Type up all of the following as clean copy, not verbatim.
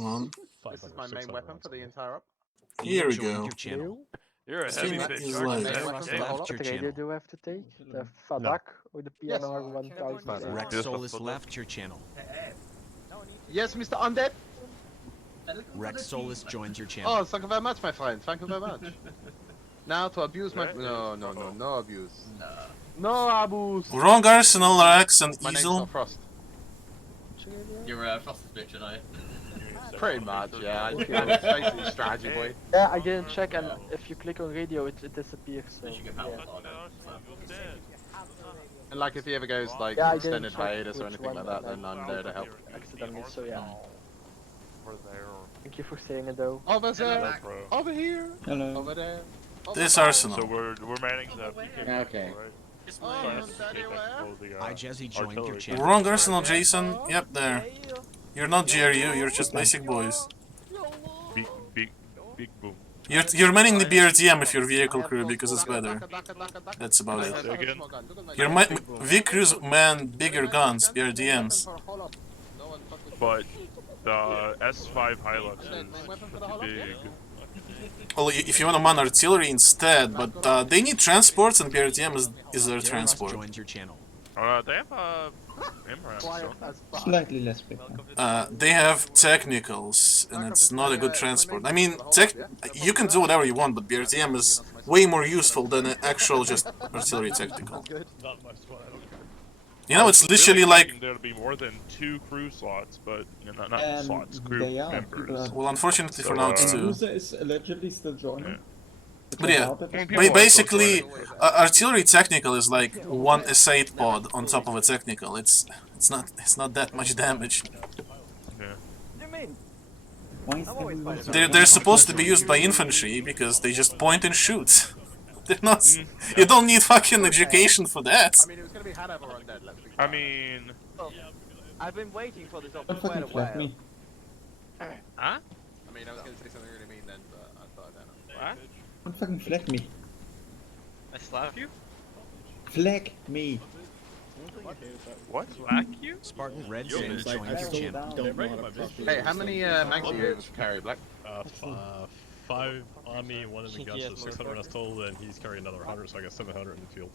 Come on. This is my main weapon for the entire up. Here we go. You're a This heavy thing bitch. is aren't like- you? Main Damn, weapon for the damn. whole up. What radio do I have to take? The Fadak or the Yes. PNR 1000? Rex Yes, Solis but- left your channel. Yes, Mr. Undead. Rex Solis joins your channel. Oh, thank you very much, my friend. Thank you very much. Now to abuse my no abuse. No abuse. Wrong Arsenal, Rex and My name's Easel. not Frost. You're Frost's bitch, and I. Pretty much, yeah. I'm basically a strategy boy. Yeah, I didn't check, and if you click on radio, it disappears. So, You can yeah. power on And like if he ever goes like Yeah, I didn't extended check hiatus or which anything one, like that, and then I'm there to help. Accidentally, so yeah. Over there. Thank you for saying it though. Over there, Yeah, bro. over here, Hello. over there. This So Arsenal. we're manning the PK. Okay. Right? Oh, Trying to Daddy, PK where? control the, I Jesse joined your artillery. channel. Wrong Arsenal, Jason. Yep, there. You're not GRU, you're just basic boys. Big boom. You're manning the BRDM if you're vehicle crew because it's better. That's about it. Again? Your V crews man bigger guns, BRDMs. But the S5 Hilux is big. Well, if you want to man artillery instead, but they need transports and BRDM is their Darren transport. joins your channel. They have MRAP, so. Slightly less big. They have technicals, and it's not a good transport. I mean, you can do whatever you want, but BRDM is way more useful than an actual just artillery technical. You know, it's literally like... There'll be more than 2 crew slots, but not slots, crew they are. members. Well, unfortunately for now, it's two. User is allegedly still joining. But yeah, People basically, artillery technical is like one S8 pod on top of a technical. It's not that much damage. Why is everyone They're supposed to be used by infantry because they just point and shoot. They're not. You don't need fucking education for that. I mean, it was gonna be Hanover Undead, let's be I mean... I've been waiting for this Don't for quite a fucking flag while. me. Huh? I mean, I was gonna say something really mean then, but I thought I don't know. What? Don't fucking flag me. I slap you? Flag me. What? Black you? Spartan Red Yo, Sins it's joined your channel. Hey, how many mags do you able to carry, Black? 5 on me, 1 in the gun, so 600 us total, and he's carrying another 100, so I got 700 in the field.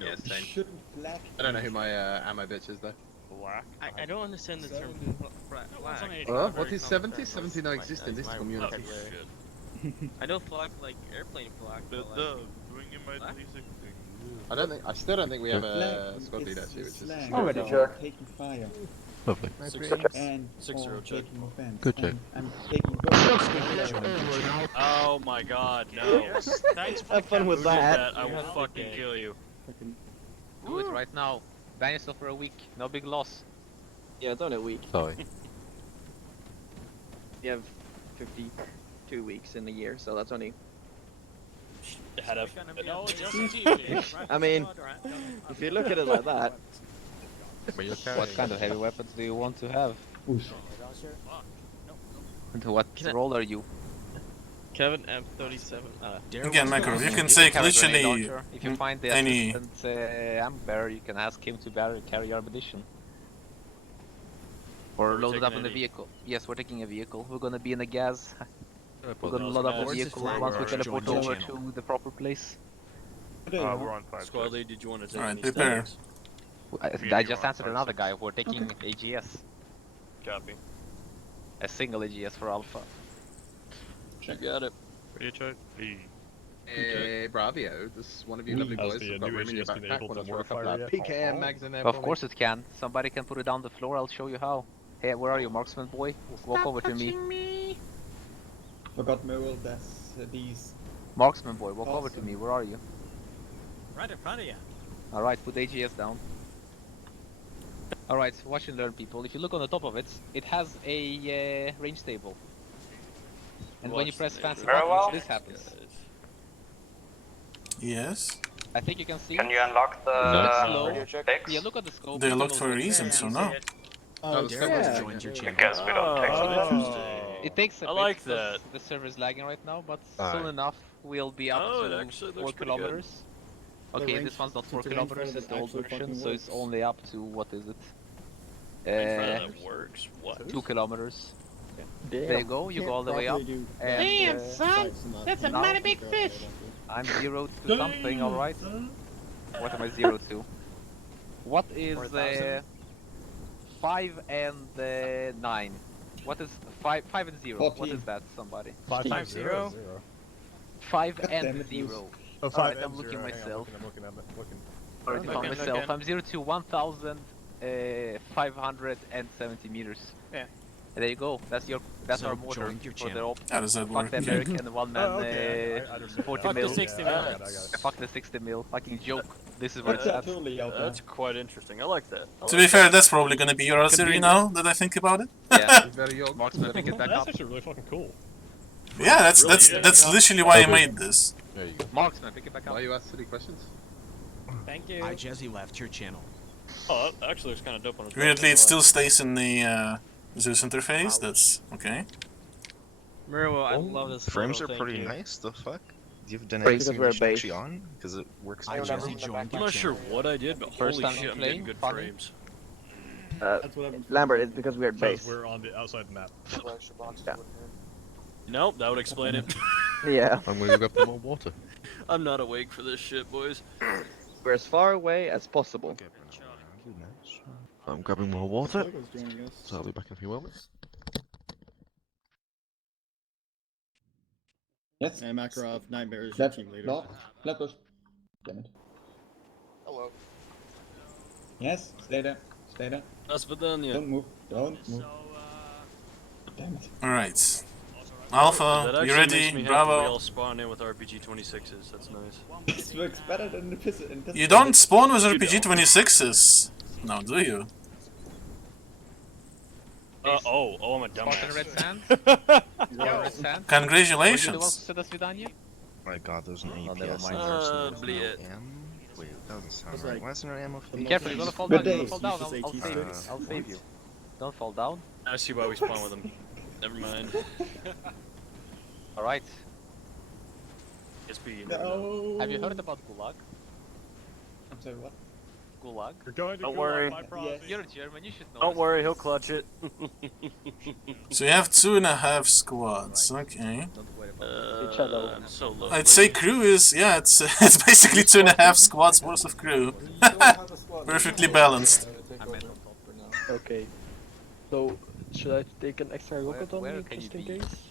Yeah, You same. shouldn't flag. I don't know who my ammo bitch is though. Black? I don't understand the term flag. What is 70? 70 don't exist in this community. I know flag like airplane flag, but like... Doing in my Black? 36 thing. I still don't think we have a Flag squad leader is actually, which is... slang Already, for jerk. taking fire. Lovely. And for check. taking offense. Good check. And I'm taking both. Oh my god, no. Thanks for Have fun with that. I will fucking kill you. Do it right now. Ban yourself for a week. No big loss. Yeah, it's only a week. Sorry. You have 52 weeks in a year, so that's only... Head of. I mean, if you look at it like that... What kind of heavy weapons do you want to have? Whoosh. And what role are you? Kevin M37. Again, Macro, you can take literally If you find the any- assistant ammo bearer, you can ask him to carry your ammunition. Or load it up in the vehicle. Yes, we're taking a vehicle. We're gonna be in a gas. We're gonna load up the Boards vehicle flag once we march teleport joined over your channel. to the proper place. We're on 5. Squad lead, did you want to take Alright, any prepare. steps? I just answered another guy. We're taking AGS. Copy. A single AGS for Alpha. You got it. Radio check. Hey. Hey, Bravio, this one of you lovely Has boys the have got new room in your AGS been backpack. able Want to to throw a couple modify of yet? PKM mags in there Of for course it can. Somebody can put it down the floor. I'll show you how. Hey, where are you, marksman boy? Walk over to me. Forgot Merrill, that's these. Marksman boy, walk over to me. Where are you? Right in front of you. Alright, put AGS down. Alright, watch and learn, people. If you look on the top of it, it has a range table. And when you press fancy buttons, this happens. Yes. I think you can see. Can you unlock the the Yeah, look at the scope. They looked for a reason, so no. Oh, Darren joins your channel. Because we don't take It takes a I bit like because that. the server is lagging right now, but Alright. soon enough we'll be up Oh, it to actually 4 looks pretty good. kilometers. Okay, range- this one's not 4 the range kilometers, for it's the the old actual version, fucking so it's works. only up to, what is it? In front of them works. What? 2 kilometers. There you go, you go all the way up. And, son! That's a now- mighty big fish! I'm 0 to something, alright? What am I 0 to? What is 5 and 9? What is 5 and 0? What 14. is that, somebody? 5 0. 5 God damn and it, 0. Oh, Alright, 5 I'm and looking 0. Hang on, myself. I'm looking. Already found Looking, myself. looking. I'm 0 to 1,570 meters. Yeah. And there you go. That's So, our motor join your for the channel. op. How does that Fuck work? the American one man. Oh, okay. I understand. 40 Fuck the mil. 60 I mil. got it. Fuck the 60 mil. Fucking joke. This is where it's That's at. totally out there. That's quite interesting. I like that. To be fair, that's probably gonna be your artillery now that I think about it. Yeah. Very young. Marksman, pick it back That's up. actually really fucking cool. Yeah, that's Really? literally why I made this. There you go. Marksman, pick it back up. Why you ask silly questions? Thank you. I Jesse left your channel. Oh, that actually looks kind of dope on his Weirdly, it back. still stays in the Zeus interface. That's okay. Miro, I love this. Frames photo, are thank pretty you. nice. The fuck? Do you have Because dynamic we're simulation base. actually on? Because it works. I really Jesse well. joined I'm your not sure channel. what I did, but First holy time shit, I'm playing, getting good funny. frames. Lambert, it's because we're Because base. we're on the outside map. Nope, that would explain it. Yeah. I'm gonna go grab some more water. I'm not awake for this shit, boys. We're as far away as possible. I'm grabbing more water. So I'll be back in a few moments. Yes. And Makarov, Nightmares, Left, team leader. left, left push. Damn it. Hello. Yes, stay there. Stay there. That's Vidania. Don't move. Don't move. Damn it. All right. That Alpha, actually you makes ready? me happy we Bravo. all spawn in with RPG 26s. That's nice. This works better than the piss. You don't spawn with RPG 26s. No, do you? Oh, I'm a Spot in red dumbass. sand. You are red sand. Were you the ones Congratulations. who said us Vidania? My god, there's an Oh, never APS. mind. Blit. Wait, that doesn't sound It's right. like- Why isn't there ammo for the the Careful, you're gonna fall Good down. You're gonna day. fall down. Uses I'll save you. 86. I'll save you. Don't fall down. I see why we spawn with them. Never mind. Alright. SB, you never know. No. Have you heard about Gulag? I'm sorry, what? Gulag? You're going to Don't go worry. on my property. You're German, you should know. Don't this. worry, he'll clutch it. So you have 2.5 squads. Okay. Don't worry about it. I'm so low. I'd say crew is it's it's basically 2.5 squads worth of crew. Perfectly balanced. I meant on top for now. Okay. So, should I take an extra rocket on where me can you just in be? case?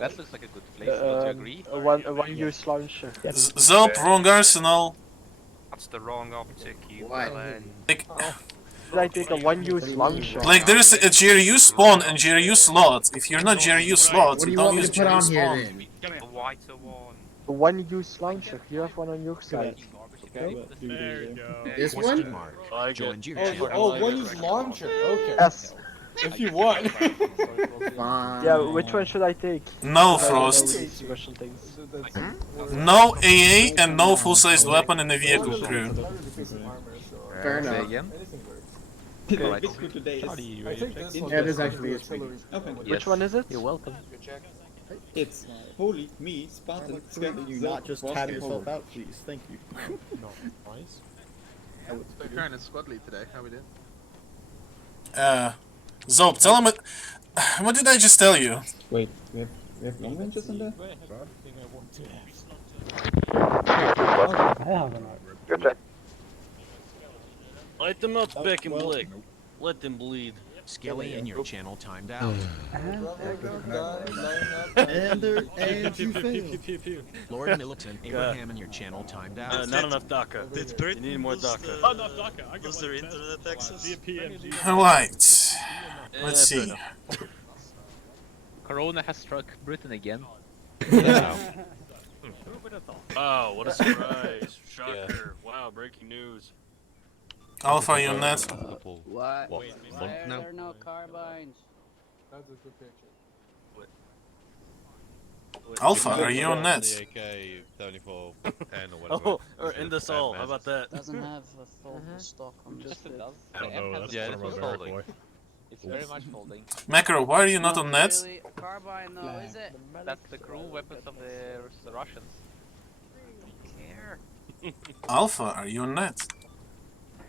That looks like a good place. Don't you agree? A one-use launcher. Zop, wrong arsenal. That's the wrong optic, you Like, Should I take a one-use launcher? like there's a GRU spawn and GRU slot. If you're not GRU slots, you don't use GRU spawn. The whiter one. A one-use launcher. You have one on your side. Okay. There you go. This Question one? mark. I like it. Joined your Oh, channel. oh, one-use launcher. Okay. Yes. If you want. Yeah, which one should I take? No I don't know Frost. these special things. No AA and no full-sized weapon in the vehicle crew. Fair Say enough. again? The Alright. big crew today is Yeah, it is actually okay. Which one is it? You're welcome. It's holy me, Spartan. Could you not just tab yourself out, please? Thank you. Nice. We're kind of squadly today. How we doing? Zop, tell him what did I just tell you? Wait, we have long ranges in there? Light them up, Beck and Blick. Let them bleed. Skelly in your channel timed out. And you fail. Lord Militant Abraham in your channel timed out. Not enough DACA. You need more DACA. Oh, no, DACA. I got there internet access? PMG. Alright. Let's see. Corona has struck Britain again. Wow, what a surprise. Shocker. Wow, breaking news. Alpha, are you on net? What? What? Why are there no carbines? Alpha, are you on net? Oh, or end us all. How about that? Doesn't have a full stock on Yes, this. it does. I don't The M know, has that's a from a full Barrack folding. boy. It's very much folding. Macro, why are you not on net? Really a carbine though, is it? That's the crew weapons of the Russians. Care. Alpha, are you on net?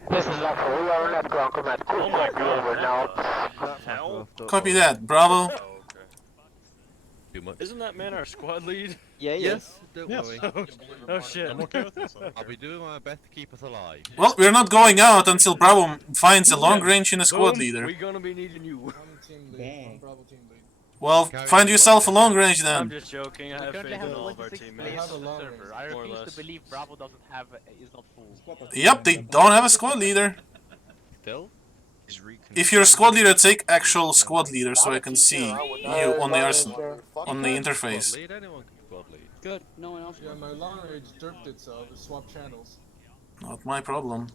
This is Alpha. We are not ground command. Oh my god, Over now. what the hell? Copy that, Bravo. Oh, okay. Too much. Isn't that man our squad lead? Yeah, Yes. Don't Yes. worry. Oh shit. I'm okay with this. I'll be doing my best to keep us alive. Well, we're not going out until Bravo finds a long range in a squad Boom, leader. we gonna be needing you. Bang. Well, find yourself a long range I'm then. just joking, I We have currently faith have in all of our 26 teammates. players on the server. I More or refuse less. to believe Bravo doesn't have is not full. Yep, they don't have a squad leader. Still? If you're a squad leader, take actual squad leader so I can see you on the arsenal, on the interface. Squad lead? Anyone can squad lead. Good. No one else. Yeah, my long range derped itself. It swapped channels. Not my problem.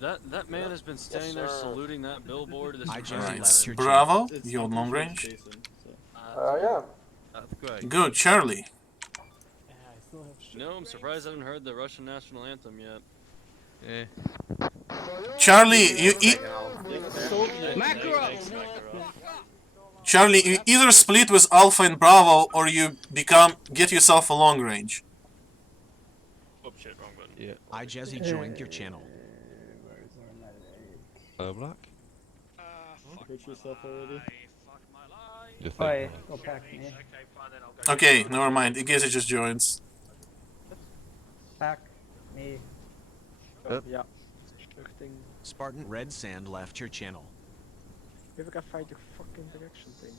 That man has been standing there saluting that billboard this Right, Bravo, you're on long range. Yeah. That's great. Good, Charlie. No, I'm surprised I haven't heard the Russian national anthem yet. Yeah. Charlie, Charlie, you either split with Alpha and Bravo, or you get yourself a long range. Oh shit, wrong button. Yeah. I Jazzy joined your channel. Black? Hurt yourself already? You think? Go pack me. Okay, never mind. I guess it just joins. Pack me. Yeah. Spartan Red Sand left your channel. If I can find the fucking direction thing.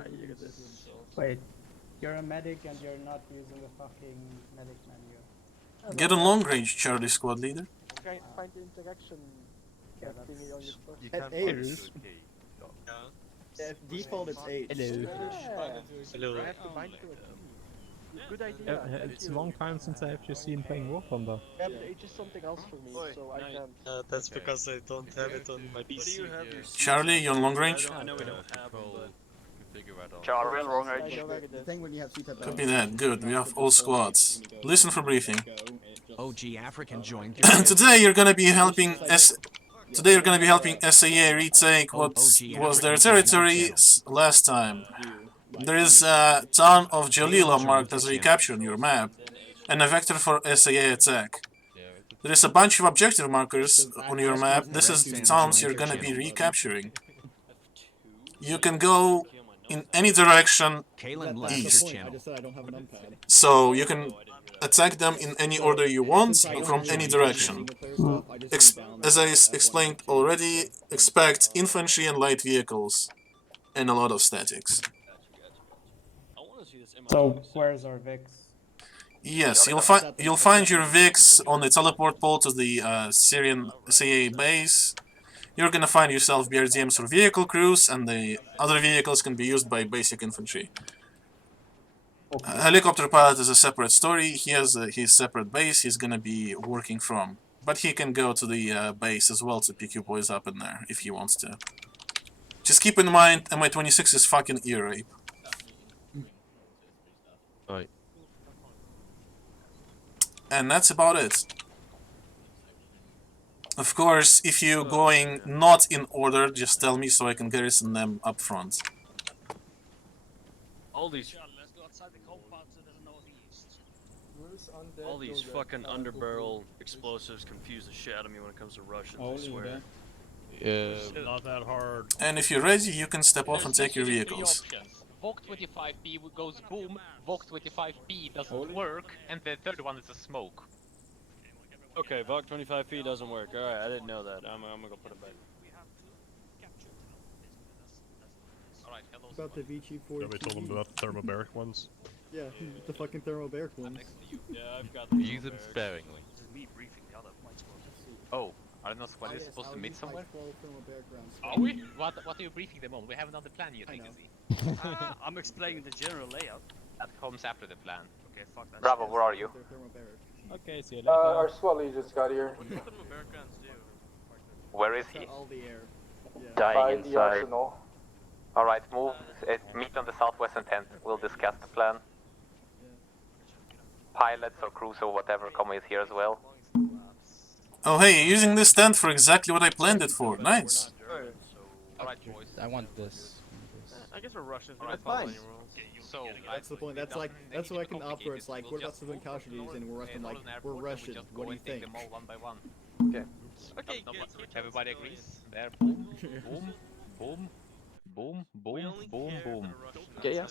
I hear this. Wait. You're a medic and you're not using the fucking medic menu. Get a long range, Charlie, squad leader. Okay, find the interaction. Thingy on your first. At H. At default, it's H. Hello. I have to bind to a key. Good idea. It's a long time since I've just seen playing War Thunder. Yeah, but H is something else for me, so I can't. That's because I don't have it on my PC. Charlie, you're on long range. I know we don't have them, but... Charlie, wrong range. The thing when you have C-type Copy that. Good. We have all squads. Listen for briefing. OG African joined your channel. Today you're gonna be helping SAA retake what was their territory last time. There is a town of Jalila marked as recaptured on your map, and a vector for SAA attack. There is a bunch of objective markers on your map. This is the towns you're gonna be recapturing. You can go in any direction Kaylin left east, your I channel. just said I don't have an numpad. so you can attack them in any order you want, from any direction. As I explained already, expect infantry and light vehicles, and a lot of statics. So, where's our Vix? Yes, you'll find your VIX on the teleport pole to the Syrian CA base. You're gonna find yourself BRDMs for vehicle crews, and the other vehicles can be used by basic infantry. A helicopter pilot is a separate story. He has his separate base he's gonna be working from. But he can go to the base as well to pick you boys up in there, if he wants to. Just keep in mind, MI-26 is fucking ear rape. Right. And that's about it. Of course, if you're going not in order, just tell me so I can garrison them up front. All these fucking underbarrel explosives confuse the shit out of me when it comes to Russians, I swear. Yeah, not that hard. And if you're ready, you can step off and take your vehicles. VOC 25P goes boom, VOC 25P doesn't work, and the third one is a smoke. Okay, VOC 25P doesn't work. Alright, I didn't know that. I'm gonna go put it back. Alright, hello. About the VG4. Nobody told them about the thermobaric ones. Yeah, the fucking thermobaric ones. Yeah, I've got them. Use them sparingly. Oh, are they not squad is supposed to meet somewhere? 12 thermobaric rounds. Are we? What are you briefing them on? We haven't done the plan yet, Legacy. I'm explaining the general layout. That comes after the plan. Okay, fuck that. Bravo, where are you? They're thermobaric. Okay, see you later. Our squad lead just got here. What do Americans do? Where is he? All the air. Yeah. Dying By the inside. arsenal. Alright, move. Meet on the southwestern tent. We'll discuss the plan. Pilots or crews or whatever come with here as well. Oh hey, you're using this tent for exactly what I planned it for. Nice. Alright, boys. I want this. I guess we're Russians. We That's don't follow fine. any rules. So, That's the point. That's like what I can opt for. It's like, what about civilian casualties? And we're Russian. Like, we're Russian. What do you think? Them all one by one. Okay. Okay, everybody agrees. There, boom, boom, boom, boom, boom, boom, boom. Okay, yeah.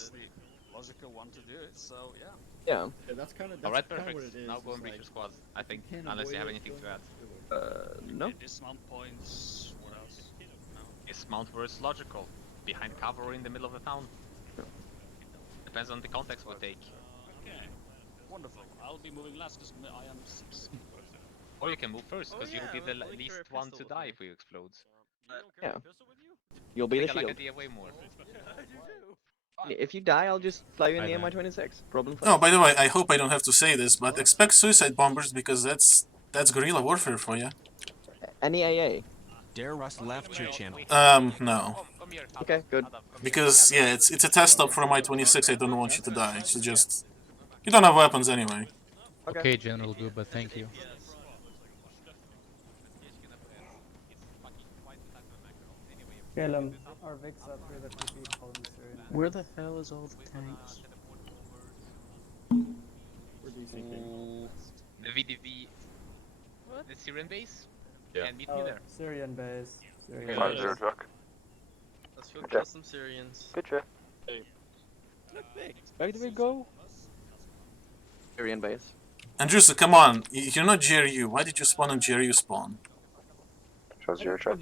Logical one to do it, so yeah. Yeah. Yeah, that's kind of Alright, what perfect. it is. Now go is and breach like, your squad, I if you think, can't unless you have avoid it, anything to don't add. do it. No. Okay, dismount points. What else? No. Dismount where it's logical. Behind cover or in the middle of the town. Depends on the context we take. Okay. Wonderful. I'll be moving last because I am 6. Or you can move first, because you'll be the least one to die if we explode. Yeah. You'll be the I like shield. idea way more. If you die, I'll just fly you in the Mi-26. Problem Oh, solved. by the way, I hope I don't have to say this, but expect suicide bombers because that's guerrilla warfare for you. Any AA? Dare Rust left your channel. No. Okay, good. Because yeah, it's a test stop for Mi-26. I don't want you to die. So just you don't have weapons anyway. Okay, General Guba, thank you. Calum, our Vic's up here that we calling Syrian. Where the hell is all the tanks? We're DCP. The VDV. The Syrian base? Yeah. And meet me there. Syrian base. Syrian Okay. base. 5-0 truck. Let's go kill some Syrians. Good trip. Where do we go? Syrian base. Andrews, come on, you're not GRU. Why did you spawn on GRU spawn? Shows your truck.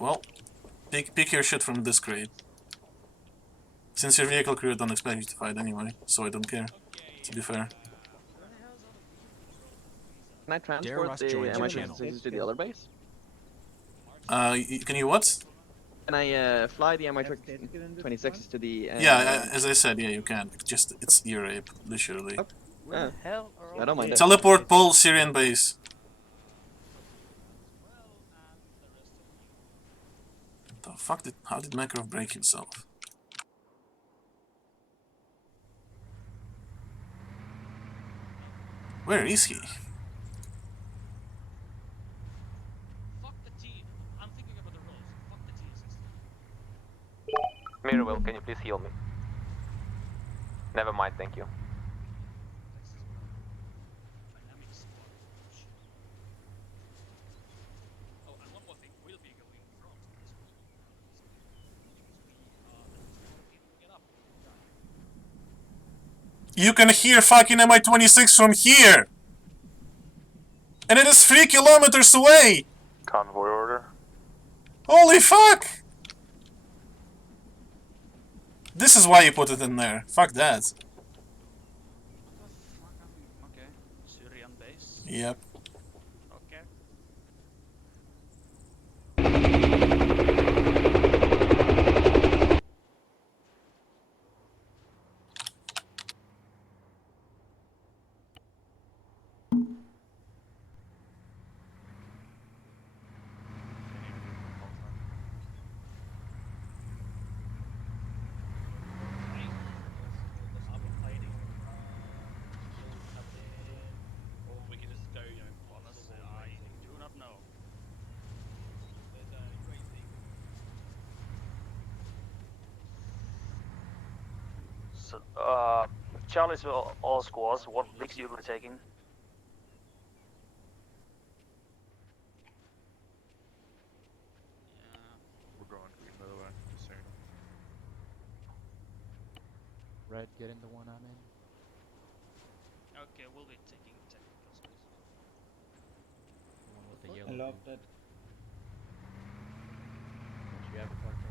Well, pick your shit from this crate. Since your vehicle crew don't expect you to fight anyway, so I don't care. To be fair. Can I transport Rust the joined your Mi-26s to the other base? Can you what? Can I fly the Mi-26s to the... Yeah, as I said, yeah, you can. It's ear rape, literally. Where the hell I don't mind it. Teleport Pole Syrian base. The fuck how did Makarov break himself? Where is he? Fuck the T. I'm thinking about the rolls. Fuck the TSS. Mirabel, can you please heal me? Never mind, thank you. Dynamic squad. Shit. Oh, and one more thing. We'll be going front. Get up. You can hear fucking Mi-26 from here! And it is 3 kilometers away! Convoy order. Holy fuck! This is why you put it in there. Fuck that. Okay. Syrian base. Yep. Okay. We can just go, honestly, I do not know. So, Charlie's all squads. What leagues you were taking? We're going green, by the way. Just so you know. Red, get in the one I'm in. Okay, we'll be taking technical space. The one with the yellow. I love thing. that. Don't you have a partner?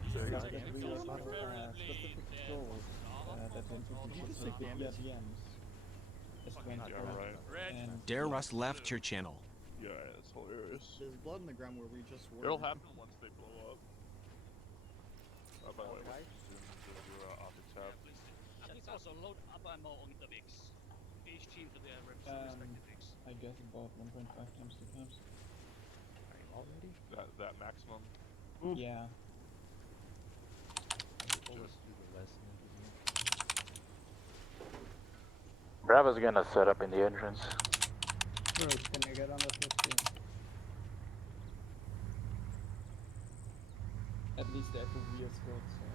Dare Rust left your channel. Yeah, it's hilarious. There's blood in the ground where we just were. It'll happen once they blow up. Oh, by the way, let's zoom into your optics tab. Please also load up ammo on the VIX. Each team to their respective VIX. I guess about 1.5 times 2 times. Already? That maximum. Yeah. Always do the less Bravo's gonna set up in the entrance. Bruce, can you get on the 15? At least the FOV is good, so.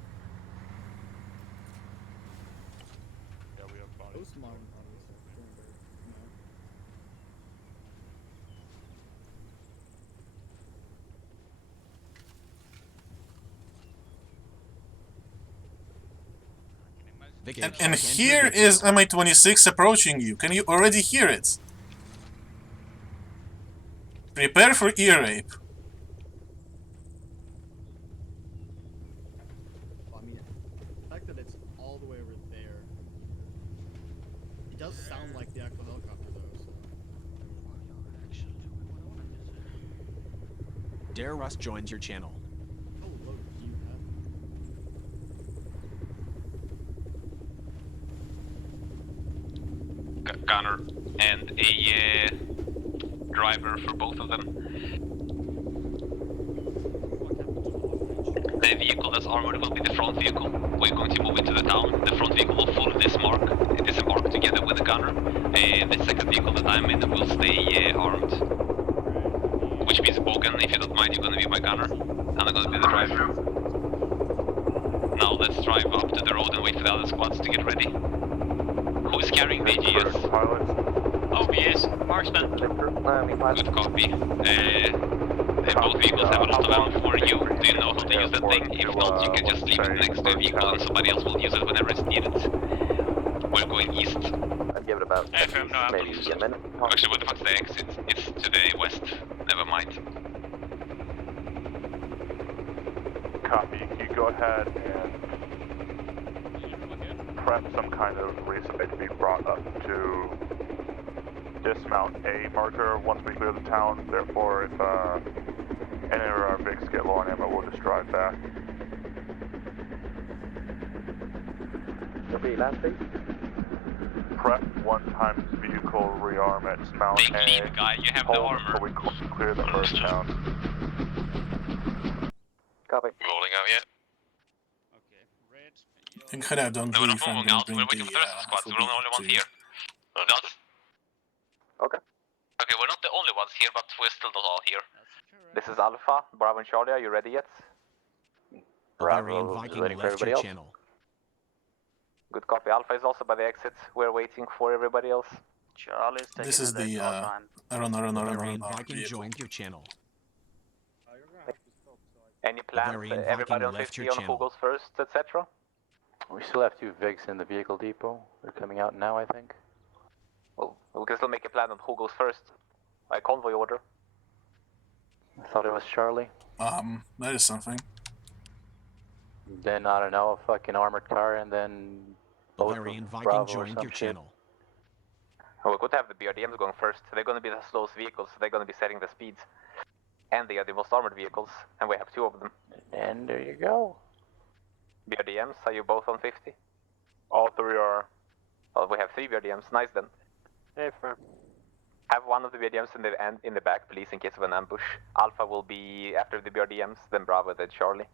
Yeah, we have bodies. Those modern bodies are doing very, And here is Mi-26 approaching you. Can you already hear it? Prepare for ear rape. I mean, the fact that it's all the way over there, it does sound like the actual helicopter though, so. Dare Rust joins your channel. How low do you have? Gunner and a driver for both of them. The vehicle that's armored will be the front vehicle. We're going to move into the town. The front vehicle will follow disembark together with the gunner. The second vehicle that I'm in will stay armed. Which means Bogan, if you don't mind, you're going to be my gunner. And I'm going to be the driver. Now let's drive up to the road and wait for the other squads to get ready. Who's carrying the AGS? OBS, marksman. Good copy. Both vehicles have a lot of ammo for you. Do you know how to use that thing? If not, you can just leave it next to a vehicle and somebody else will use it whenever it's needed. We're going east. I'd give it about maybe a minute. Actually, what the fuck's the exit? It's to the west. Never mind. Copy. You go ahead and prep some kind of resupply to be brought up to dismount a marker once we clear the town. Therefore, if any of our bigs get low on ammo, we'll just drive back. Copy, last thing. Prep one times vehicle rearm at dismount Take lead, guy. You have the armor. Before we clear the first town. Copy. Rolling out yet? You can head out, don't leave. I'm moving gonna out. bring We're waiting for the rest of the squads. We're the only ones here. Okay. Okay, we're not the only ones here, but we're still not all here. This is Alpha, Bravo and Charlie, are you ready yet? Bavarian Bravo, Viking ready for left everybody your else? channel. Good copy. Alpha is also by the exit. We're waiting for everybody else. Charlie's taking This is the Bavarian Viking joined your channel. Any plans? Bavarian Everybody Viking on left 50 your on who channel. goes first, etc.? We still have 2 Vigs in the vehicle depot. They're coming out now, I think. Well, we can still make a plan on who goes first. By convoy order. I thought it was Charlie. That is something. Then, I don't know, a fucking armored car and then... Bavarian Viking joined your channel. Well, we could have the BRDMs going first. They're going to be the slowest vehicles, so they're going to be setting the speeds. And they are the most armored vehicles, and we have 2 of them. And there you go. BRDMs, are you both on 50? All 3 are. Well, we have 3 BRDMs. Nice then. Hey, firm. Have one of the BRDMs in the back, please, in case of an ambush. Alpha will be after the BRDMs, then Bravo, then Charlie.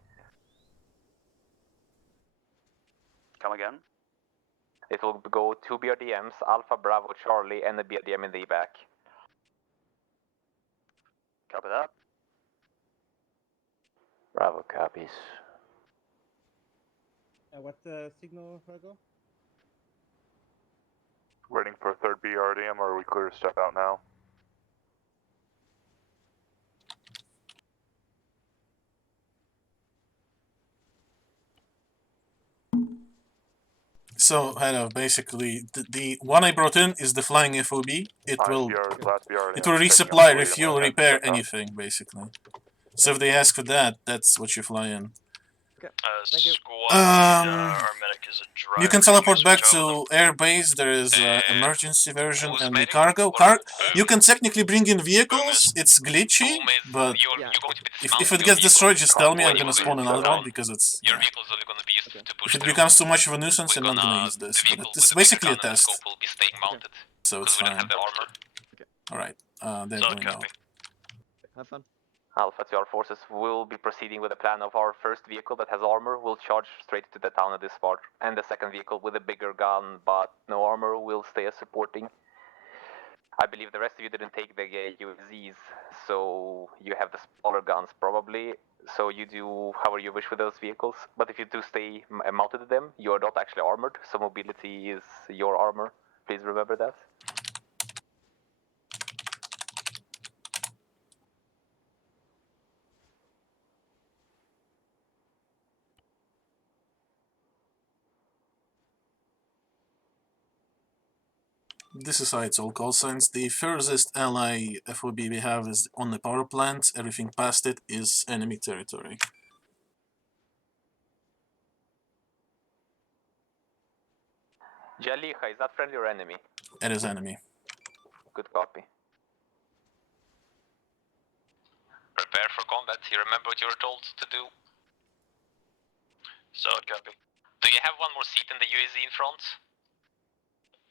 Come again? It will go 2 BRDMs, Alpha, Bravo, Charlie, and a BRDM in the back. Copy that. Bravo copies. What's the signal, Virgo? Waiting for a 3rd BRDM, or are we clear to step out now? So, Hello, basically, the one I brought in is the flying FOB. It will resupply, refuel, repair anything, basically. So if they ask for that, that's what you fly in. You can teleport back to air base. There is emergency version and the cargo. You can technically bring in vehicles. It's glitchy, but if it gets destroyed, just tell me. I'm gonna spawn another one because it's. Yeah. If it becomes too much of a nuisance, I'm not gonna use this. But it's basically a test, so it's fine. All right, they're going out. Have fun. Alpha to our forces will be proceeding with a plan of our first vehicle that has armor will charge straight to the town at this spot, and the second vehicle with a bigger gun but no armor will stay as supporting. I believe the rest of you didn't take the UFZs, so you have the smaller guns probably, so you do however you wish with those vehicles, but if you do stay mounted to them, you are not actually armored, so mobility is your armor. Please remember that. This is how it's all call signs. The furthest ally FOB we have is on the power plant. Everything past it is enemy territory. Jaliha, is that friendly or enemy? It is enemy. Good copy. Prepare for combat. You remember what you were told to do? So, copy. Do you have one more seat in the UAZ in front?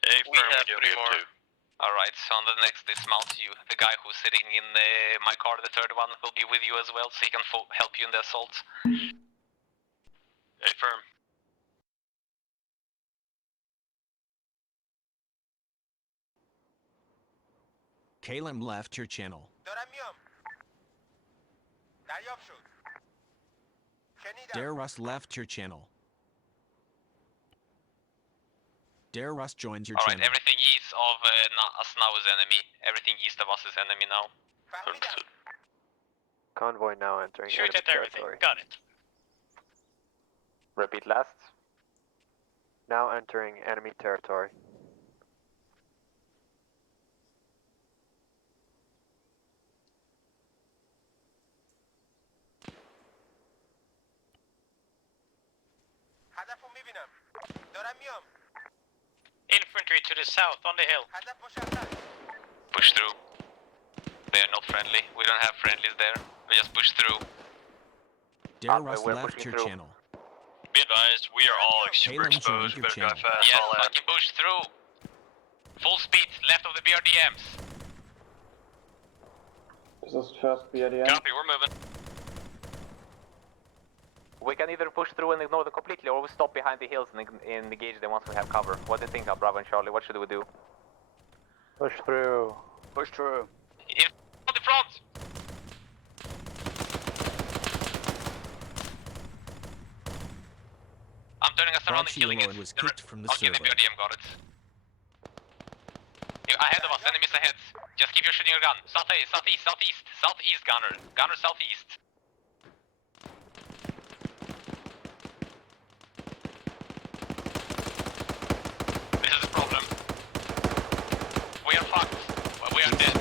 We have 3 more. Alright, so on the next dismount, the guy who's sitting in my car, the third one, will be with you as well, so he can help you in the assault. Firm. Kalem left your channel. Dare Rust left your channel. Dare Rust joins your Alright, channel. everything east of us now is enemy. Everything east of us is enemy now. Convoy now entering Shoot enemy at everything. territory. Got it. Repeat last. Now entering enemy territory. Infantry to the south on the hill. Push through. They are not friendly. We don't have friendlies there. We just push through. Dare Rust left your channel. Be advised, we are all super Kalem exposed. joined your Better drive channel. fast. Yes, all out. fucking push through. Full speed, left of the BRDMs. Is this first BRDM? Copy, we're moving. We can either push through and ignore them completely, or we stop behind the hills and engage them once we have cover. What do you think, Bravo and Charlie? What should we do? Push through. Push through. In the front! I'm turning us around and killing it. was kicked from the Okay, the server. BRDM got it. Ahead of us, enemies ahead. Just keep your shooting your gun. Southeast, southeast, southeast. Southeast, gunner. Gunner southeast. This is the problem. We are fucked. Well, we are dead.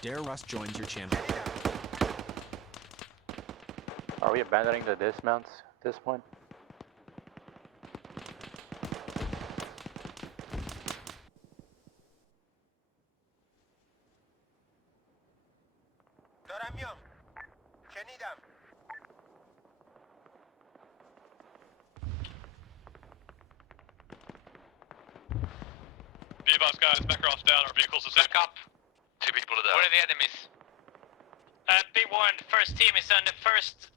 Dare Rust joins your channel. Are we abandoning the dismounts at this point? Be advised, guys, back off down. Our vehicles is Back up. 2 people to down. Where are the enemies? Be warned, first team is on the first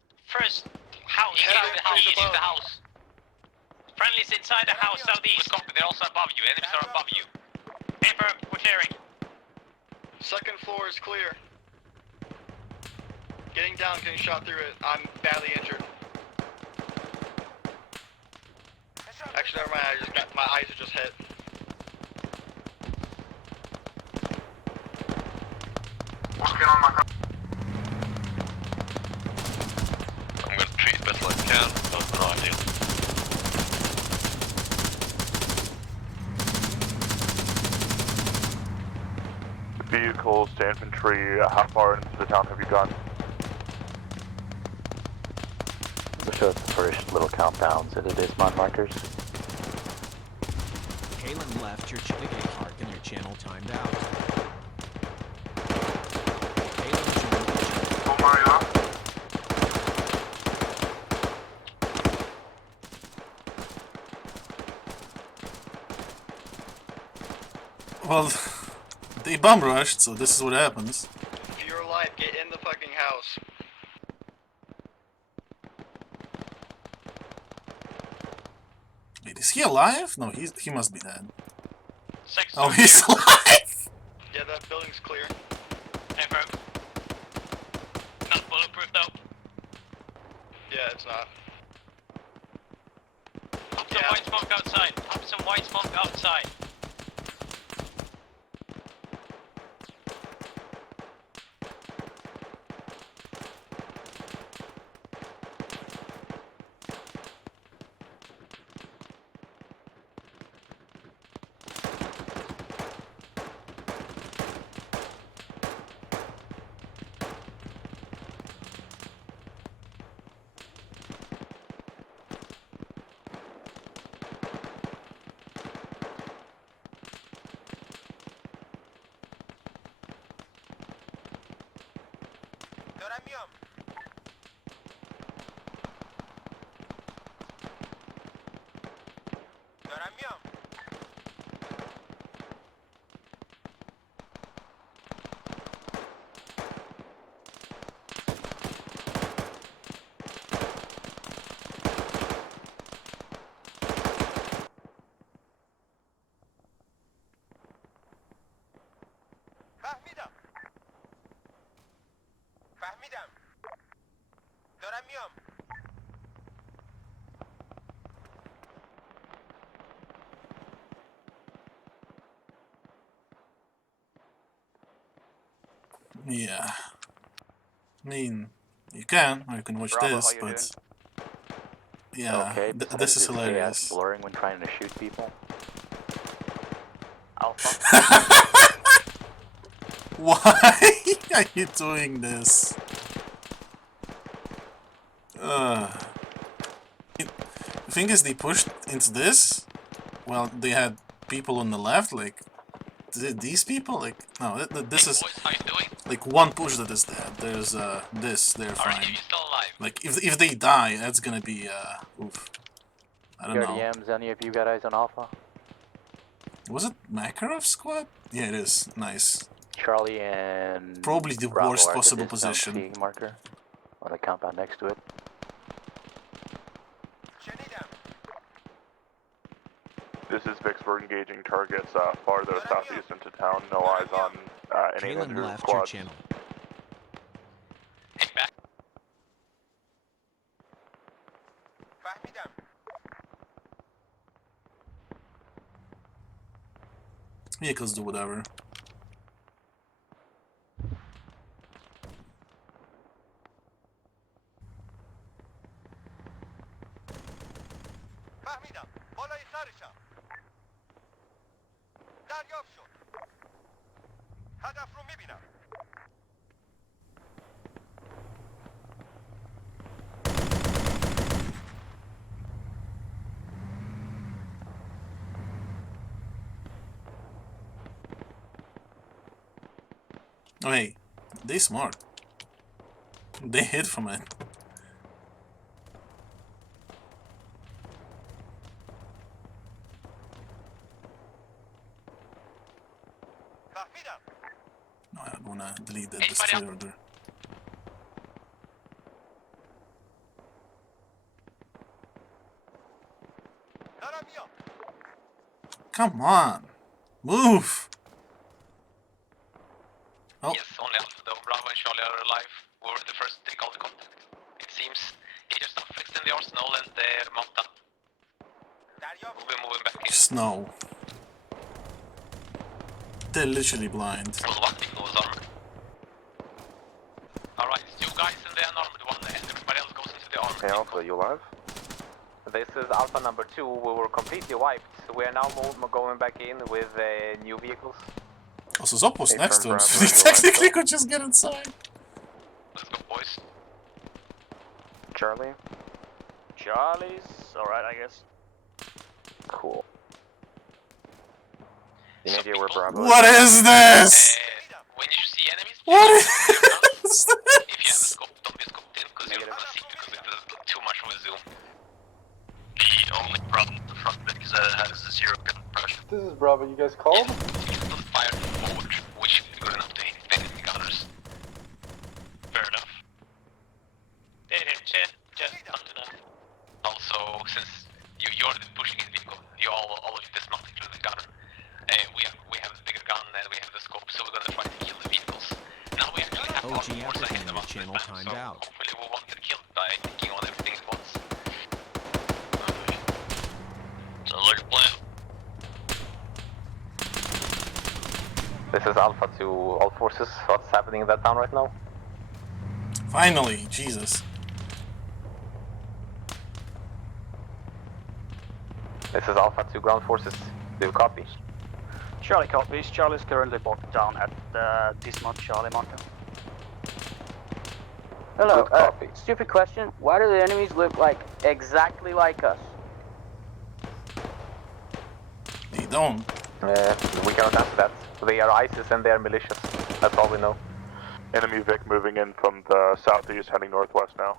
house. East of the house. Friendlies inside the house, southeast. Good copy, they're also above you. Enemies are above you. Affirm, we're clearing. Second floor is clear. Getting down, getting shot through it. I'm badly injured. Actually, never mind. My eyes are just hit. I'm gonna treat it best like I can. That's not ideal. Vehicles to infantry, how far into the town have you gone? We'll show the first little countdowns at the dismount markers. Kalem left your channel. Park and your channel timed out. Well, they bomb rushed, so this is what happens. If you're alive, get in the fucking house. Wait, is he alive? No, he must be dead. Six Oh, he's alive! Yeah, that building's clear. Affirm. Not bulletproof though. Yeah, it's not. Up some white smoke outside. Up some white smoke outside. Yeah. I mean, you can, or you can watch Bravo, this, how you but... doing? Yeah, Okay, this is hilarious. blurring when trying to shoot people. Alpha. Why are you doing this? The thing is, they pushed into this. Well, they had people on the left, like these people. Like no, this is like one push that is dead. There's this. They're fine. Like if they die, that's gonna be oof. I don't know. PRDMs, any of you got eyes on Alpha? Was it Makarov's squad? Yeah, it is. Nice. Charlie and Probably the Bravo worst are at possible this, position. T marker on the compound next to it. This is Vix. We're engaging targets farther southeast into town. No eyes on any Jalen Andrew left your squads. channel. Vehicles do whatever. Oh hey, they smart. They hid from it. No, I don't wanna delete that destroy order. Come on, move. Oh. Yes, only Alpha though. Bravo and Charlie are alive. We were the first to take all the contact. It seems he just fixed in the arsenal and Monta. We'll be moving back in. Snow. They're literally blind. Well, one vehicle was armored. Alright, it's you guys in the unarmored one and everybody else goes into the armored. Hey Alpha, you alive? This is Alpha number 2. We were completely wiped. We are now going back in with new vehicles. Also, Zop was next to him, so he technically could just get inside. Let's go, boys. Charlie? Charlie's alright, I guess. Cool. Any idea where Bravo What is this? When you see enemies, what is this? If you have a scope, don't be scoped in because you're gonna see because it does too much of a zoom. The only problem with the front bit is that it has a 0 gun pressure. This is Bravo, you guys called? Fire forward, which is good enough to hit enemy gunners. Fair enough. They hit just not enough. Also, since you're the pushing in vehicle, all of you dismount including the gunner. We have the bigger gun and we have the scope, so we're gonna try to kill the vehicles. Now we actually have OG African in your channel timed out. hopefully we won't get killed by taking on everything at once. Sounds like a plan. This is Alpha to all forces. What's happening in that town right now? Finally, Jesus. This is Alpha to ground forces. Do you copy? Charlie copies. Charlie's currently locked down at the dismount Charlie marker. Hello, stupid question. Why do the enemies look like exactly like us? They don't. We cannot answer that. They are ISIS and they are militias. That's all we know. Enemy Vic moving in from the southeast, heading northwest now.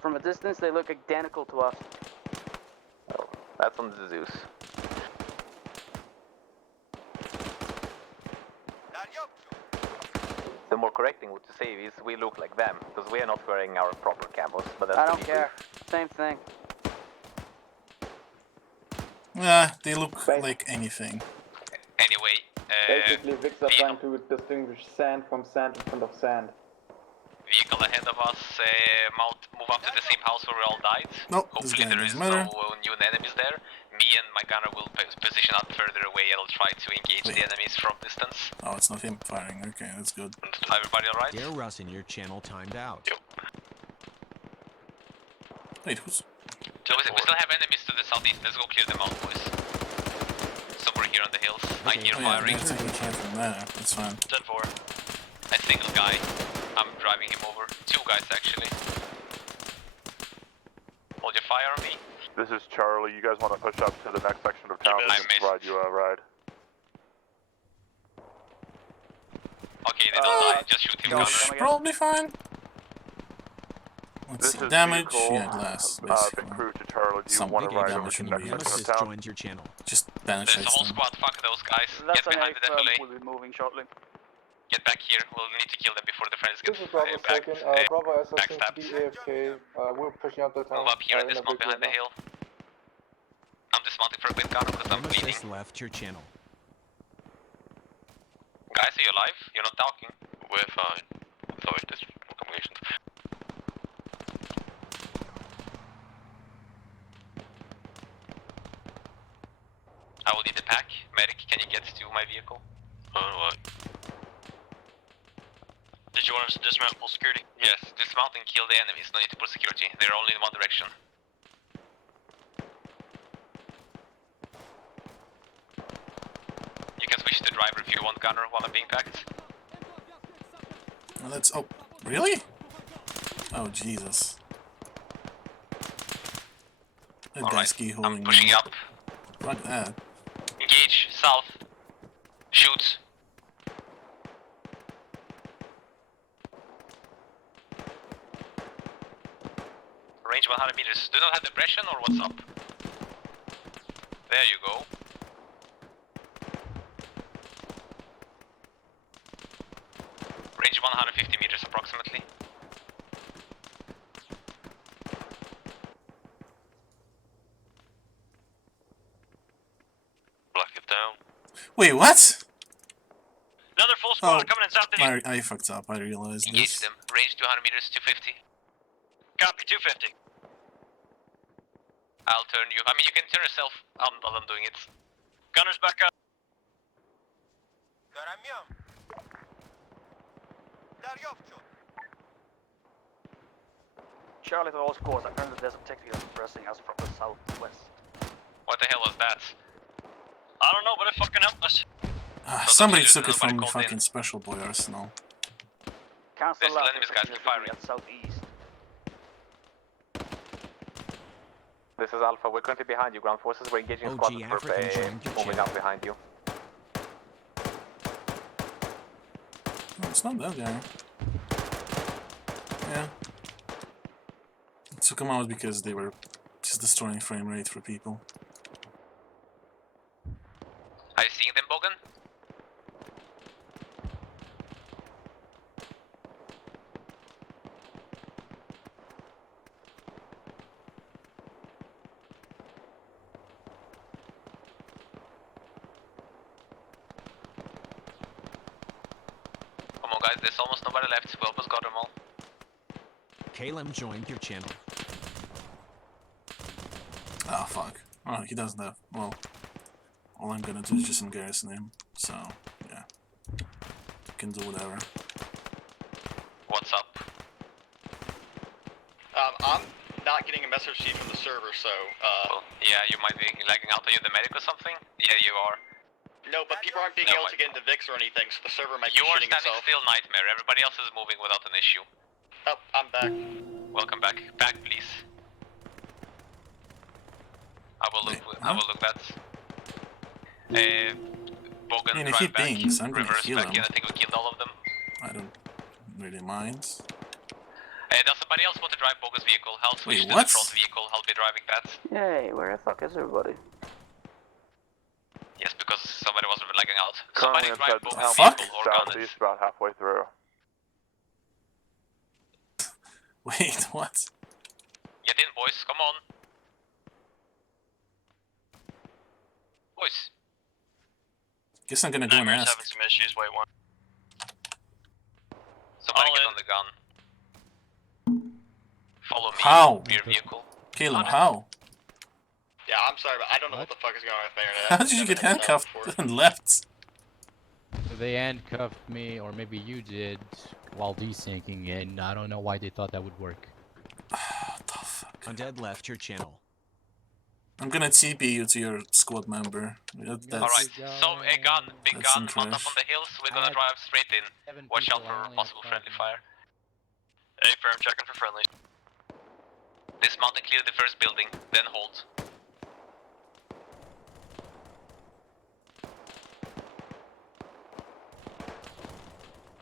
From a distance, they look identical to us. Oh, that's on the Zeus. The more correct thing to say is we look like them, because we are not wearing our proper camos, but that's I don't care. Same thing. Yeah, they look like anything. Anyway, basically, Vics are trying to distinguish sand from sand in front of sand. vehicle ahead of us, move up to the same house where we all died. Nope, Hopefully there is no new enemies there. Me and my gunner will position up further away and I'll try to engage the enemies from distance. Oh, it's not him firing. Okay, that's good. Everybody alright? Air Russ in your channel timed out. Yep. Wait, who's... So we still have enemies to the southeast. Let's go clear them out, boys. Somewhere here on the hills. I hear firing. That's fine. 10-4. A single guy. I'm driving him over. 2 guys actually. Hold your fire on me. This is Charlie. You guys want to push up to the next section of town? We can provide you a ride. Okay, they don't die. Just shoot him. Probably fine. Let's see. Damage. Vehicle, Yeah, glass. Big crew to Charlie. Do you want to ride over to the next section of town? Joins your channel. Just banish There's a whole squad. Fuck those guys. Get behind the defile. We'll be moving shortly. Get back here. We'll need to kill them before the friends get This is Bravo back. second. Bravo SS seems to be AFK. We're pushing out the town. Move up here and dismount behind the hill. I'm dismounting for a bit, gunner, because I'm bleeding. Left your channel. Guys, are you alive? You're not talking. We're fine. Sorry, there's communications. I will need a pack. Medic, can you get to my vehicle? What? Did you want us to dismount full security? Yes, dismount and kill the enemies. No need to put security. They're only in one direction. You can switch to driver if you want, gunner, while I'm being packed. Well, that's... Oh, really? Oh, Jesus. That guy's key holding me. Pushing up. Fuck that. Engage, south. Shoot. Range 100 meters. Do you not have depression or what's up? There you go. Range 150 meters approximately. Block it down. Wait, what? Another full squad coming in south of you. I fucked up. I realized Engage this. them. Range 200 meters, 250. Copy, 250. I'll turn you. I mean, you can turn yourself while I'm doing it. Gunners back up. Charlie to all squads. Apparently there's a tactical pressing us from the southwest. What the hell was that? I don't know, but it fucking helped us. Somebody took it from fucking Special Boy Arsenal. Cancel There's enemies, guys, we're firing. at southeast. This is Alpha. We're currently behind you, ground forces. We're engaging squad moving up behind you. No, it's not that guy. Yeah. I took them out because they were just destroying frame rate for people. Are you seeing them, Bogan? Come on, guys, there's almost nobody left. We almost got them all. Caleb joined your channel. Oh, fuck. Oh, he doesn't have... Well, all I'm gonna do is just garrison him. So, yeah. Can do whatever. What's up? I'm not getting a message feed from the server, so, Yeah, you might be lagging out. Are you the medic or something? Yeah, you are. No, but people aren't being able to get into VIX or anything, so the server might You be are shitting standing itself. still, Nightmare. Everybody else is moving without an issue. Oh, I'm back. Welcome back. Back, please. I will look. I will look that. Bogan, I mean, if he drive back. pings, I'm gonna Reverse heal back him. in. I think we killed all of them. I don't... really mind. Does somebody else want to drive bogus vehicle? I'll switch Wait, to what? the front vehicle. I'll be driving that. Yay, where the fuck is everybody? Yes, because somebody was lagging out. Currently Somebody drive inside the bogus town, vehicle or gun it. southeast, about halfway through. Wait, what? Get in, boys. Come on. Boys. Guess I'm gonna go and ask. having some issues, wait one. Somebody get on the gun. Follow me. How? Rear vehicle. Caleb, how? Yeah, I'm sorry, but I don't know what the fuck is going on with there. How did you get handcuffed and left? They handcuffed me, or maybe you did, while desyncing, and I don't know why they thought that would work. What the fuck? Undead left your channel. I'm gonna TP you to your squad member. That's, Alright, so a gun, big that's gun, mount up trash. on the hills, we're gonna drive straight in. Watch out for possible friendly fire. Hey, firm, checking for friendly. Dismount and clear the first building, then hold.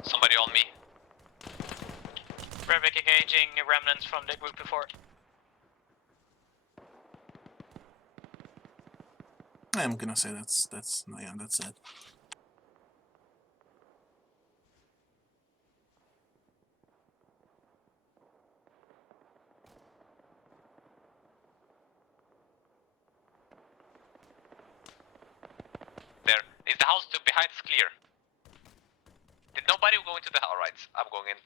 Somebody on me. Revik engaging remnants from the group before. I'm gonna say that's yeah, that's it. There. Is the house behind is clear? Did nobody go into the house? Alright, I'm going in.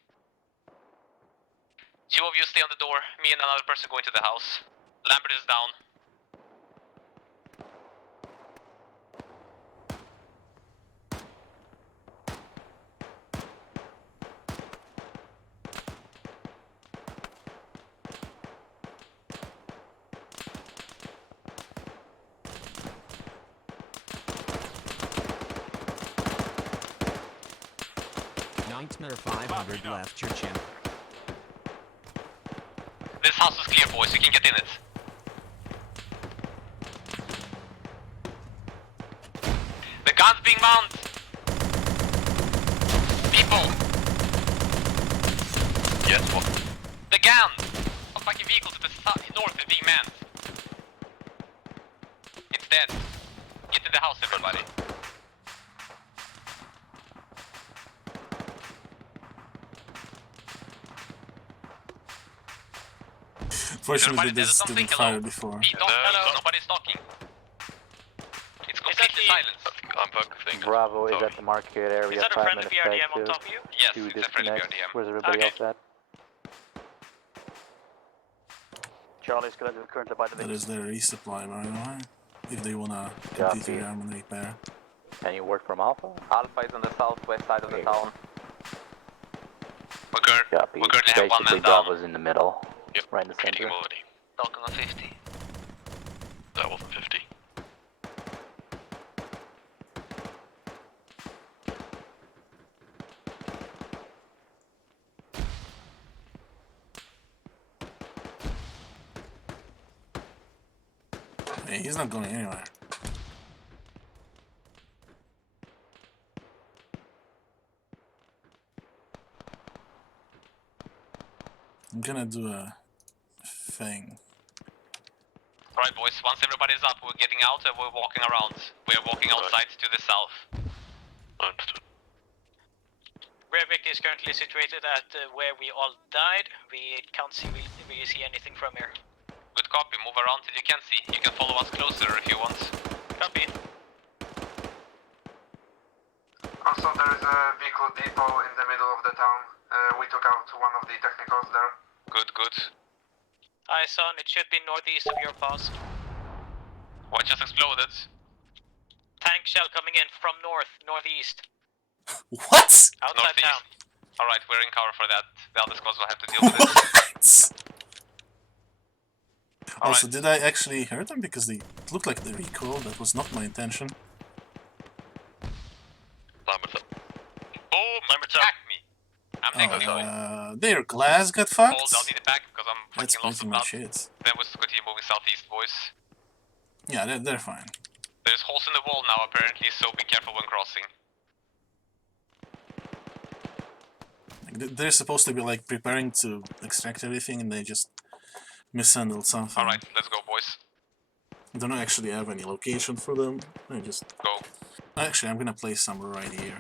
Two of you stay on the door, me and another person go into the house. Lambert is down. Nightmare 500 left your channel. This house is clear, boys, you can get in it. The gun's being mounted. People. Yes, what? The gun. A fucking vehicle to the north is being manned. It's dead. Get in the house, everybody. Fortunately, this didn't fire before. Nobody's talking. It's completely silent. I'm focusing. Bravo is at the market area. Is that a 5 friendly minutes BRDM on back top of you? Yes, to it's a friendly disconnect. BRDM. Where's everybody Okay. else at? Charlie's currently by the That is their resupply, by the way. If they wanna Copy. complete their arm and repair. Can you work from Alpha? Alpha is on the southwest side of the town. Copy. We currently have one Basically, man down. Bravo's in the middle. Yep. Right in the center. Knock on 50. That wasn't 50. Hey, he's not going anywhere. I'm gonna do a thing. Alright, boys, once everybody's up, we're getting out and we're walking around. We're walking outside to the south. Understood. Revik is currently situated at where we all died. We can't see really see anything from here. Good copy, move around till you can see. You can follow us closer if you want. Copy. Also, there is a vehicle depot in the middle of the town. We took out one of the technicals there. Good, good. Hi, son. It should be northeast of your pass. What just exploded? Tank shell coming in from northeast. What? Outside town. Alright, we're in cover for that. The other squads will have to deal with it. Also, did I actually hurt them? Because they looked like they recoiled. That was not my intention. Lambert's up. Oh, Lambert's attack me. I'm next. Their glass got fucked? Hold, I'll need it back because I'm That's fucking lost pretty of much blood. it. Then we'll continue moving southeast, boys. Yeah, they're fine. There's holes in the wall now apparently, so be careful when crossing. They're supposed to be like preparing to extract everything, and they just mishandled something. Alright, let's go, boys. I don't actually have any location for them. I just go. Actually, I'm gonna place some right here.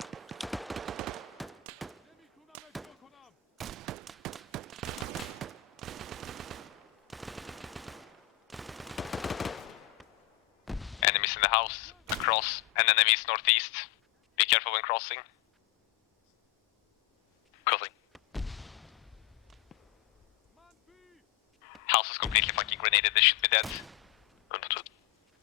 Enemies in the house, across, and enemies northeast. Be careful when crossing. Crossing. House is completely fucking grenaded, they should be dead.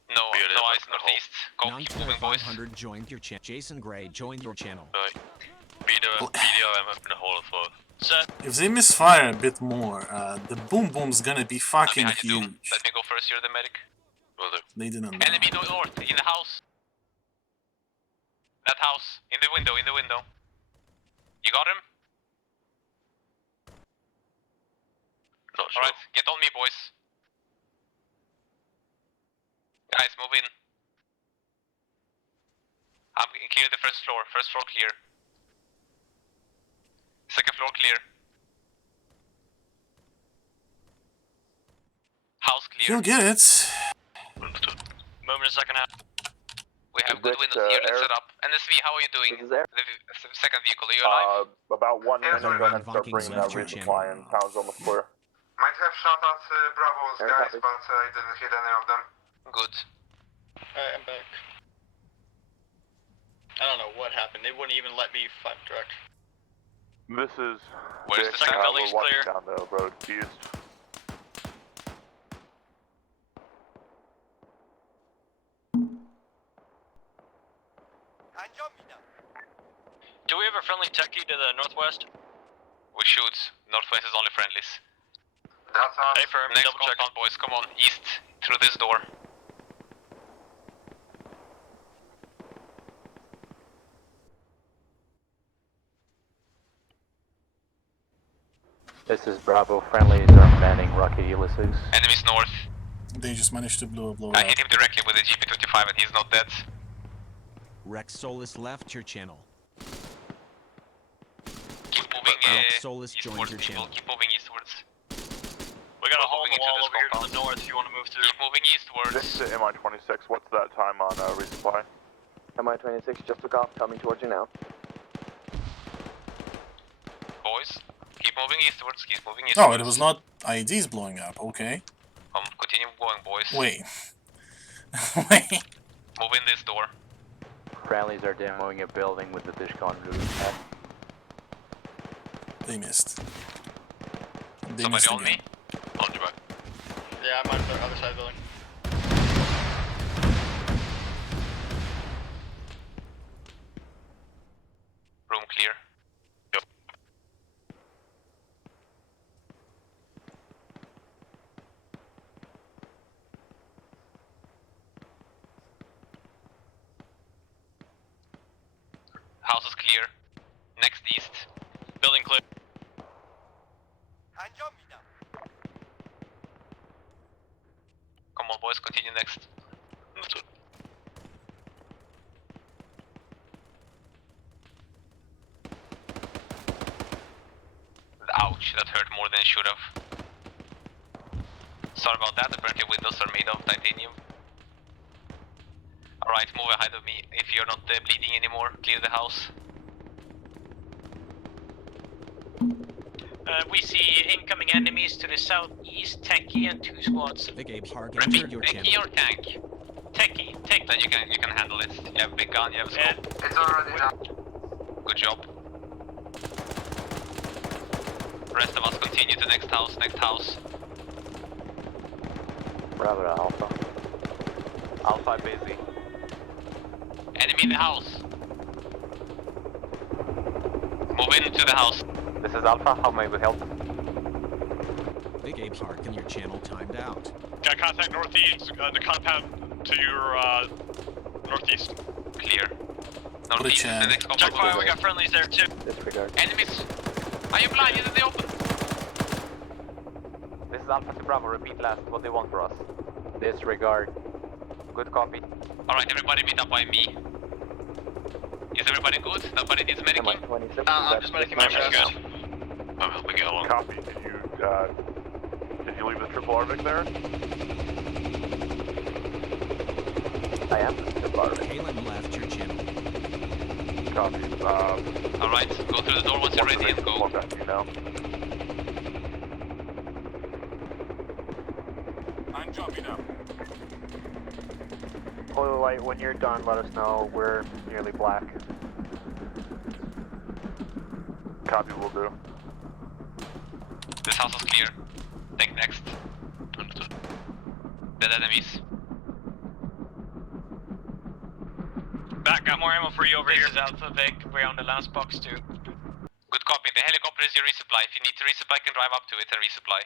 No, no eyes northeast. Go, keep moving, boys. 500 joined your channel. Jason Gray joined your channel. BDO, I'm up in the hole as well. If they misfire a bit more, the boom boom's gonna be fucking huge. Let me go first, you're the medic. Will do. They didn't know. Enemy north, in the house. That house, in the window, You got him? Not sure. Alright, get on me, boys. Guys, move in. I'm clear the first floor clear. Second floor clear. House clear. You'll get it. Moment a second. We have good windows here, let's set up. NSV, how are you doing? The second vehicle, are you alive? About 1 minute, go ahead and start bringing that resupply in. Town's almost clear. Might have shot at Bravo's guys, but I didn't hit any of them. Good. Alright, I'm back. I don't know what happened. They wouldn't even let me find direct. This is Where's the second building's we're clear? watching down the road east. Do we have a friendly techie to the northwest? We shoot. Northwest is only friendlies. That's us. Hey, firm, Next double check. compound, boys, come on. East, through this door. This is Bravo. Friendlies are manning Rocket Ulysses. Enemies north. They just managed to blow I up. hit him directly with a GP25 and he's not dead. Rex Solis left your channel. Keep moving Rex Solis joined eastwards, your people. channel. Keep moving eastwards. We got a hole in the Moving wall into over here this to the north if you want to move through. Keep moving eastwards. This is MI-26. What's that time on resupply? MI-26 just took off, coming towards you now. Boys, keep moving eastwards, keep moving eastwards. Oh, it was not IEDs blowing up. Okay. Continue going, boys. Wait. Wait. Move in this door. Friendlies are demoing a building with the Dishcon roof. They missed. They Somebody missed on again. me? On your back. Yeah, I'm on the other side of the building. Room clear. Yep. House is clear. Next east. Building clear. Come on, boys, continue next. Ouch, that hurt more than it should have. Sorry about that, apparently windows are made of titanium. Alright, move ahead of me. If you're not bleeding anymore, clear the house. We see incoming enemies to the southeast, Techie and 2 squads. Big Abe Park Repeat, entered your channel. Techie or tank? Techie. Then you can handle it. You have a big gun, you have a scope. It's already done. Good job. Rest of us continue to next house. Bravo to Alpha. Alpha busy. Enemy in the house. Move into the house. This is Alpha. How may we help? Big Abe Park in your channel timed out. Got contact northeast, the compound to your northeast. Clear. What a Northeast is the chance. next Check compound. fire, we got friendlies there too. Disregard. Enemies! Are you blind? You're in the open! This is Alpha to Bravo. Repeat last. What do you want for us? Disregard. Good copy. Alright, everybody meet up by me. Is everybody good? Nobody needs medicing? MI-26. I'm just medicing my chest. Good. I'm helping you along. Copy. Did you leave the triple RVIC there? I am the triple RVIC. Kalen left your channel. Copy. Alright, go through the door once you're ready and go. Back to you now. I'm jumping up. Oil light, when you're done, let us know. We're nearly black. Copy, will do. This house is clear. Take next. Dead enemies. Back, got more ammo for you over here. This is Alpha Vic, we're on the last box too. Good copy. The helicopter is your resupply. If you need to resupply, you can drive up to it and resupply.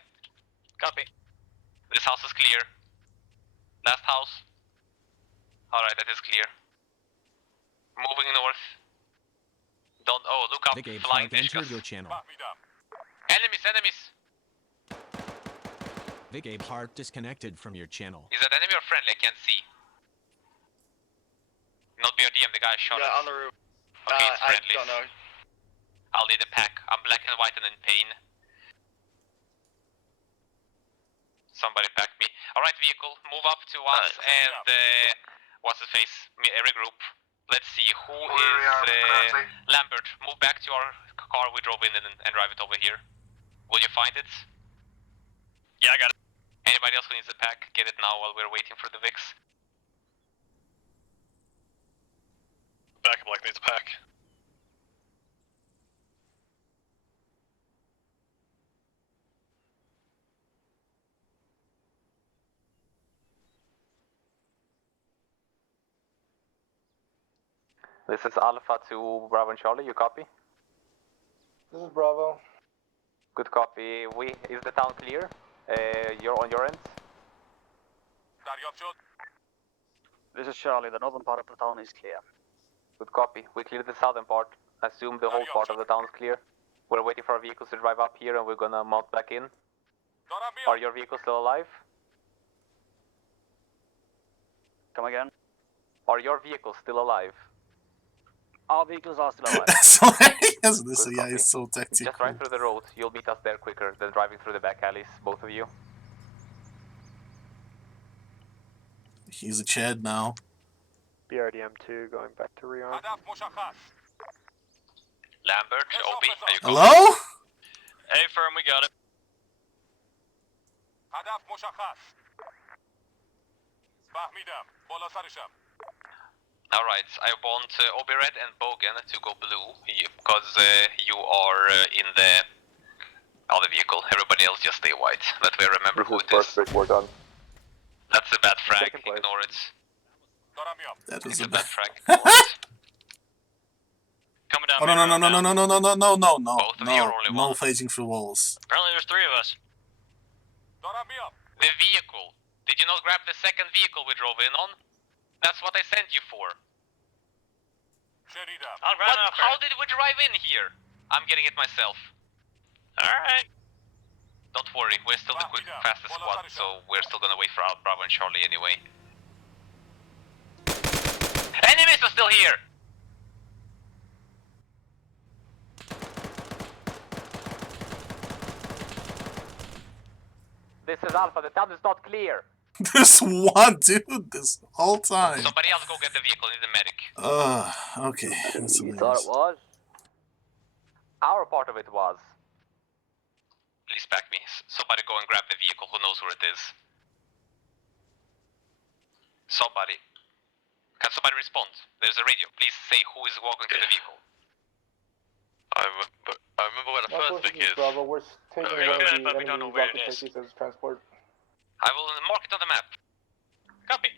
Copy. This house is clear. Last house. Alright, that is clear. Moving north. Don't. Oh, look up. Vic Abe Flying Clark entered Dishkas. your channel. Enemies, enemies. Vic Abe Hart disconnected from your channel. Is that enemy or friendly? I can't see. Not BRDM, the guy shot us. Yeah, on the roof. Okay, it's friendly. I don't know. I'll need a pack. I'm black and white and in pain. Somebody pack me. Alright, vehicle, move up to us and what's his face? Regroup. Let's see, who is Lambert, move back to our car we drove in and drive it over here. Will you find it? Yeah, I got it. Anybody else who needs a pack, get it now while we're waiting for the VIX. Backup like needs a pack. This is Alpha to Bravo and Charlie, you copy? This is Bravo. Good copy. Is the town clear? You're on your end? This is Charlie, the northern part of the town is clear. Good copy. We cleared the southern part. Assume the whole part of the town is clear. We're waiting for our vehicles to drive up here and we're gonna mount back in. Are your vehicles still alive? Come again? Are your vehicles still alive? Our vehicles are still alive. Yes, this guy is so tactical. Just drive through the road. You'll meet us there quicker than driving through the back alleys, both of you. He's a Chad now. BRDM2 going back to rearm. Lambert, OB, are you Hello? Hey, firm, we got it. Alright, I want OB Red and Bogan to go blue, because you are in the other vehicle. Everybody else just stay white. That way I remember who it is. Perfect, we're done. That's a bad frag, ignore it. That was It's a a bad bad. frag, ignore it. Coming down. Oh no! Both of you are only No one. phasing through walls. Apparently there's three of us. The vehicle. Did you not grab the second vehicle we drove in on? That's what I sent you for. How did we drive in here? I'm getting it myself. Alright. Don't worry, we're still the fastest squad, so we're still gonna wait for Bravo and Charlie anyway. Enemies are still here! This is Alpha, the town is not clear. There's one dude this whole time. Somebody else go get the vehicle, need a medic. Okay. That's You thought it was? Our part of it was. Please back me. Somebody go and grab the vehicle, who knows where it is. Somebody. Can somebody respond? There's a radio. Please say who is walking to the vehicle. I remember where the first Vic is. Bravo, we're taking away the but we don't know enemy where it rocket is. taxis as transport. I will mark it on the map. Copy.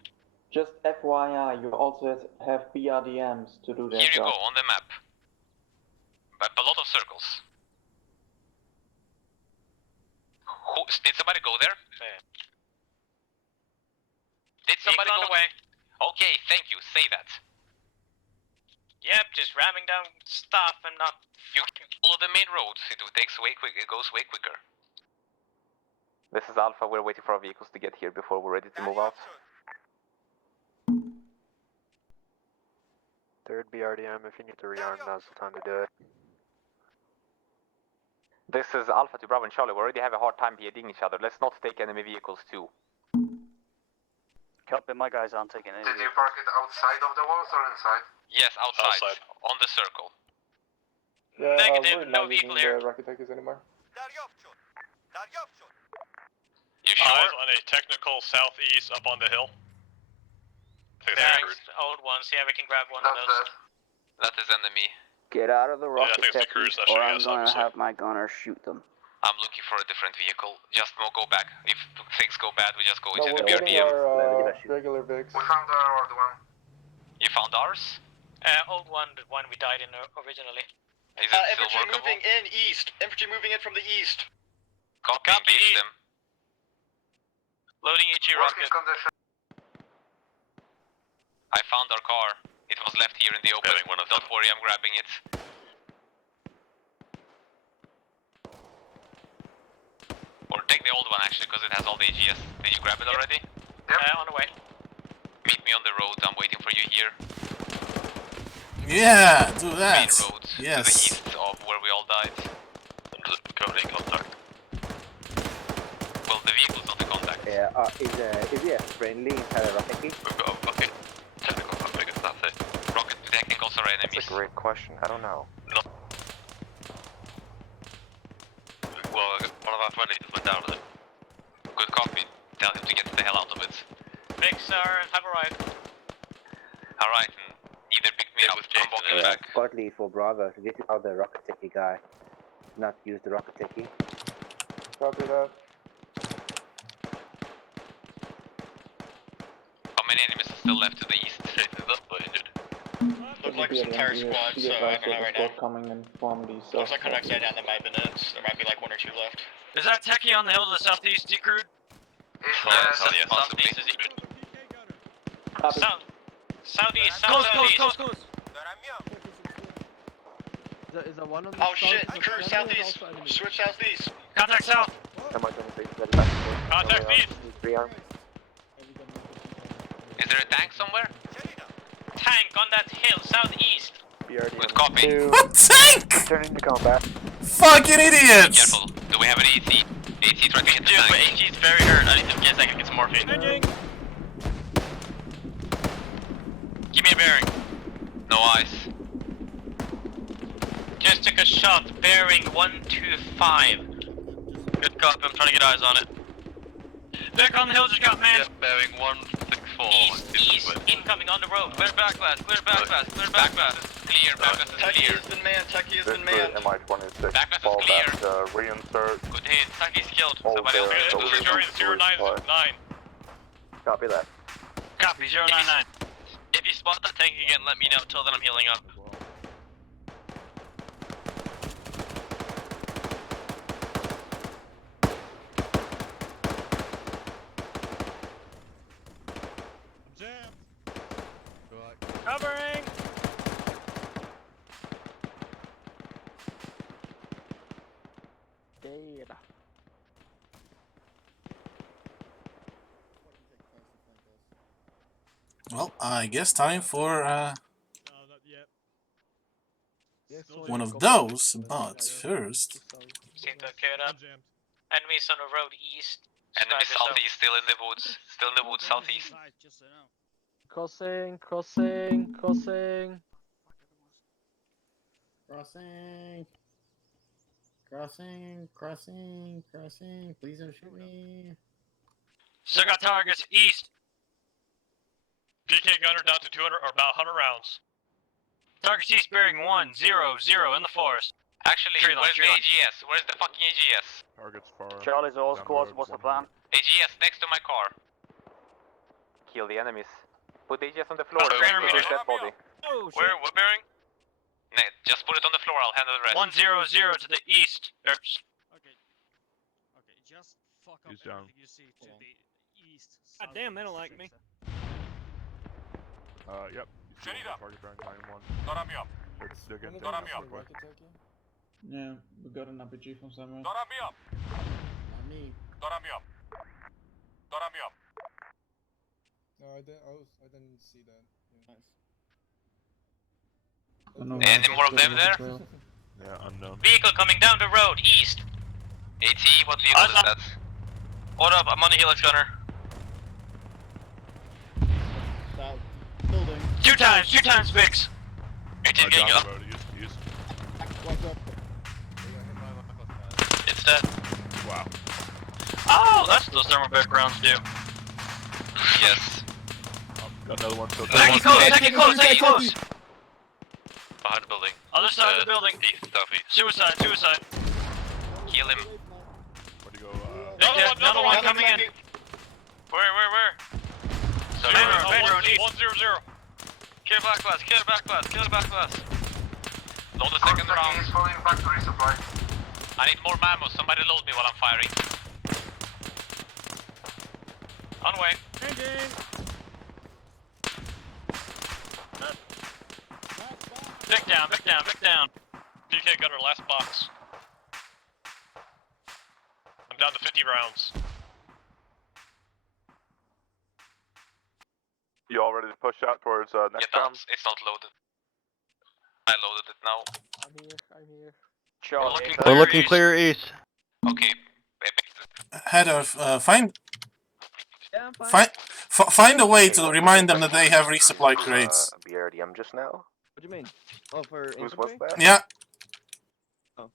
Just FYI, you also have BRDMs to do that Here you job. go, on the map. But a lot of circles. Did somebody go there? Yeah. Did somebody on go the way? Okay, thank you, say that. Yep, just ramming down stuff and not... You can follow the main road, it goes way quicker. This is Alpha, we're waiting for our vehicles to get here before we're ready to move out. Third BRDM, if you need to rearm, now's the time to do it. This is Alpha to Bravo and Charlie. We already have a hard time hitting each other. Let's not take enemy vehicles too. Copy, my guys aren't taking any. Did you park it outside of the walls or inside? Yes, outside. On the circle. Yeah, Negative, we're no not using vehicle here. the rocket takers anymore. You sure? Eyes on a technical southeast up on the hill. Bearings, old ones. Yeah, we can grab one of those. That is enemy. Get out of the I rocket think it's the techie, cruise session, or I'm yes, gonna obviously. have my gunner shoot them. I'm looking for a different vehicle. Just go back. If things go bad, we just go No, into the we're getting BRDM. our regular Vics. We found our old one. You found ours? Old one, the one we died in originally. Is it still Infantry workable? moving in east. Infantry moving in from the east. Copy engage them. Loading HE rocket. Condition. I found our car. It was left here in the open. Don't worry, I'm grabbing it. Or take the old one actually, because it has all the AGS. Did you grab it already? On the way. Meet me on the road. I'm waiting for you here. Yeah, do that. Main road to the Yes. east of where we all died. I'm just coding contact. Well, the vehicle's not in contact. Yeah, is he a friendly inside a rocket key? Okay. Technical contact is that's it. Rocket technicals are enemies. That's a great question. I don't know. No. Well, one of our friendly just went down with it. Good copy. Tell him to get the hell out of it. Vics have arrived. Alright, either pick me up, I'm walking back. Squad lead for Bravo. This is how the rocket techie guy. Not use the rocket techie. Copy that. How many enemies are still left to the east? Look like this entire squad, so I don't know right now. Coming in from the south. Looks like Conduct's down the map minutes. There might be like 1 or 2 left. Is that techie on the hill to the southeast, decrude? Southeast is Southeast, Close. Is that one on the Oh south shit, of the crew center southeast. and also enemy? Switch southeast. Contact south. Contact east. Is there a tank somewhere? Tank on that hill, southeast. Good copy. What tank? Turning to combat. Fucking Be idiots! careful. Do we have an AT? AT trying to get the tank. AT is very hurt. I need to get a second, get some morphine. Give me a bearing. No eyes. Just took a shot, bearing 125. Good copy, I'm trying to get eyes on it. Back on the hill, just got man. Bearing 164. East, incoming on the road. Clear backblast, clear backblast, clear backblast. Clear, backless is Techie clear. has been manned. Techie has This been is manned. MI-26. Backless is Fall clear. back to reinsert. Good hit. Taki's killed. Hold Somebody else there, killed. so we can 099. Copy that. Copy, 099. If you spot that tank again, let me know. Tell them I'm healing up. Covering! Data. Well, I guess time for one of those, but first. Seem to have cleared up. Enemies on the road east. Enemy southeast, still in the woods. Still in the woods, southeast. Crossing. Crossing. Please don't shoot me. Still got targets east. PK gunner down to 200 or about 100 rounds. Target east bearing 100 in the forest. Actually, where's the AGS? Where's the fucking AGS? Target's far. Charlie's all squads, what's the plan? AGS next to my car. Kill the enemies. Put the AGS on the floor. Meter. Dead body. Oh, Where? What bearing? Nah, just put it on the floor. I'll handle the rest. 100 to the east. Okay, just fuck up He's down. everything you see to the east. God damn, they don't like me. Yep. Shady up. Target bearing 91. Don't me up. It's still getting Don't me up. Yeah, we got an RPG from somewhere. Don't me up. Not me. Don't me up. Don't me up. No, I didn't see that. Nice. Any more of them there? Yeah, unknown. Vehicle coming down the road, east. AT, what vehicle is that? Hold up, I'm on the helix gunner. That building. Two times, Vix. AT getting down up. the road, east. What's up? It's dead. Wow. Oh, that's what those thermal backgrounds do. Yes. Got another one. Take it close. Behind the building. Other side of the building. East, southeast. Suicide. Kill him. Where'd you go? Another one coming in. Where? Main road, east. 100. Kill back class. Load the second round. Is falling back to resupply. I need more ammo. Somebody load me while I'm firing. On way. Back down. DK gunner, last box. I'm down to 50 rounds. You all ready to push out towards next round? It's not loaded. I loaded it now. I'm here. Charlie. We're looking clear east. Okay. Header, find Yeah, I'm fine. find a way to remind them that they have resupply crates. BRDM just now? What do you mean? Oh, for Whose infantry? was that? Yeah. Oh.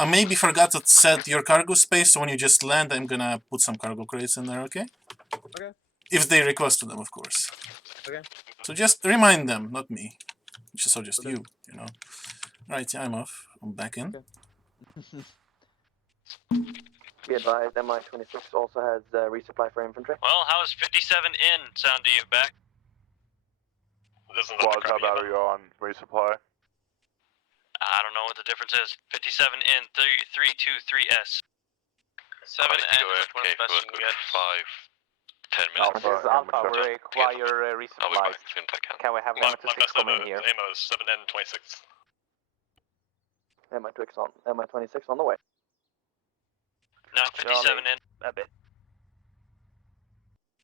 I maybe forgot to set your cargo space, so when you just land, I'm gonna put some cargo crates in there, okay? Okay. If they request them, of course. Okay. So just remind them, not me. So just you know. Right, yeah, I'm off. I'm back in. Okay. Be advised, MI-26 also has resupply for infantry. Well, how's 57 in sound to you? Back? Squads, how about are you on resupply? I don't know what the difference is. 57 in, 323S. 7 and is one of the best you can get. 10 minutes. This is Alpha, we require resupplies. Can we have MI-26 come in here? Ammo is 7N26. MI-26 on the way. No, 57 in. A bit.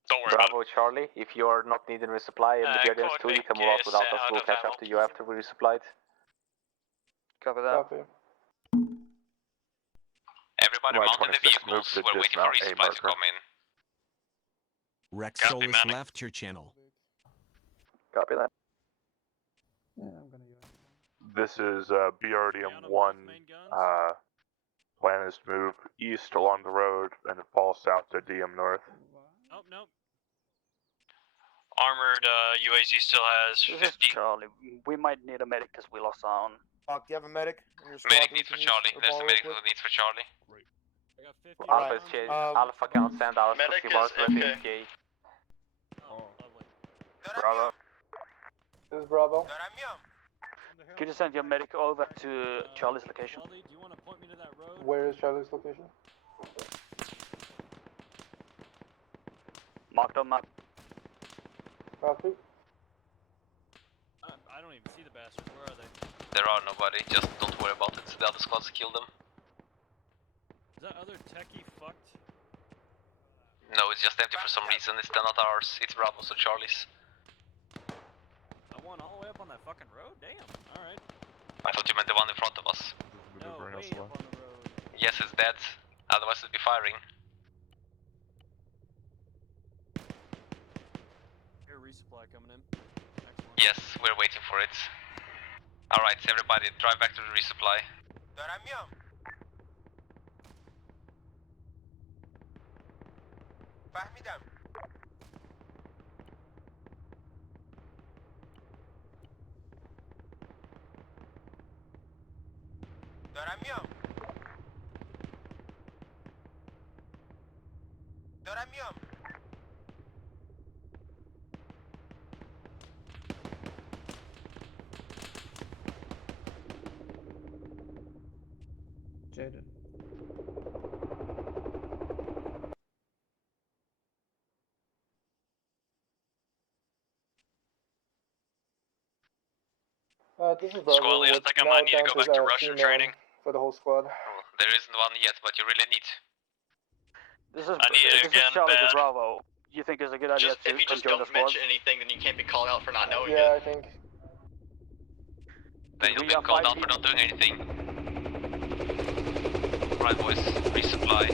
Don't worry Bravo, Charlie. If you are not needing resupply and the BRDMs too, you can move out without us. We'll catch up to you after we resupplied. Copy that. Everybody mount in the vehicles. We're waiting for resupply to come in. Rex Copy, Solus Manning. left your channel. Copy that. This is BRDM 1. Plan is to move east along the road and then fall south to DM north. Nope. Armored UAZ still has This is 50. Charlie. We might need a medic because we lost our own. Do you have a medic in your squad? Medic needs for Charlie. There's a medic who needs for Charlie. Alpha is chased. Alpha can send ours to Medic Sivars is with okay. Bravo. This is Bravo. Could you send your medic over to Charlie's location? Where is Charlie's location? Marked on map. Copy. I don't even see the bastards. Where are they? There are nobody. Just don't worry about it. The other squads kill them. Is that other techie fucked? No, it's just empty for some reason. It's not ours. It's Bravo's or Charlie's. I won all the way up on that fucking road? Damn. Alright. I thought you meant the one in front of us. No, way up on the road. Yes, it's dead. Otherwise it'd be firing. Air resupply coming in. Yes, we're waiting for it. Alright, everybody, drive back to the resupply. Jaden. This is Bravo. Squad leaders, I think I might need to go back to Russian training. For the whole squad. There isn't one yet, but you really need. This is I need it this again, is Charlie to bad. Bravo. You think it's a good idea Just, if you to just join the don't squad? mention anything, then you can't be called out for not knowing Yeah, it. I think. Then you'll be called out for not doing anything. Right, boys, resupply.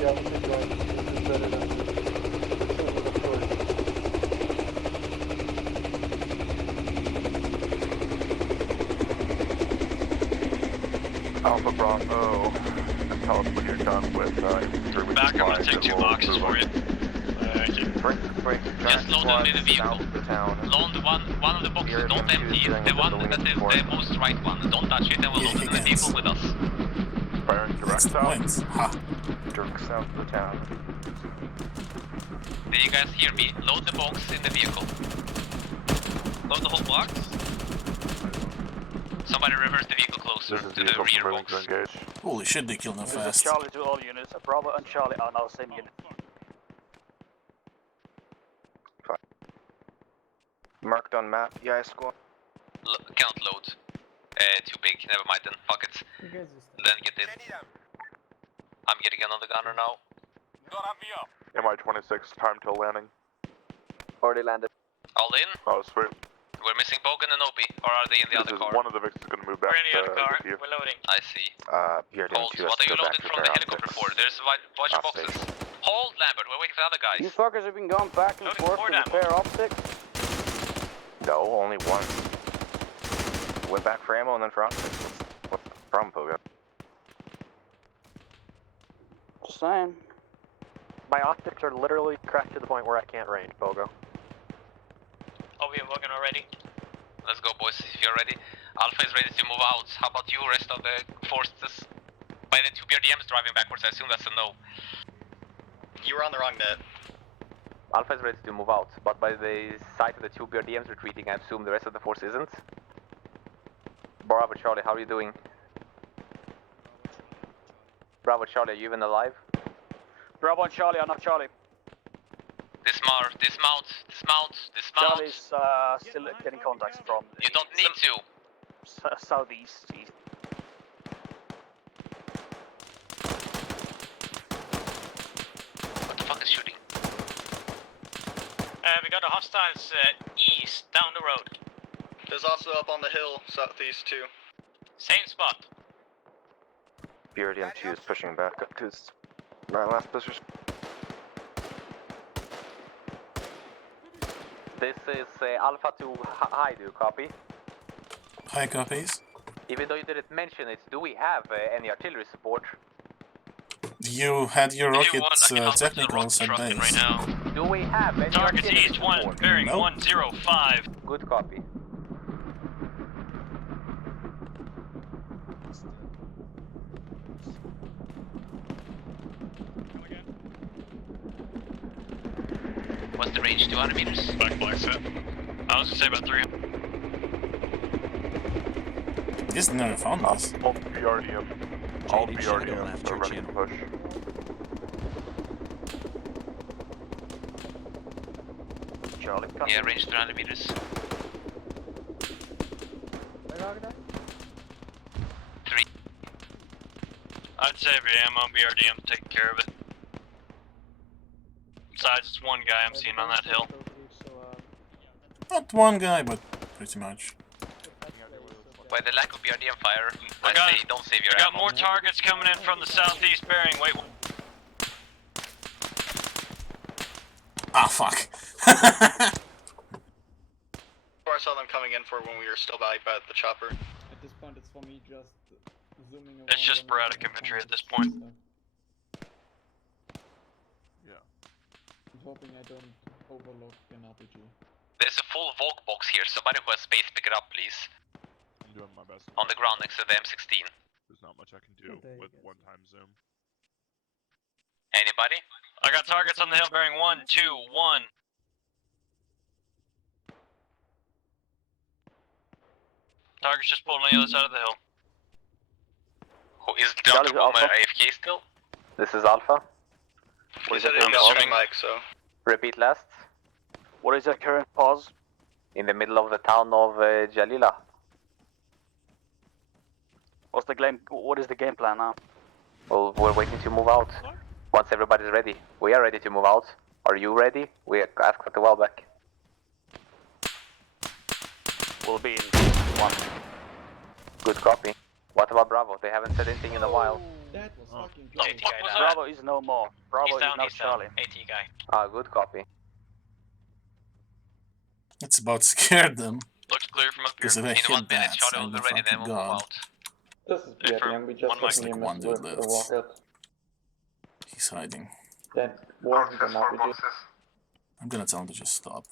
Yeah, we can join. This is better than the story. Alpha Bravo, tell us when you're done with infantry. Back, I'm gonna take 2 boxes for you. Thank you. Just load them in the vehicle. Load one of the boxes, don't empty it. The one that is the most right one. Don't touch it and we'll load it in the vehicle with us. Firing direct south. Ha. Direct south of the town. Did you guys hear me? Load the box in the vehicle. Load the whole box? Somebody reverse the vehicle closer to the rear box. Holy shit, they killed them This is fast. Charlie to all units. Bravo and Charlie are now same unit. Marked on map. Yeah, squad. Cannot load. Too big. Never mind then. Fuck it. Then get in. I'm getting another gunner now. MI-26, time till landing. Already landed. All in? Oh, sweet. We're missing Bogan and Obi, or are they in the other car? One of the Vicks is going to move back We're in the other car. here. We're loading. I see. BRDM Hold. What are you loading from the helicopter for? There's watch boxes. Hold, Lambert. We're waiting for the other guys. You fuckers have been going back and forth to repair optics? No, only one. Went back for ammo and then for optics. What's the problem, Pogo? Just saying. My optics are literally cracked to the point where I can't range, Bogo. Obi and Bogan already. Let's go, boys, if you're ready. Alpha is ready to move out. How about you, rest of the forces? By the 2 BRDMs driving backwards, I assume that's a no. You were on the wrong net. Alpha is ready to move out, but by the side of the 2 BRDMs retreating, I assume the rest of the force isn't. Bravo Charlie, how are you doing? Bravo Charlie, are you even alive? Bravo and Charlie are not Charlie. Dismount. Charlie's still getting contacts from. You don't need to. Southeast. East. What the fuck is shooting? We got a hostiles east, down the road. There's also up on the hill, southeast too. Same spot. BRDM-2 is pushing back up to its last position. This is Alpha to Hi, do you copy? Hi, copies. Even though you didn't mention it, do we have any artillery support? You had your rocket technicals at right base. now. Do we have any Target artillery east, support? bearing Nope. 105. Good copy. What's the range? 200 meters? Back black set. I was gonna say about 300. This never found us. All BRDM. All Jaded Shadow BRDM left are your ready to channel. push. Charlie. Yeah, range 300 meters. I'd save your ammo, BRDM, taking care of it. Besides, it's one guy I'm seeing on that hill. Not one guy, but pretty much. By the lack of BRDM fire, I I say don't save your got ammo. more targets coming in from the southeast bearing. Wait. Ah, fuck. I saw them coming in for when we were still back by the chopper. At this point, it's for me just zooming around. It's just sporadic infantry at this point. Yeah. I'm hoping I don't overlook an RPG. There's a full Volk box here. Somebody who has space, pick it up, please. I'm doing my best. On the ground next to the M16. There's not much I can do with one-time zoom. Anybody? I got targets on the hill bearing 1, 2, 1. Target's just pulled on the other side of the hill. Who is Dr. Boomer AFK still? This is Alpha. He said he got streaming mic, so. Repeat last. What is your current pause? In the middle of the town of Jalila. What is the game plan now? Well, we're waiting to move out. Once everybody's ready. We are ready to move out. Are you ready? We asked that a while back. We'll be in 1. Good copy. What about Bravo? They haven't said anything in a while. That was fucking AT great. guy down. Bravo is no more. Bravo He's is down, now he's down. Charlie. AT guy. Ah, good copy. It's about to scare them. Looks clear from up here. Because if I In 1 hit minute, that, Charlie I'm will the be ready, then fucking we'll move god. out. This is BRDM, we just There's got like EMS one dude with a left. rocket. He's hiding. That wasn't an RPG. I'm gonna tell him to just stop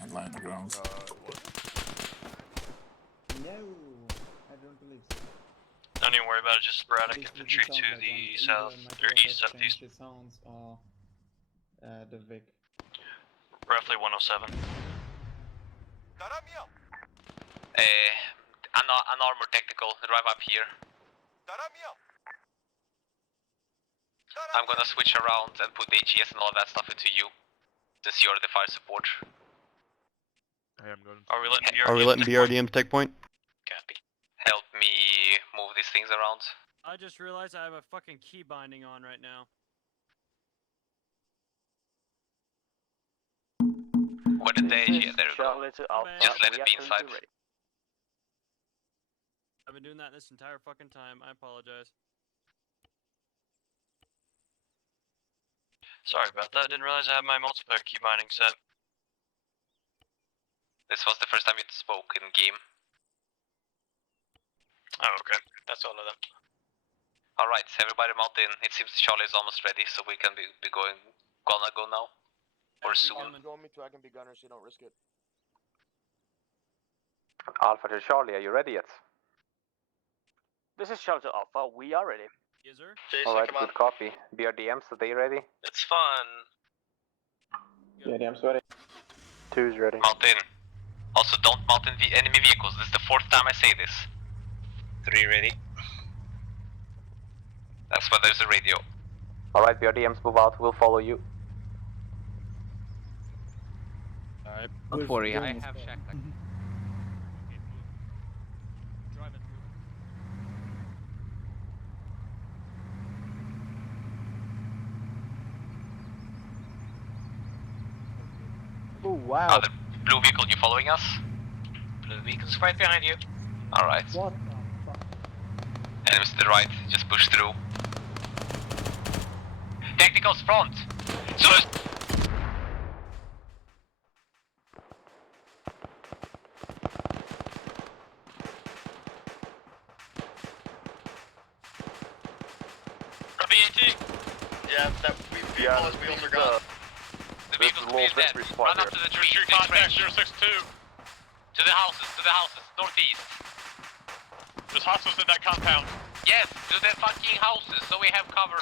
and lie on the ground. No, I don't believe so. Don't even worry about it, just sporadic infantry to the south, or east, southeast. Sounds are the Vic. Roughly 107. An armor technical, drive up here. I'm gonna switch around and put AGS and all that stuff into you, since you're the fire support. Are we letting BRDM? Are we letting BRDM take point? Copy. Help me move these things around. I just realized I have a fucking key binding on right now. Where did the AGS? There we go. Charlie to Alpha. Just let it be inside. I've been doing that this entire fucking time. I apologize. Sorry about that, didn't realize I had my multiplayer key binding set. This was the first time you spoke in game. Oh, okay. That's all of them. Alright, everybody mount in. It seems Charlie is almost ready, so we can be gonna go now. Or soon. You want me to, I can be gunner so you don't risk it. Alpha to Charlie, are you ready yet? This is Charlie to Alpha. We are ready. Yes, sir. Jason, Alright, come on. good copy. BRDMs, are they ready? It's fun. BRDM's ready. 2's ready. Mount in. Also, don't mount in the enemy vehicles. This is the 4th time I say this. 3 ready. That's why there's a radio. Alright, BRDMs, move out. We'll follow you. Alright. Don't worry, I have shack. Drive it Oh wow. The blue vehicle, you following us? Blue vehicle's right behind you. Alright. What the fuck? Enemies to the right, just push through. Technicals front! So BAT? Yeah, those wheels are gone. the vehicle's clear dead. Run up to the tree. Contact 062. To the houses, northeast. There's hostiles in that compound. Yes, to the fucking houses, so we have cover.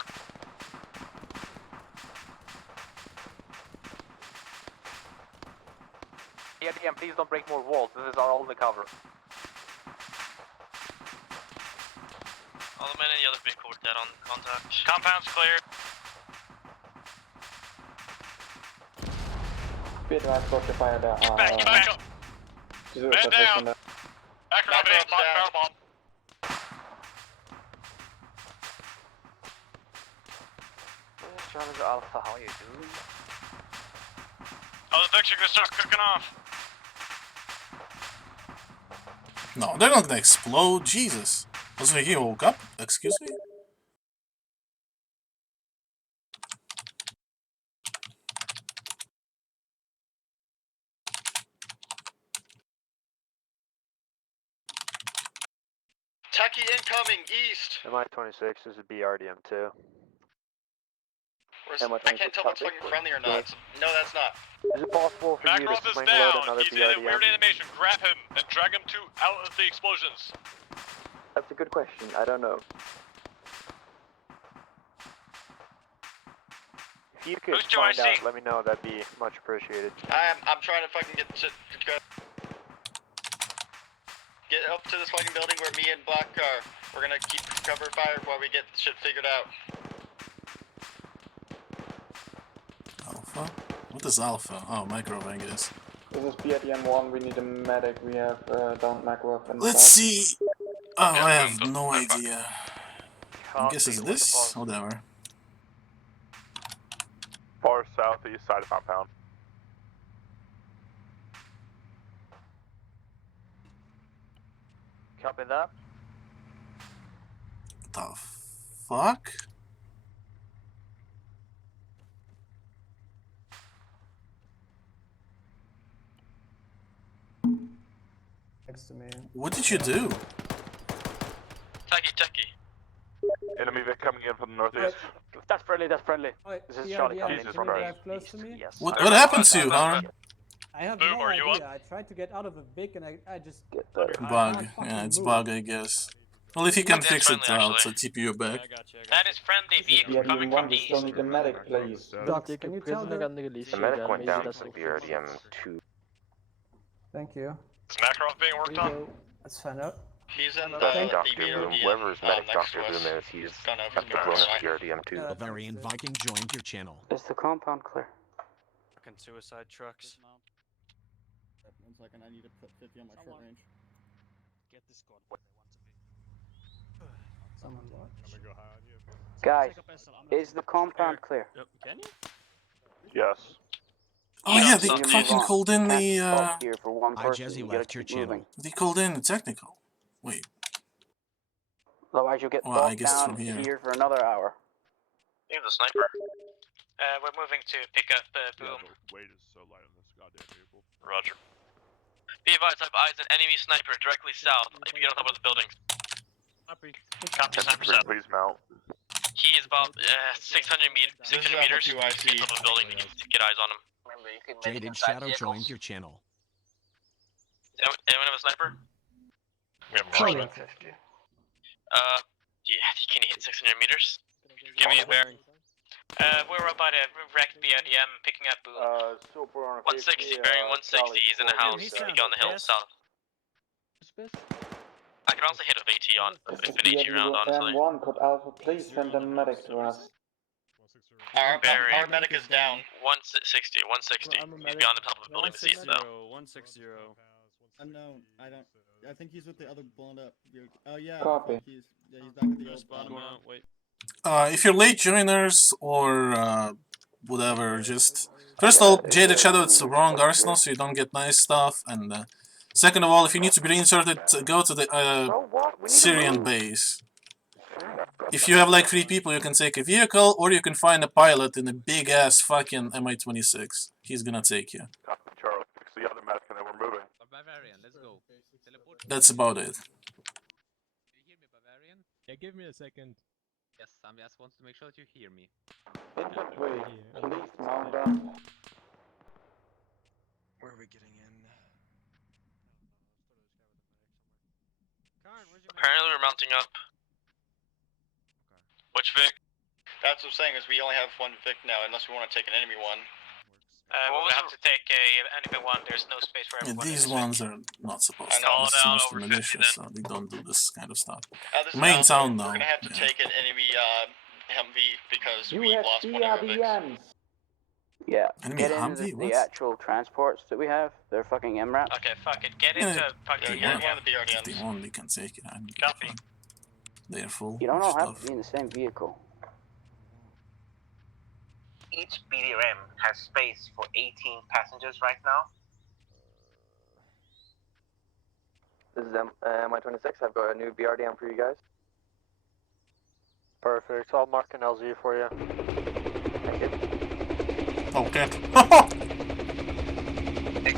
BRDM, please don't break more walls. This is our only cover. All the men in the other vehicle were dead on contact. Compound's clear. Speed right, got the fire there. Get back up. Zero Man separation down. there. Acrobatic barrel bomb. Charlie to Alpha, how are you doing? Oh, the Vicks are gonna start cooking off. No, they're not gonna explode. Jesus. Was he woke up? Excuse me? Techie incoming east. MI-26 is a BRDM too. I can't tell if it's fucking friendly or not. No, that's not. Is it possible for you to Makarov is swing load down. another He's in a BRDM? weird animation. Grab him and drag him out of the explosions. That's a good question. I don't know. If you could Who's find joining? out, let me know. That'd be much appreciated. I'm trying to fucking get up to this fucking building where me and Buck are. We're gonna keep cover fire while we get shit figured out. Alpha? What is Alpha? Oh, Microwave, I guess. This is BRDM 1, we need a medic, we have down Microwave and Let's see. Oh, I have no idea. I guess it's this? Whatever. Far southeast side of compound. Copy that. The fuck? Next to me. What did you do? Tucky. Enemy Vic coming in from the northeast. That's friendly, that's friendly. This is Charlie coming in Jesus from Christ. Drive close to me? Yes. What happened to you, Hunter? I have Boom, no are you idea. I tried to get out of a Vic and I just... Bug. Yeah, it's bug, I guess. Well, if you can fix it, I'll TP you back. That is friendly vehicle coming from the we still east. need a medic, please. Doc, can you tell the... The medic went down to BRDM 2. Thank you. Is Makarov being worked on? Let's find out. He's in the Dr. BRDM, Boom, whoever's medic next Dr. to us. Boom is, he's gone over at the to close the right. BRDM 2. Bavarian Viking joined your channel. Is the compound clear? Fucking suicide trucks. 1 second, I need to put 50 on my short range. Get this squad where they want to be. Someone watch. Guys, is the compound clear? Can you? Yes. Oh yeah, they fucking called in the Here for one person. Jesse You gotta left your keep moving. channel. they called in the technical. Wait. Otherwise, you'll get Well, I bogged guess down from here. here for another hour. You have the sniper. We're moving to pick up Boom. Weight is so light on this goddamn vehicle. Roger. Be advised, I have eyes an enemy sniper directly south. If you get on top of the buildings. Copy. Copy, sniper south. Please mount. He is about 600 meters. This is 600 meters. Alpha 2 IC. Top of the building. You can get eyes on him. Remember, you can Jaded Shadow joined your channel. Anyone have a sniper? We have Sorry. Yeah, can you hit 600 meters? Give me a bear. We're about to wreck BRDM, picking up Boom. Super on 160, bearing 160. He's in the house. He's on the hill south. I can also hit a VT on an AT round, honestly. M1, could Alpha please send a medic to us? Our medic is down. 160. He's beyond the top of the building to see it though. 160. Unknown. I think he's with the other blown up. Oh yeah. Copy. He's back at the old Spawn him out. Wait. If you're late joiners or whatever, just first of all, Jaded Shadow, it's the wrong arsenal, so you don't get nice stuff. And second of all, if you need to be reinserted, go to the Syrian base. If you have like 3 people, you can take a vehicle, or you can find a pilot in a big ass fucking Mi-26. He's gonna take you. Charles, fix the other medic and then we're moving. Bavarian, let's go. That's about it. You hear me, Bavarian? Yeah, give me a second. Yes, Sam just wants to make sure that you hear me. Infantry, please mount up. Where are we getting in? Apparently we're mounting up. Which Vic? That's what I'm saying, is we only have one Vic now, unless we want to take an enemy one. We'll have to take a enemy one. There's no space for Yeah, everyone. these ones are not supposed to. know. This is mostly Over 50 militia, then. so they don't do this kind of stuff. This Main round, town though. We're gonna have to take an enemy Humvee because we lost one of our Vics. BRDMs. Yeah, Enemy get into Humvee? the What? actual transports that we have. They're fucking MRAP. Okay, fuck it. Get Yeah, into fucking yeah, One of the If BRDMs. they want, they can take it. I don't give a Copy. fuck. They're full You don't of all have stuff. to be in the same vehicle. Each BDRM has space for 18 passengers right now. This is Mi-26. I've got a new BRDM for you guys. Perfect. I'll mark an LZ for you. Thank you. Okay.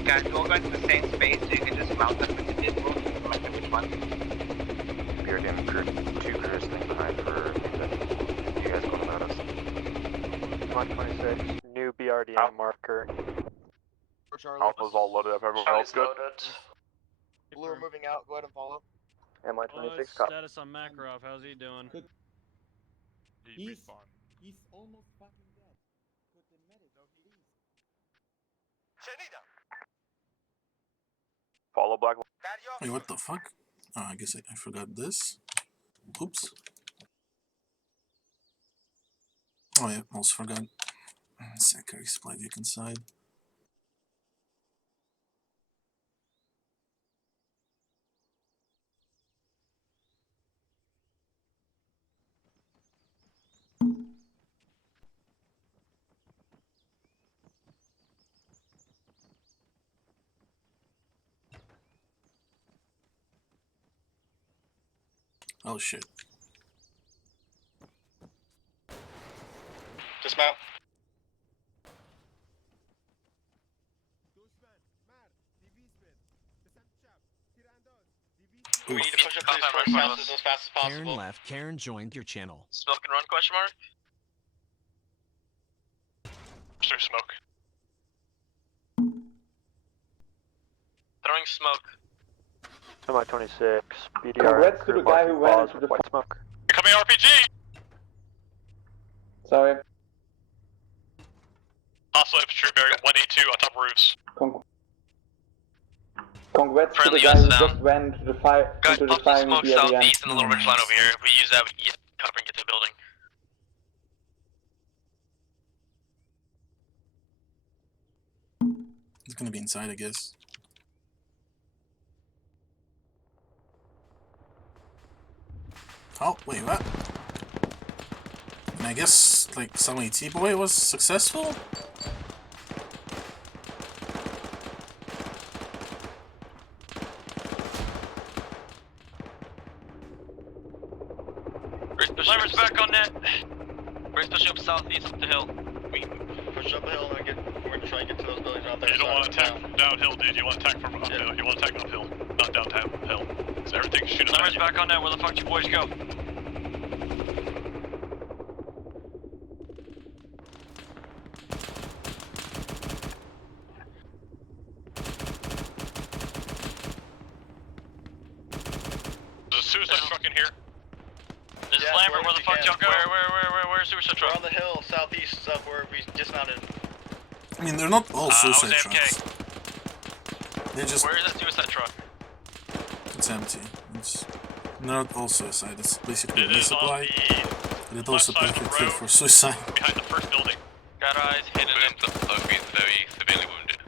Guys, go back to the same space so you can just mount up with the vehicle. No matter which one. BRDM crew, 2 crews staying behind for you guys going about us. 126. New BRDM marker. Alpha's all loaded up. Everyone else good? Blue are moving out. Go ahead and follow. Mi-26, copy. Status on Makarov. How's he doing? He's almost fucking dead. Put the medic, please. Follow Black. Wait, what the fuck? Oh, I guess I forgot this. Oops. Oh yeah, almost forgot. Secondary supply vehicle inside. Oh shit. Dismount. We need to push up these first houses as fast as Karen possible. left. Karen joined your channel. Smoke and run, question mark? Sure, smoke. Throwing smoke. Semi 26, BDR. Congrats to the guy who went into the white smoke. Coming RPG! Sorry. Hostile infantry bearing 182 on top roofs. Congrats Friendly to the guy who guys down. just ran into the fire. Guys, into the pop the fire smoke near the end. southeast and a little ridge line over here. We use that, we can cover and get to the building. It's gonna be inside, I guess. Oh, wait, what? And I guess, like, some AT boy was successful? Leverage back on net. We're pushing up southeast up the hill. We can push up the hill and we're gonna try and get to those buildings out there. You don't want to attack downhill, dude. You want to attack from uphill. You want to attack uphill, not downhill. So everything shoot at Leverage back on net. Where the fuck do you boys go? There's a suicide truck in here. This is Lambert. Where the fuck y'all go? Where's suicide truck? We're on the hill southeast of where we dismounted. I mean, they're not all suicide trucks. They're just... Where is that suicide truck? It's empty. It's not all suicide. It's basically a resupply. But it's also perfect fit for suicide. Behind the first building. Got eyes, hidden in. I've been very severely wounded.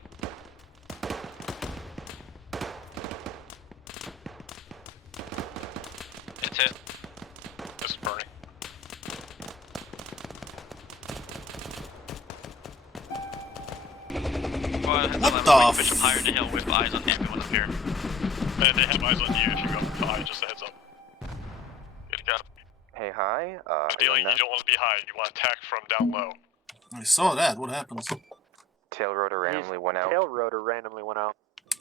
It's hit. This is burning. What the push up higher in the hill with eyes on everyone up here. They have eyes on you if you go high, just a heads up. Good go. Hey, hi. Ideally, you don't want to be high, you want to attack from down low. I saw that. What happens? Tail rotor randomly went out. Tail rotor randomly went out.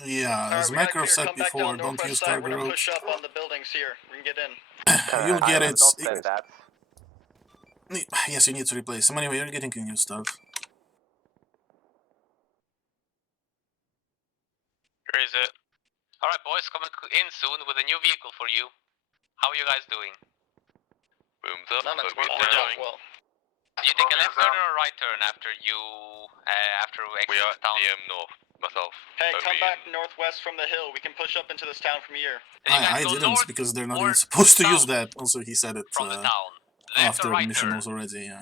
Yeah, as Macro said before, don't use cargo We're gonna roads. push up on the buildings here. We can get in. You'll get it. Don't send that. Yes, you need to replace them. Anyway, you're getting new stuff. Where is it? Alright boys, coming in soon with a new vehicle for you. How are you guys doing? Booms up, None of but we're doing well. You take a left turn or a right turn after you, after we exit we are town? DM north, myself. Hey, come back northwest from the hill. We can push up into this town from here. I didn't, because they're not even supposed to use that. Also, he said it after the mission was already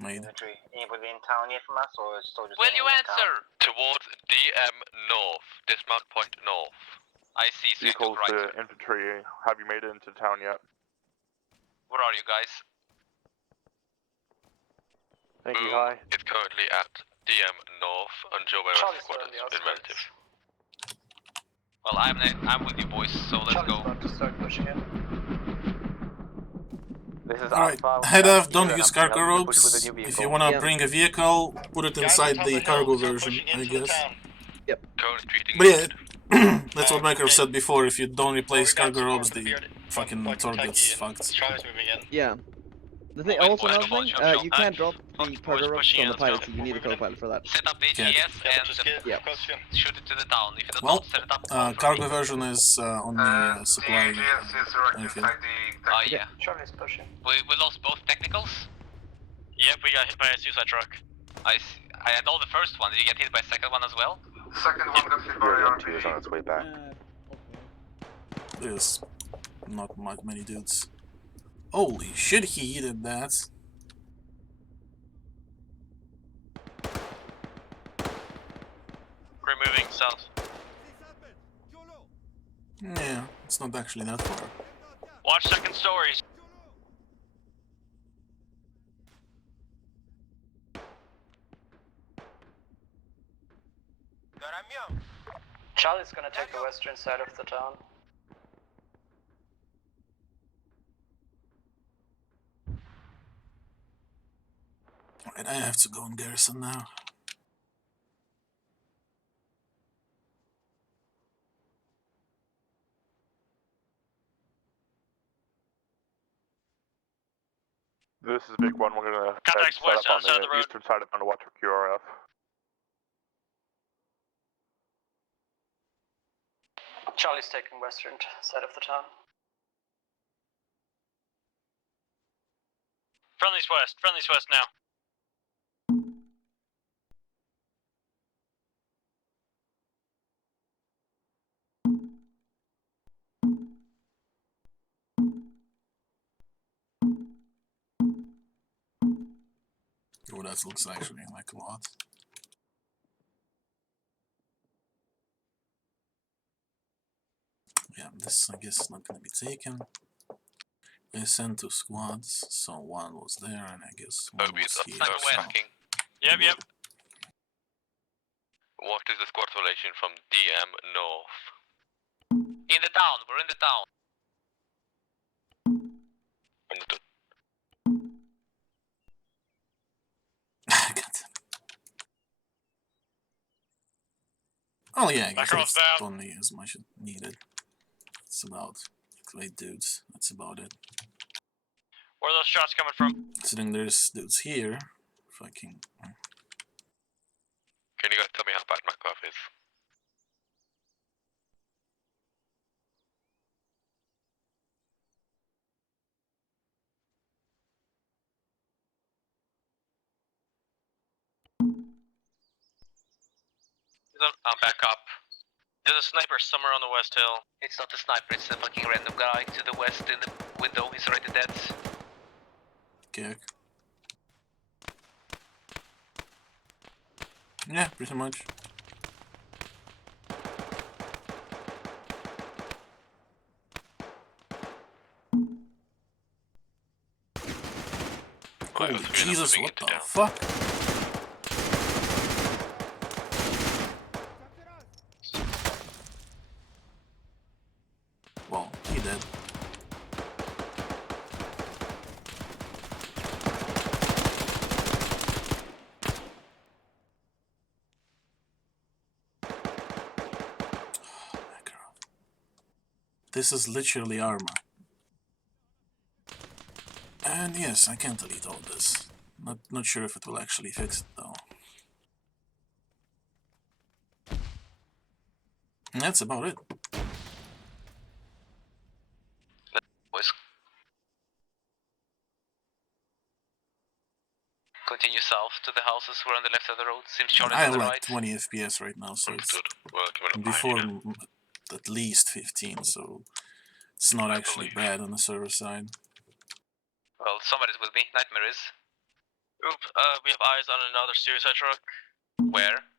made. Within town here from us, or still just... Will you answer? Towards DM north, dismount point north. I see, so you Equals took right to infantry. Have you made it into town yet? Where are you guys? Thank you, hi. It's currently at DM north on Joe Barrett's quarters in relative. Well, I'm with you boys, so let's go. Start pushing in. This is Alright, Alpha. head off, don't use cargo ropes. If you wanna bring a vehicle, put it inside the cargo version, I guess. Yep. But yeah, that's what Macro said before, if you don't replace cargo ropes, the fucking target's fucked. Yeah. The thing, also another thing, you can't drop the cargo ropes on the pilot, so you need a co-pilot for that. Set up AGS and Yeah. shoot it to the town. If it does Well, not, set it up. cargo version is on the supply. I feel. Oh yeah. Charlie's pushing. We lost both technicals? Yep, we got hit by a suicide truck. I had all the first one. Did you get hit by the second one as well? Second one got hit by R2 is on its way back. There's not many dudes. Holy shit, he did that. We're moving south. Yeah, it's not actually that far. Watch second stories. Charlie's gonna take the western side of the town. Alright, I have to go in garrison now. This is Big One. We're gonna Contacts set west up on outside the the road. eastern side of town to watch for QRF. Charlie's taking western side of the town. Friendly's west now. Oh, that looks actually like a lot. Yeah, this I guess is not gonna be taken. I sent 2 squads, so 1 was there, and I guess 1 was here. West, King. Yep. What is the squad formation from DM North? In the town, we're in the town. Understood. Oh yeah, I guess Across that's down. only as much as needed. It's about great dudes. That's about it. Where are those shots coming from? So then there's dudes here. Fucking. Can you guys tell me how bad McClough is? I'm back up. There's a sniper somewhere on the west hill. It's not a sniper, it's a fucking random guy to the west in the window. He's already dead. Okay. Yeah, pretty much. Holy Jesus, what the fuck? Well, he did. This is literally Arma. And yes, I can't delete all this. Not sure if it will actually fix it though. And that's about it. Boys. Continue south to the houses. We're on the left of the road. Seems Charlie's I on the have like right. 20 FPS right now, so it's Well, before at least 15, so it's not actually bad on the server side. Well, somebody's with me. Nightmare is. Oop, we have eyes on another suicide truck. Where?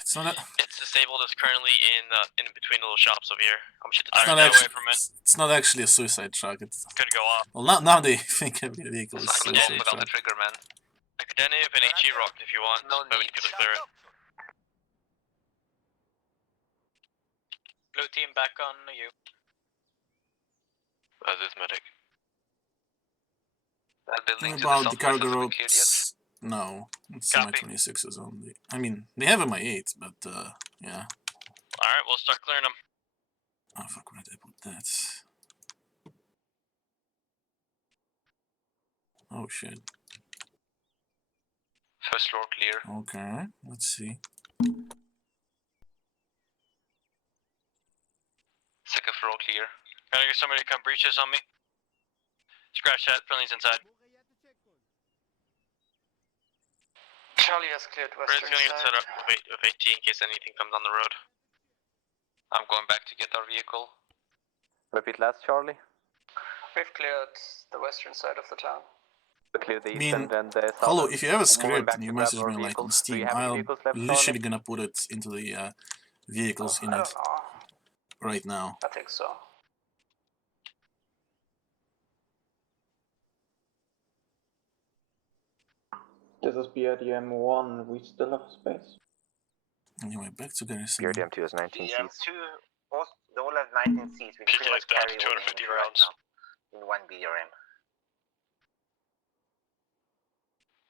It's not. It's disabled. It's currently in between the little shops over here. I'm shoot the It's tires not away from it. It's not actually a suicide truck. It's Could go off. well, now they think every vehicle is a I'm suicide without the truck. trigger, man. Denny up an HE rock if you want. No but we need. can clear it. Blue team back on you. As is medic. That building to About the the cargo southwest hasn't been cleared yet. ropes, no, it's Copy. Mi-26s only. I mean, they have Mi-8, but yeah. Alright, we'll start clearing them. Oh fuck, where did I put that? Oh shit. First floor clear. Okay, let's see. Second floor clear. Gotta get somebody to come breach this on me. Scratch that, friendly's inside. Charlie has cleared We're western just gonna get side. set up with 18 in case anything comes on the road. I'm going back to get our vehicle. Repeat last, Charlie. We've cleared the western side of the town. We clear the I eastern mean, and the hello, southern. if you have a We're moving script back and to you grab message our me like on vehicles. Do you Steam, have any I'll vehicles left, literally Charlie? gonna put it into the vehicles in I it don't know. right now. I think so. This is BRDM 1, we still have space. Anyway, back to garrison. BRDM 2 has 19 seats. They all have 19 seats. We can pretty much down carry to all 250 the rounds. right now in one BRM.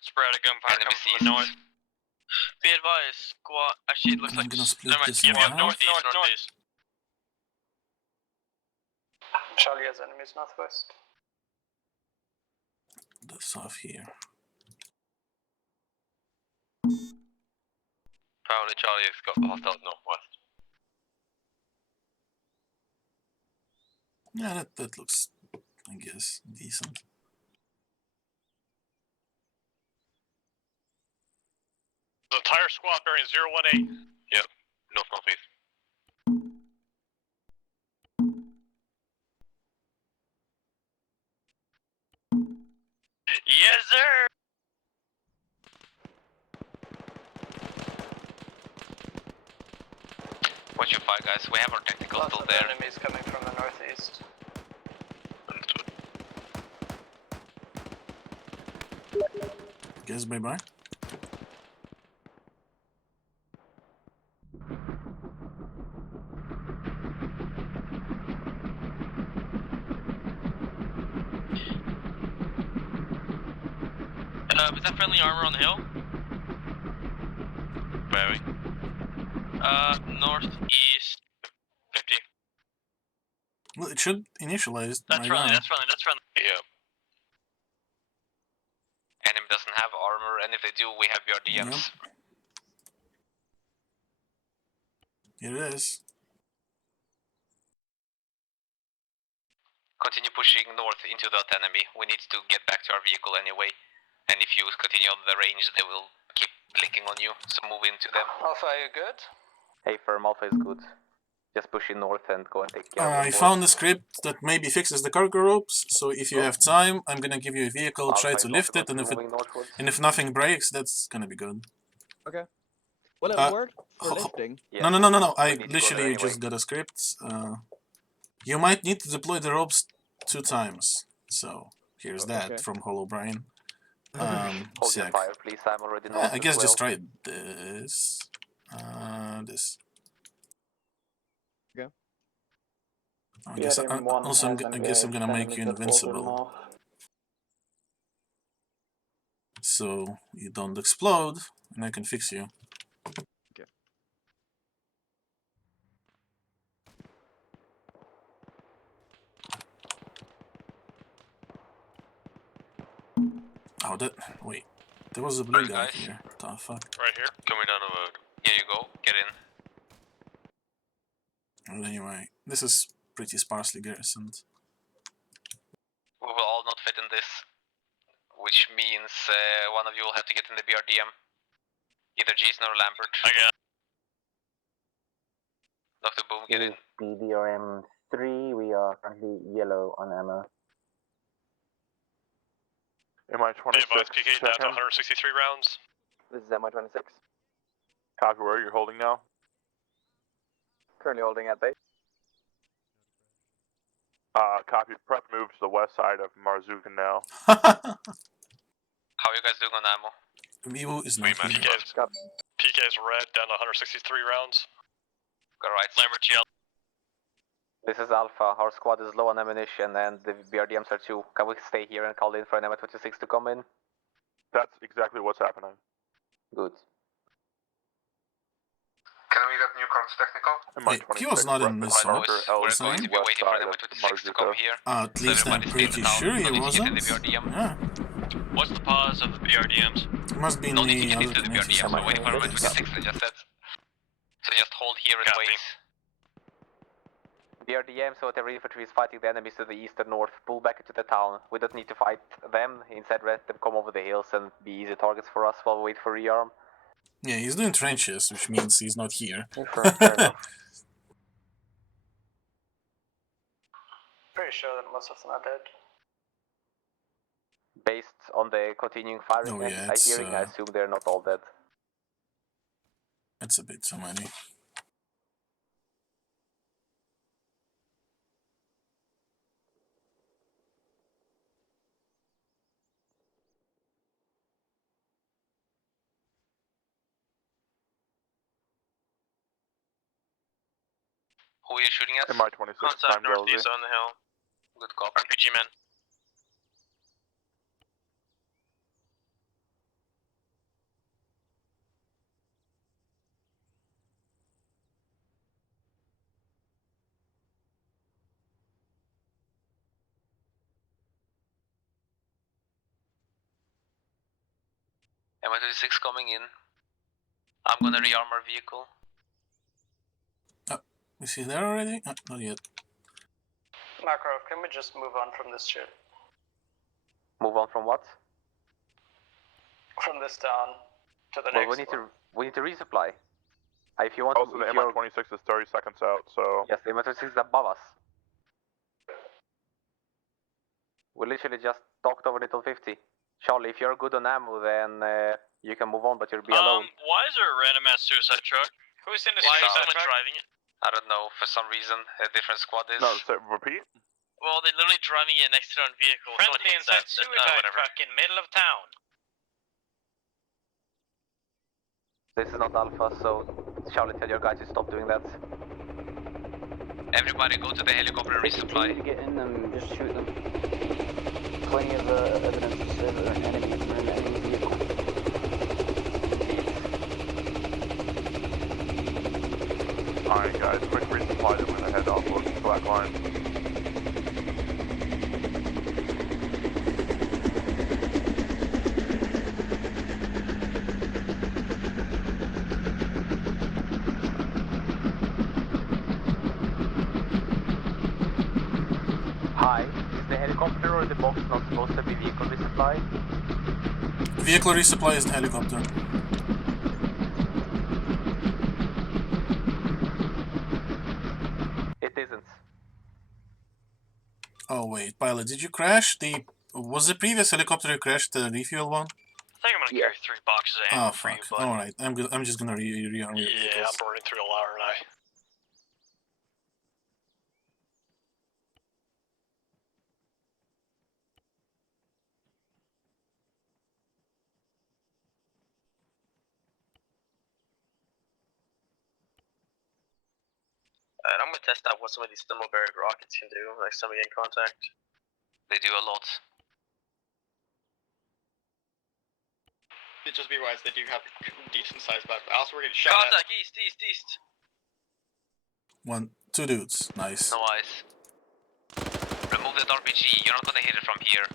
Sporadic gunfire coming from the north. Be advised, squad. Actually, it looks I'm like. gonna split Never mind. this Give me in up half. northeast. Charlie has enemies northwest. This off here. Probably Charlie has got hostile northwest. Yeah, that looks, I guess, decent. The entire squad bearing 018. Yep, northeast. Yes, sir! Watch your fire, guys. We have our technical still there. Enemies coming from the northeast. Guess bye-bye. Is that friendly armor on the hill? Where are we? Northeast 50. Well, it should initialize That's right friendly, now. that's friendly. Yeah. Enemy doesn't have armor, and if they do, we have BRDMs. Yep. Here it is. Continue pushing north into that enemy. We need to get back to our vehicle anyway. And if you continue on the range, they will keep blinking on you, so move into them. Alpha, are you good? Hey, firm, Alpha is good. Just push in north and go and take care of I found a script that maybe fixes the cargo ropes, so if you have time, I'm gonna give you a vehicle, try to lift it, and if nothing breaks, that's gonna be good. Okay. Will it work for lifting? No. I literally just got a script. You might need to deploy the ropes 2 times. So here's that from Hollow Brian. Hold your fire, please. I'm already I guess just try this. This. Okay. I guess I guess I'm gonna make you invincible, so you don't explode, and I can fix you. Okay. Oh, wait. There was a blue guy here. What the fuck? Right here? Coming down the road. Here you go. Get in. Well, anyway, this is pretty sparsely garrisoned. We will all not fit in this, which means one of you will have to get in the BRDM. Either Jason or Lambert. I got. Dr. Boom, get in. BDRM 3, we are currently yellow on ammo. MI-26, PK down to 163 rounds. This is MI-26. Copy, where you're holding now? Currently holding at base. Copy, prep move to the west side of Marzuka now. How are you guys doing on ammo? Vivo is not here. PK's red down to 163 rounds. Got right. Lambert yellow. This is Alpha. Our squad is low on ammunition and the BRDMs are too. Can we stay here and call in for an MI-26 to come in? That's exactly what's happening. Good. Can we get new comms technical? Wait, he was not in this one. We're going to be waiting for MI-26 to come here. At least I'm pretty sure he wasn't. Yeah. What's the pause of the BRDMs? It must be in the other BRDMs. We're waiting for MI-26, they just said. So just hold here and wait. BRDM, so whatever infantry is fighting the enemies to the east and north, pull back into the town. We don't need to fight them, instead let them come over the hills and be easy targets for us while we wait for rearm. Yeah, he's doing trenches, which means he's not here. Pretty sure that most of them are dead. Based on the continuing firing Oh, yeah, and hearing, I assume they're not all dead. It's a bit too many. Who are you shooting at? MI-26, Contact northeast on the hill. Good copy. RPG men. MI26 coming in. I'm gonna rearm our vehicle. Is he there already? Not yet. Macro, can we just move on from this shit? Move on from what? From this town to the Well, next we need to resupply. If you want also, the MI26 is 30 seconds out, so... Yes, the MI26 is above us. We literally just docked over Little 50. Charlie, if you're good on ammo, then you can move on, but you'll be alone. Why is there a random ass suicide truck? Who's in the Why is suicide someone truck? driving it? I don't know, for some reason, a different squad is. No, repeat? Well, they're literally driving it next to their own vehicle. Friendly inside suicide truck in middle of town. This is not Alpha, so Charlie, tell your guys to stop doing that. Everybody go to the helicopter and resupply. To get in them, just shoot them. Plenty of evidence to say that an enemy is in an enemy vehicle. Alright guys, quick resupply, then we're gonna head off towards the black line. Hi, is the helicopter or the box not supposed to be vehicle resupply? Vehicle resupply is the helicopter. It isn't. Oh wait, pilot, did you crash the... Was the previous helicopter you crashed the refuel one? I think I'm gonna carry 3 boxes of ammo Oh for you, fuck, bud. alright, I'm just gonna rearm your vehicles. Yeah, I'm burning through a lot, aren't I? Alright, I'm gonna test out what some of these thermobaric rockets can do next time we get in contact. They do a lot. Just be wise, they do have a decent sized back. Also, we're getting shot at. Contact east. 2 dudes, nice. No eyes. Remove that RPG, you're not gonna hit it from here.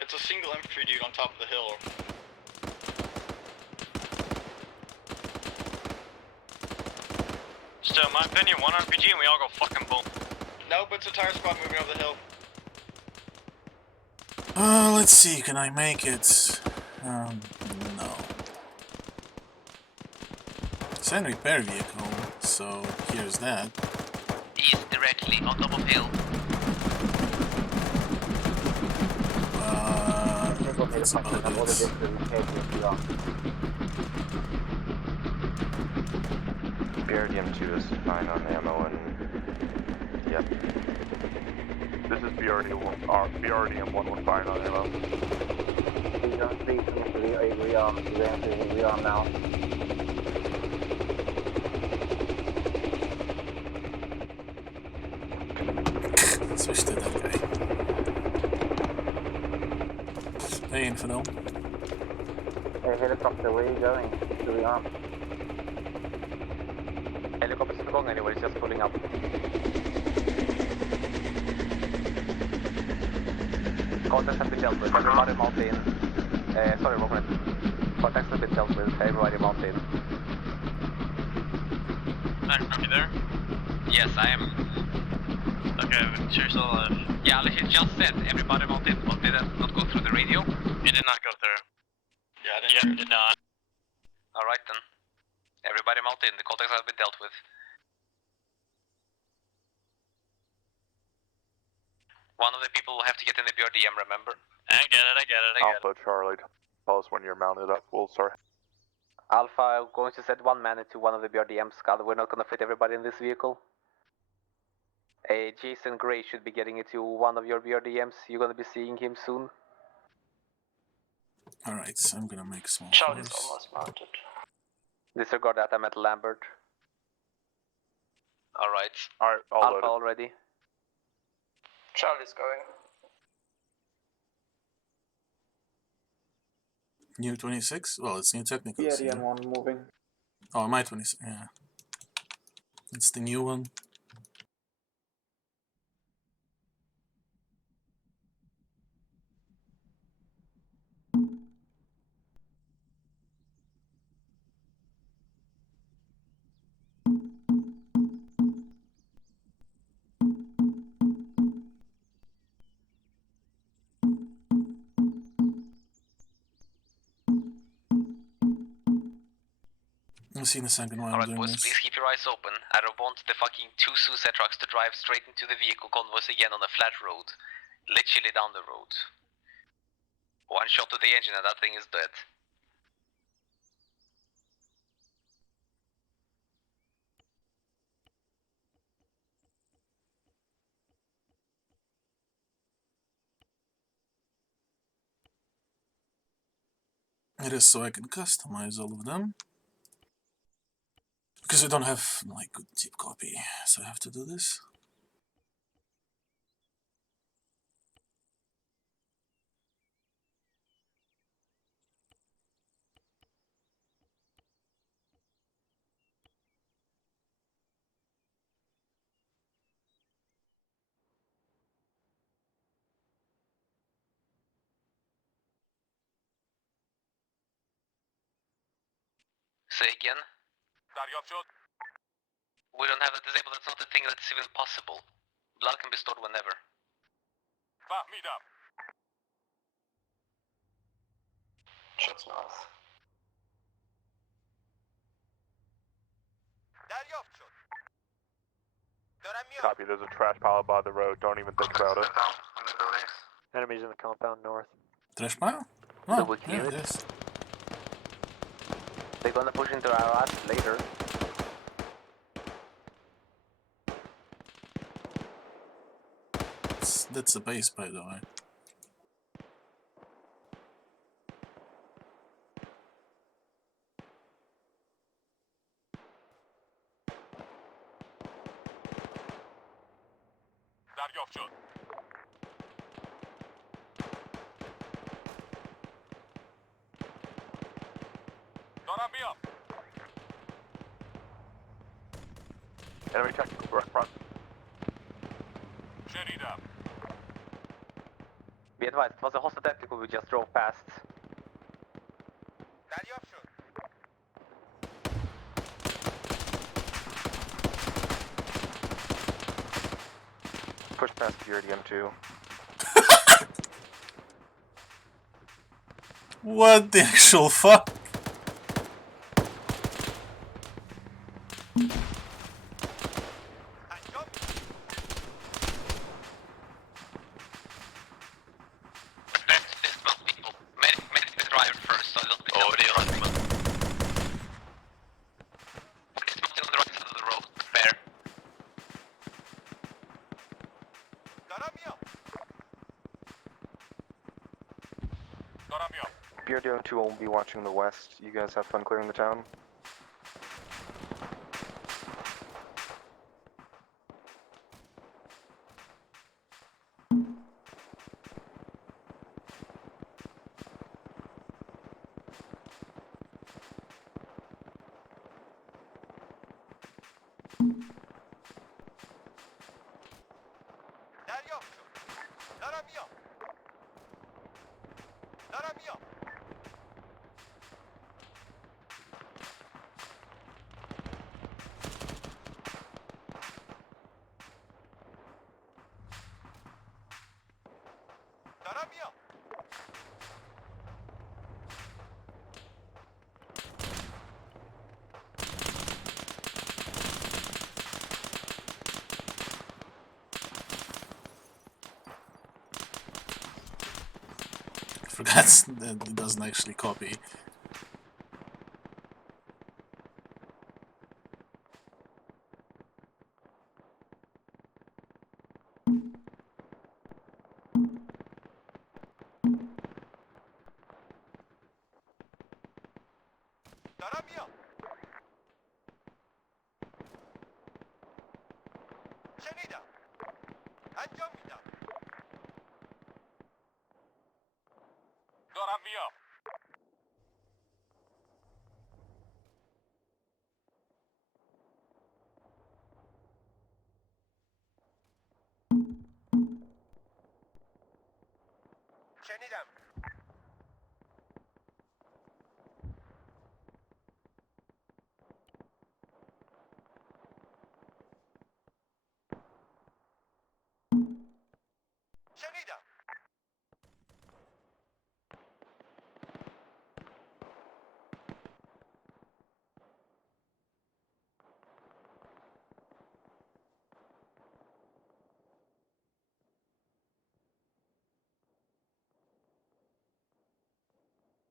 It's a single infantry dude on top of the hill. Still, in my opinion, 1 RPG and we all go fucking boom. No, but it's a tire squad moving over the hill. Let's see, can I make it? No. It's a repair vehicle, so here's that. East directly, on top of hill. That's about it. BRDM2 is fine on ammo and... Yep. This is BRDM1 was fine on ammo. Please don't speak to me, rearm now. Switch to that guy. Hey, Infidel. Hey, helicopter, where are you going? To rearm. Helicopter's not going anywhere, it's just pulling up. Contacts have been dealt with, everybody mount in. Sorry, wrong one. Contacts have been dealt with, everybody mount in. Are you there? Yes, I am. Okay, you're still alive. Yeah, Alice just said everybody mount in, but did that not go through the radio? It did not go through. Yeah, it did not. Alright then. Everybody mount in, the contacts have been dealt with. One of the people will have to get in the BRDM, remember? I get it. Alpha, Charlie, tell us when you're mounted up. We'll start. Alpha, I'm going to send 1 man into one of the BRDMs. We're not gonna fit everybody in this vehicle. Jason Gray should be getting into one of your BRDMs. You're gonna be seeing him soon. Alright, so I'm gonna make a small Charlie's force. almost mounted. Disregard that, I'm at Lambert. Alright. Alright, all Alpha loaded. already. Charlie's going. New 26? Well, it's new technicals. Yeah, one moving. Oh, my 26, yeah. It's the new one. I'll see in a second why I'm Alright, doing boys, this. please keep your eyes open. I don't want the fucking two suicide trucks to drive straight into the vehicle convoys again on a flat road. Literally down the road. One shot to the engine and that thing is dead. It is so I can customize all of them. Because we don't have like good deep copy, so I have to do this. Say again? We don't have that disabled, that's not the thing that's even possible. Blood can be stored whenever. Shots north. Copy, there's a trash pile by the road, don't even think about it. Enemies in the compound north. Trash pile? Double Oh, kill yeah, it. yes. They're gonna push into our ass later. That's the base, by the way. Enemy tactical direct front. Be advised, it was a hostile tactical we just drove past. Push past security M2. What the actual fuck? BRDO 2 will be watching the west. You guys have fun clearing the town. Forgot that it doesn't actually copy.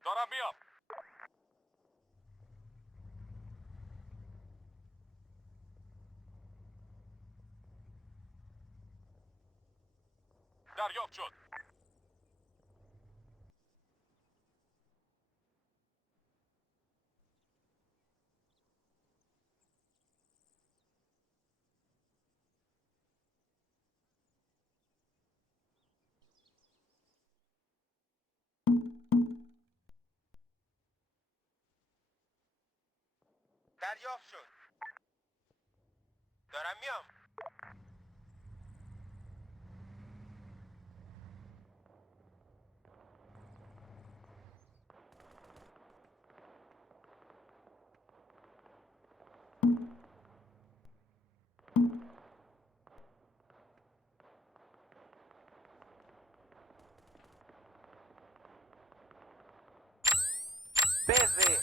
Got me up. دریافت شد. دارم میام. Busy.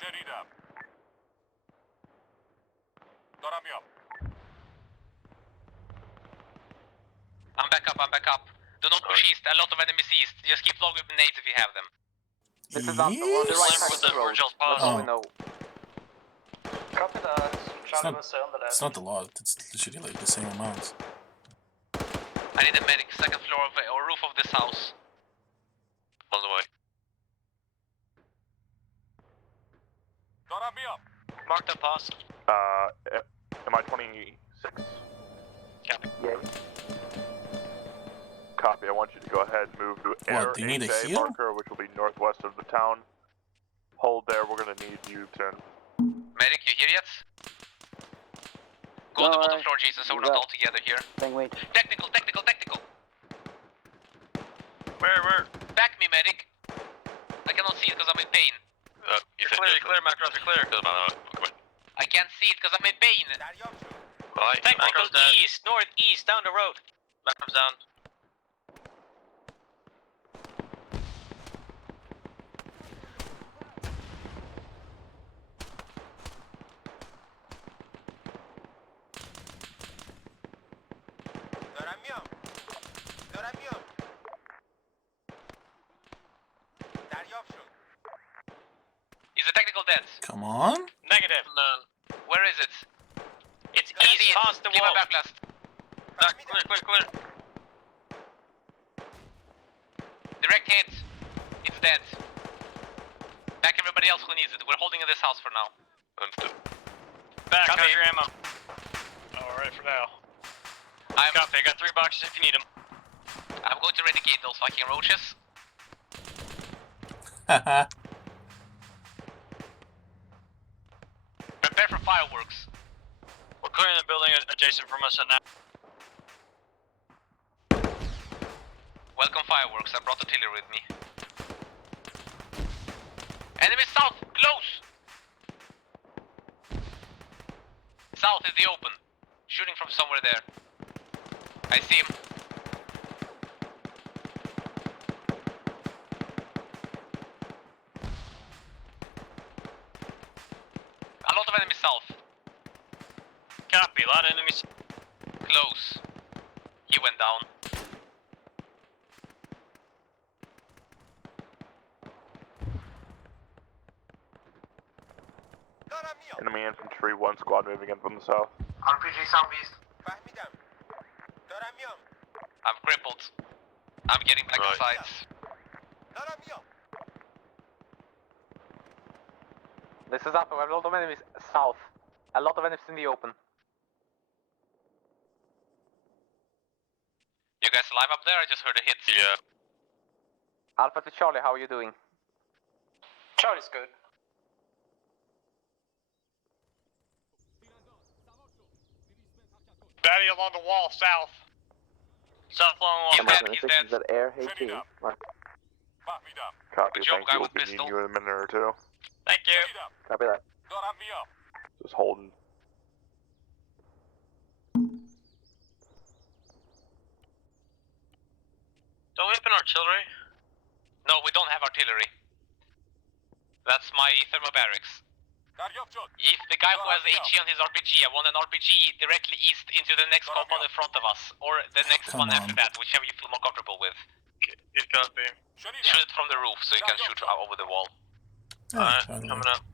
شدیدم. دارم میام. I'm back up, I'm back up. Do not push east, a lot of enemies east. Just keep logging with nades if you have them. This is up the one right Slam side with of the the road. Virgil's That's pass. all we know. Copy that. Charlie not- was on the left. It's not a lot. It's literally like the same amount. I need a medic, second floor of or roof of this house. On the way. دارم میام. Mark the pass. Am I 26? Copy. Yeah. Copy. I want you to go ahead and move to Air do you need a 8A heal? marker, which will be northwest of the town. Hold there. We're gonna need you to. Medic, you here yet? Go on the bottom floor, Jason, so we're not all together here. Wait. Technical, technical, technical. Where? Back me, medic. I cannot see it because I'm in pain. You're clear, Macross, you're clear. I can't see it because I'm in pain. دریافت شد. Alright, Technical Macross dead. east, northeast, down the road. Macross down. دارم میام. دارم میام. دریافت شد. Is the technical dead? Come on. Negative. None. Where is it? It's I see east, it. past the Give my wall. backlast. Back, clear. Direct hit. It's dead. Back everybody else who needs it. We're holding in this house for now. Understood. Back, Copy. how's your ammo? Alright for now. Copy, I got 3 boxes if you need them. I'm going to renegade those fucking roaches. Prepare for fireworks. We're clearing the building adjacent from us at now. Welcome fireworks. I brought artillery with me. Enemy south, close! South is the open. Shooting from somewhere there. I see him. A lot of enemies south. Copy, a lot of enemies. Close. He went down. Enemy infantry, 1 squad moving in from the south. RPG southeast. فهمیدم. دارم میام. I'm crippled. I'm getting back inside. دارم میام. This is up. We have a lot of enemies south. A lot of enemies in the open. You guys alive up there? I just heard a hit. Yeah. Alpha to Charlie, how are you doing? Charlie's good. Batty along the wall, south. South long wall. He's dead, he's dead. Is that air Haiti? Copy. Good job, Thank guy you. We'll with be pistol. needing you in a minute or two. Thank you. Copy that. Just holding. Don't whip an artillery. No, we don't have artillery. That's my thermobarracks. If the guy who has HE on his RPG, I want an RPG directly east into the next compound in front of us, or the next one after that, whichever you feel more comfortable with. Good copy. Shoot it from the roof so you can shoot over the wall. Coming up.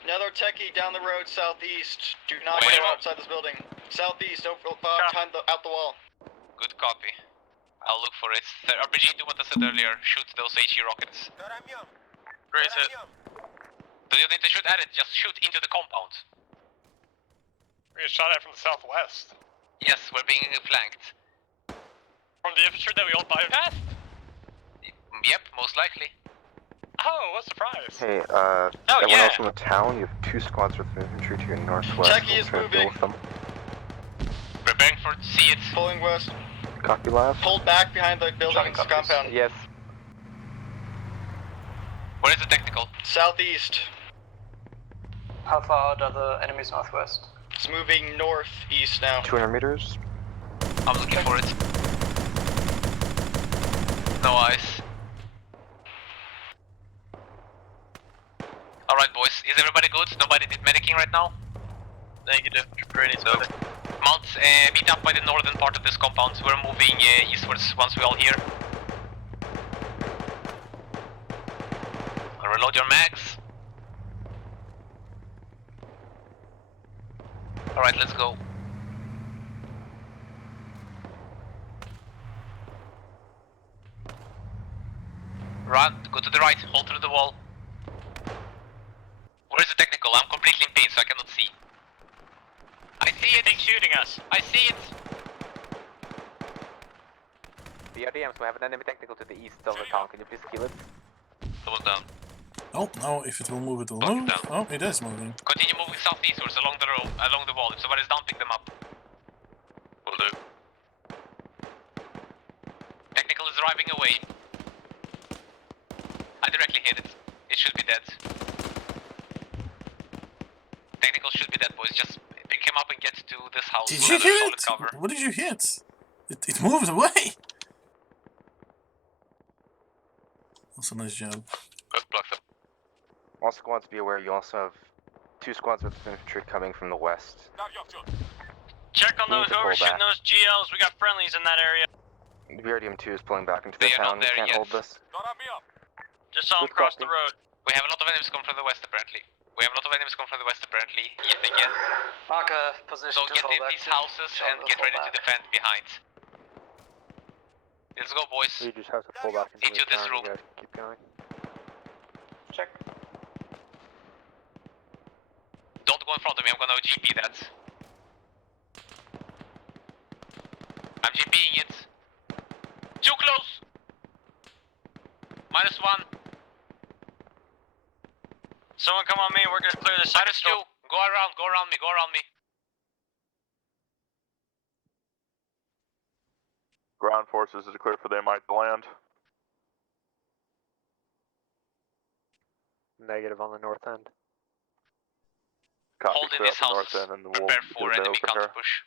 Another techie down the road southeast. Do not go outside this building. Southeast, out the wall. Good copy. I'll look for it. RPG, do what I said earlier. Shoot those HE rockets. Great hit. Do you need to shoot at it? Just shoot into the compound. We get shot at from the southwest. Yes, we're being flanked. From the infantry that we all bypassed? Yep, most likely. Oh, what a surprise. Hey, everyone else in the town, you have 2 squads with infantry to your northwest. Techie is moving. Preparing for it, see it. Pulling west. Copy last. Hold back behind the building's compound. Yes. Where is the technical? Southeast. How far are the enemies northwest? It's moving northeast now. 200 meters. I'm looking for it. No eyes. Alright boys, is everybody good? Nobody did medicing right now? Negative. Pretty so. Mount, meet up by the northern part of this compound. We're moving eastwards once we all here. Reload your mags. Alright, let's go. Run, go to the right, hold through the wall. Where's the technical? I'm completely in pain, so I cannot see. I see it! He's shooting us. I see it! BRDMs, we have an enemy technical to the east of the town. Can you please kill it? Double down. Oh, no, if it will move, it will move. Oh, it is moving. Continue moving southeastwards along the road, along the wall. If somebody's down, pick them up. Will do. Technical is driving away. I directly hit it. It should be dead. Technical should be dead, boys. Just pick him up and get to this house. Did you hit it? Cover. What did you hit? It moved away. That's a nice job. Good block them. All squads be aware, you also have 2 squads with infantry coming from the west. Check on those, whoever's shooting those GLs, we got friendlies in that area. BRDM 2 is pulling back into the town, we can't hold this. Just saw him cross the road. We have a lot of enemies coming from the west apparently. Yet again. Mark a position. So get in these houses and get ready to defend behind. Let's go, boys. You just have to pull back into this room. You guys keep going. Check. Don't go in front of me, I'm gonna GP that. I'm GPing it. Too close! -1. Someone come on me, we're gonna clear this. -2. Go around me. Ground forces is clear for the MI to land. Negative on the north end. Copy, hold in clear these up the north houses. end and we'll Prepare do for the enemy open counter here. push.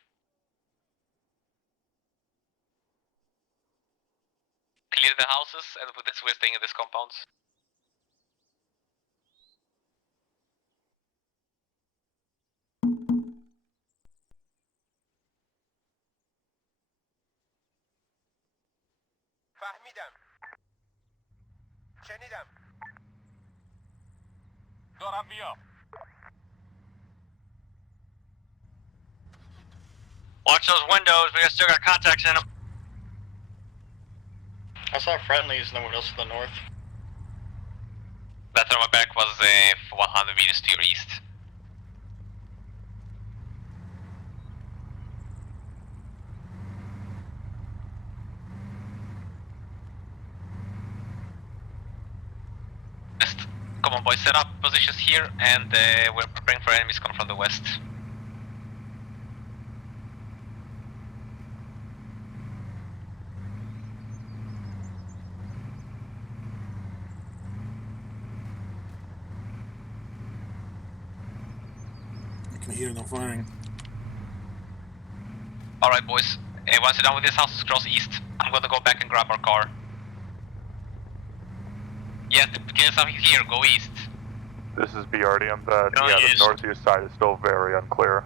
Clear the houses, and with this we're staying in this compound. فهمیدم. شنیدم. دارم میام. Watch those windows, we still got contacts in them. I saw friendlies and then what else to the north? That on my back was 100 meters to your east. West. Come on boys, set up positions here and we're preparing for enemies coming from the west. I can hear them firing. Alright, boys. Once you're done with this house, cross east. I'm gonna go back and grab our car. Yeah, to get something here, go east. This is BRDM. The northeast side is still very unclear.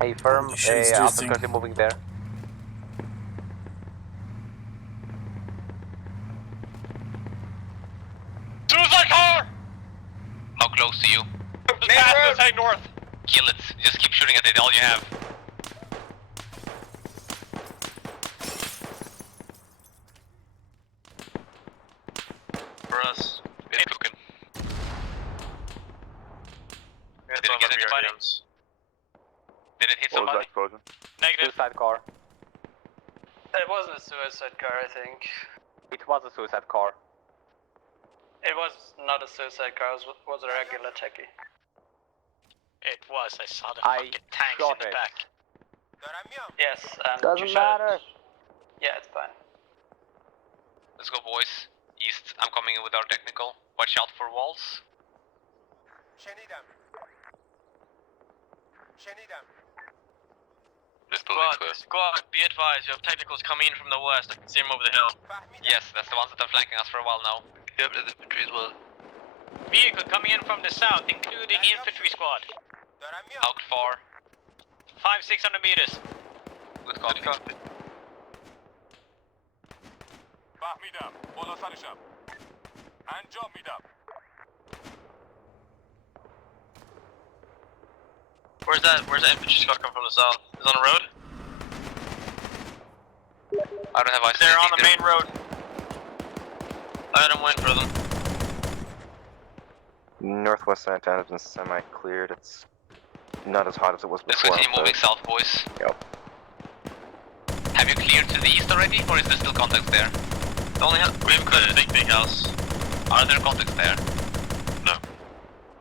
Hey, firm. Alpha currently moving there. Suicide car! How close to you? Main road! Heading north. Kill it. Just keep shooting at it, all you have. For us. It's cooking. Did it get anybody? Did it hit What was somebody? that explosion? Negative. Suicide car. It was a suicide car, I think. It was a suicide car. It was not a suicide car, it was a regular techie. It was, I saw the fucking tanks in the back. Yes, and Doesn't matter. Yeah, it's fine. Let's go, boys. East. I'm coming in with our technical. Watch out for walls. Squad, be advised, you have technicals coming in from the west. I can see them over the hill. Yes, that's the ones that are flanking us for a while now. Yep, there's infantry as well. Vehicle coming in from the south, including infantry squad. How far? 500-600 meters. Good copy. فهمیدم. بالا سرشم. انجام میدم. Where's that infantry squad coming from the south? Is it on the road? I don't have eyes. They're on the main road. I had them win for them. Northwest Santa has been semi-cleared. It's not as hot as it was Let's before. continue moving south, boys. Yep. Have you cleared to the east already, or is there still contacts there? We haven't cleared a big house. Are there contacts there? No.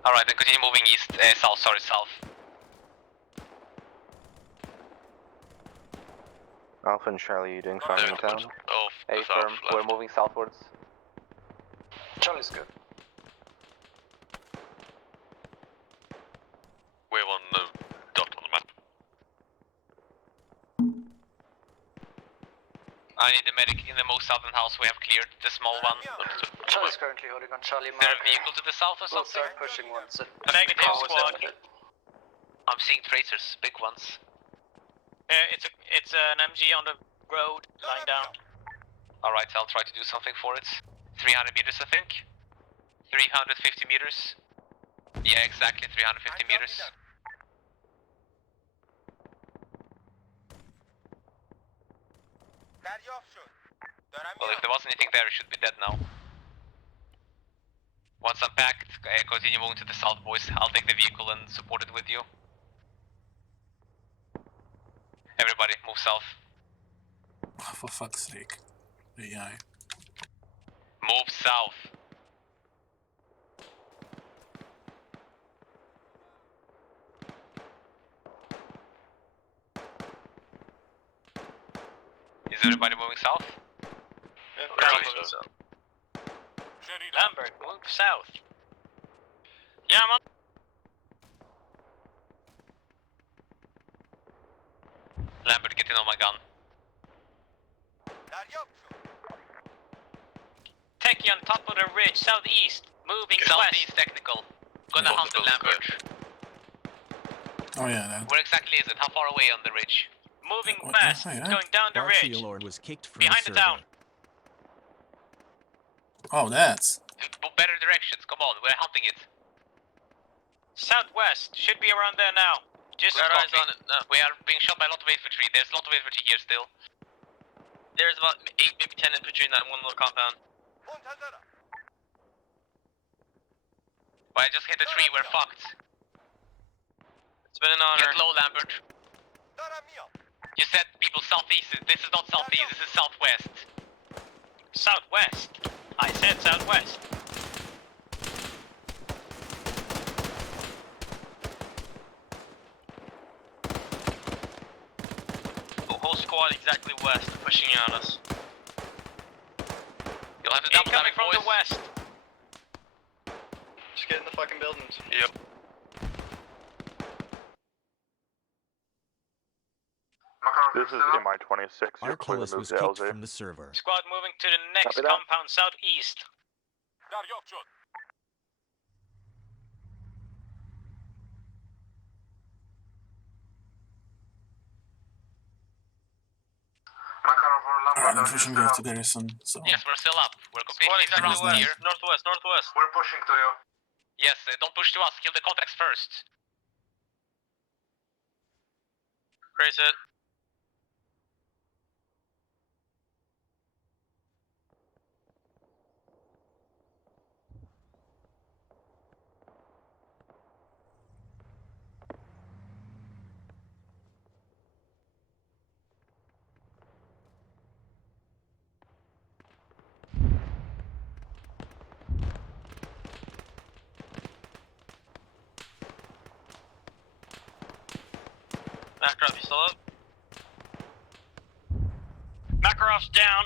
Alright, then continue moving east. South. Alpha and Charlie, you doing fine in town? Oh, hey, firm. We're moving southwards. Charlie's good. Wave on the dot on the map. I need a medic in the most southern house we have cleared, the small one. Charlie's currently holding on Charlie Is there a vehicle to the south or We'll something? start pushing once. Negative squad. I'm seeing tracers, big ones. It's an MG on the road, lying down. Alright, I'll try to do something for it. 300 meters, I think. 350 meters. Yeah, exactly, 350 meters. Well, if there was anything there, it should be dead now. Once I'm packed, continue moving to the south, boys. I'll take the vehicle and support it with you. Everybody, move south. For fuck's sake. AI. Move south. Is everybody moving south? Lambert, move south. Yeah, man. Lambert, get in on my gun. Techie on top of the ridge, southeast, moving Southeast west. technical. Gonna hunt the Lambert. Oh yeah, that. Where exactly is it? How far away on the ridge? Moving What- west, yeah. going down the ridge. Lord was kicked from Behind the town. Oh, that's. Better directions, come on, we're hunting it. Southwest, should be around there now. Just Got eyes on it. No. We are being shot by a lot of infantry. There's a lot of infantry here still. There's about 8, maybe 10 infantry in that one little compound. Well, I just hit a tree, we're fucked. It's been an honor. Get low, Lambert. You said people southeast. This is not southeast, this is southwest. Southwest. I said southwest. The whole squad exactly west, pushing in on us. You'll have to double Incoming that, from boys. the west. Just get in the fucking buildings. Yep. This is MI-26. You're clear Archelaus to move was to kicked LZ. from the server. Squad moving to the next Copy that. compound southeast. Alright, unfortunately we have to garrison, so... Yes, we're still up. We're completely West. surrounded here. Northwest. We're pushing to you. Yes, don't push to us. Kill the contacts first. Raise it. Makarov, you still up? Makarov's down.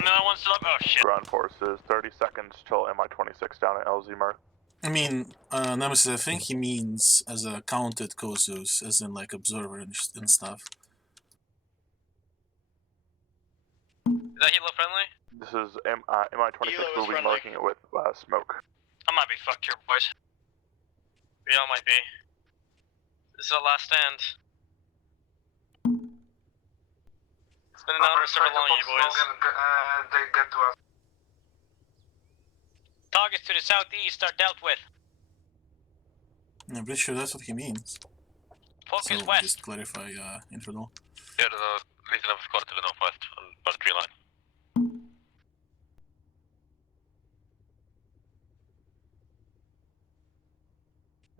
Another one's still up. Oh shit. Ground forces, 30 seconds till MI-26 down at LZ mark. I mean, Nemesis, I think he means as a counted Kozus, as in like observer and stuff. Is that Hilo friendly? This is MI-26 will be marking it with smoke. I might be fucked here, boys. We all might be. This is our last stand. It's been an honor serving along you boys. They get to us. Targets to the southeast are dealt with. I'm pretty sure that's what he means. Focus So west. just clarify, internal. Yeah, the Lieutenant of Squad to the northwest on boundary line.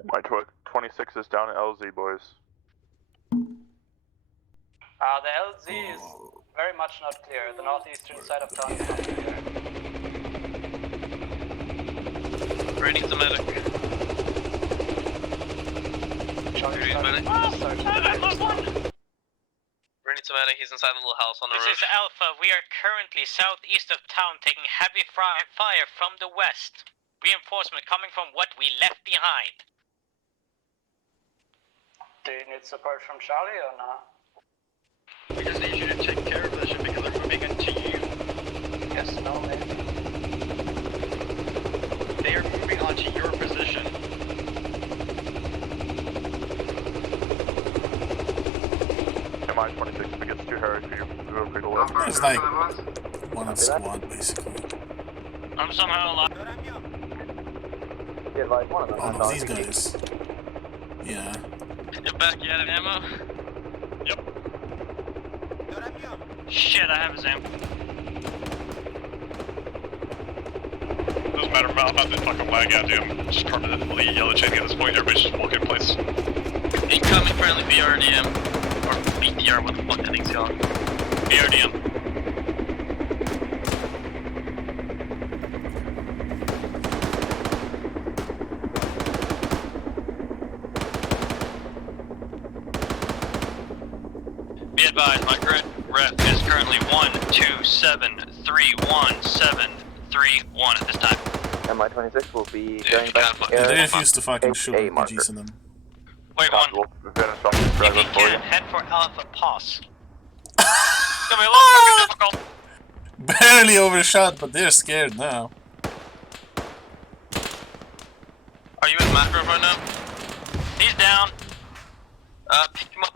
MI-26 is down at LZ, boys. The LZ is very much not clear. The northeastern side of town is not clear. Rating the medic. Rating medic. Rating the medic, he's inside the little house on the roof. This is Alpha. We are currently southeast of town taking heavy fire from the west. Reinforcement coming from what we left behind. Do you need support from Charlie or not? We just need you to take care of this shit because they're moving into you. Yes, no, maybe. They are moving onto your position. MI-26, if it gets too hairy for you, feel free to leave. It's like one of squad, basically. I'm somehow alive. Yeah, like one of them. Oh no, these guys. Yeah. You're back, you out of ammo? Yep. Shit, I have his ammo. Doesn't matter about the fucking lag out, dude. I'm just permanently yellow chaining at this point. Everybody's just walking in place. Incoming friendly BRDM. Or BTR, what the fuck that thing's called. BRDM. Be advised, my current ref is currently 1273171 at this time. MI-26 will be going back to Yeah, air. they refuse to fucking shoot A RPGs in them. Wait, one. If you can, head for Alpha Pass. It's gonna be a little fucking difficult. Barely overshot, but they're scared now. Are you in macro right now? He's down. Pick him up,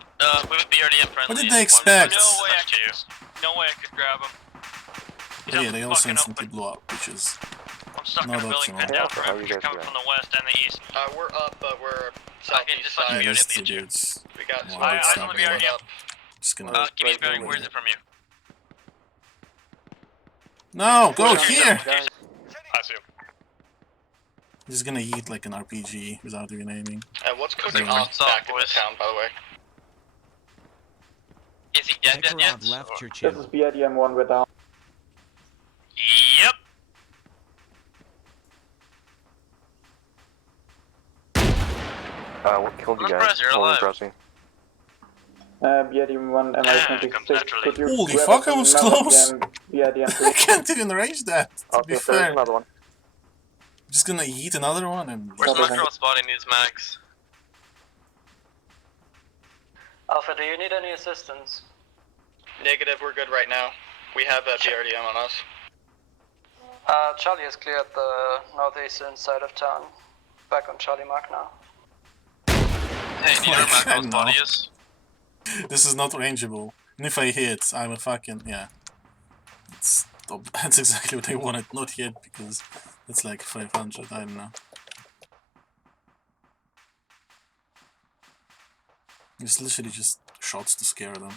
with a BRDM friendly. What did they expect? No way I could grab him. But yeah, they also instantly blew up, which is I'm stuck not in a building optimal. pinned down for infantry coming from the west and the east. We're up, but we're southeast just side. Yeah, these two dudes. We got Wow, I it's on not the BRDM. bad. Just gonna Give me a bearing, where is it from you? No, go here! I see him. Just gonna yeet like an RPG without even aiming. What's cooking Sorry. on back in the town, by the way? Is he dead yet? Left your This channel. is BIDM 1, we're down. Yep. What killed you I'm guys? impressed you're Only alive. impressing. BIDM 1, MI-26, could you Holy grab fuck, us I was another close! BIDM I 2? can't even range that, to be Okay, so there's fair. another one. I'm just gonna yeet another one and... Where's Macro's body needs max? Alpha, do you need any assistance? Negative, we're good right now. We have a BRDM on us. Charlie is clear at the northeastern side of town. Back on Charlie Mark now. Hey, do you know where Marco's body No. is? This is not rangeable. And if I hit, I'm a fucking... yeah. That's exactly what I wanted. Not hit, because it's like 500, I don't know. It's literally just shots to scare them.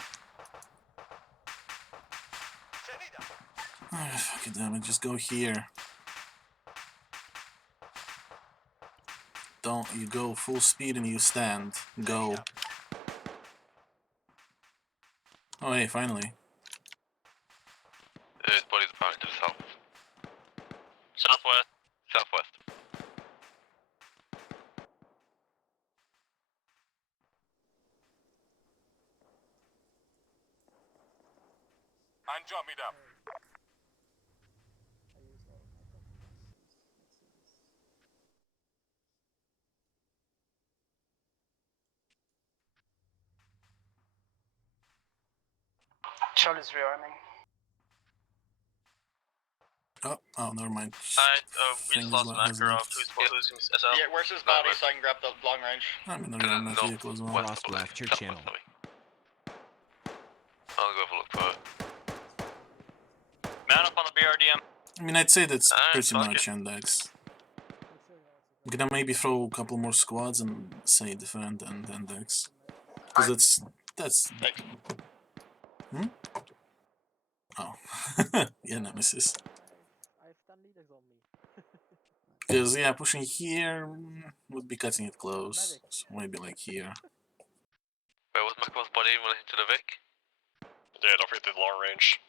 Oh, fuck it, damn it, just go here. Don't, you go full speed and you stand. Go. Oh hey, finally. His body's back to the south. Southwest. Southwest. Anca me down. Charlie's rearming. Oh, never mind. Alright, we just lost an actor off. Who's SL? Yeah, where's his body so I can grab the long range? I'm gonna rearm that vehicle as well. Frost left your channel. I'll go have a look for it. Man up on the BRDM. I mean, I'd say that's pretty fuck much index. I'm gonna maybe throw a couple more squads and say defend and index. Because that's... Hmm? Oh. Yeah, Nemesis. Because, yeah, pushing here would be cutting it close. So maybe like here. Where was Maco's body in relation to the Vic? Yeah, don't forget the long range.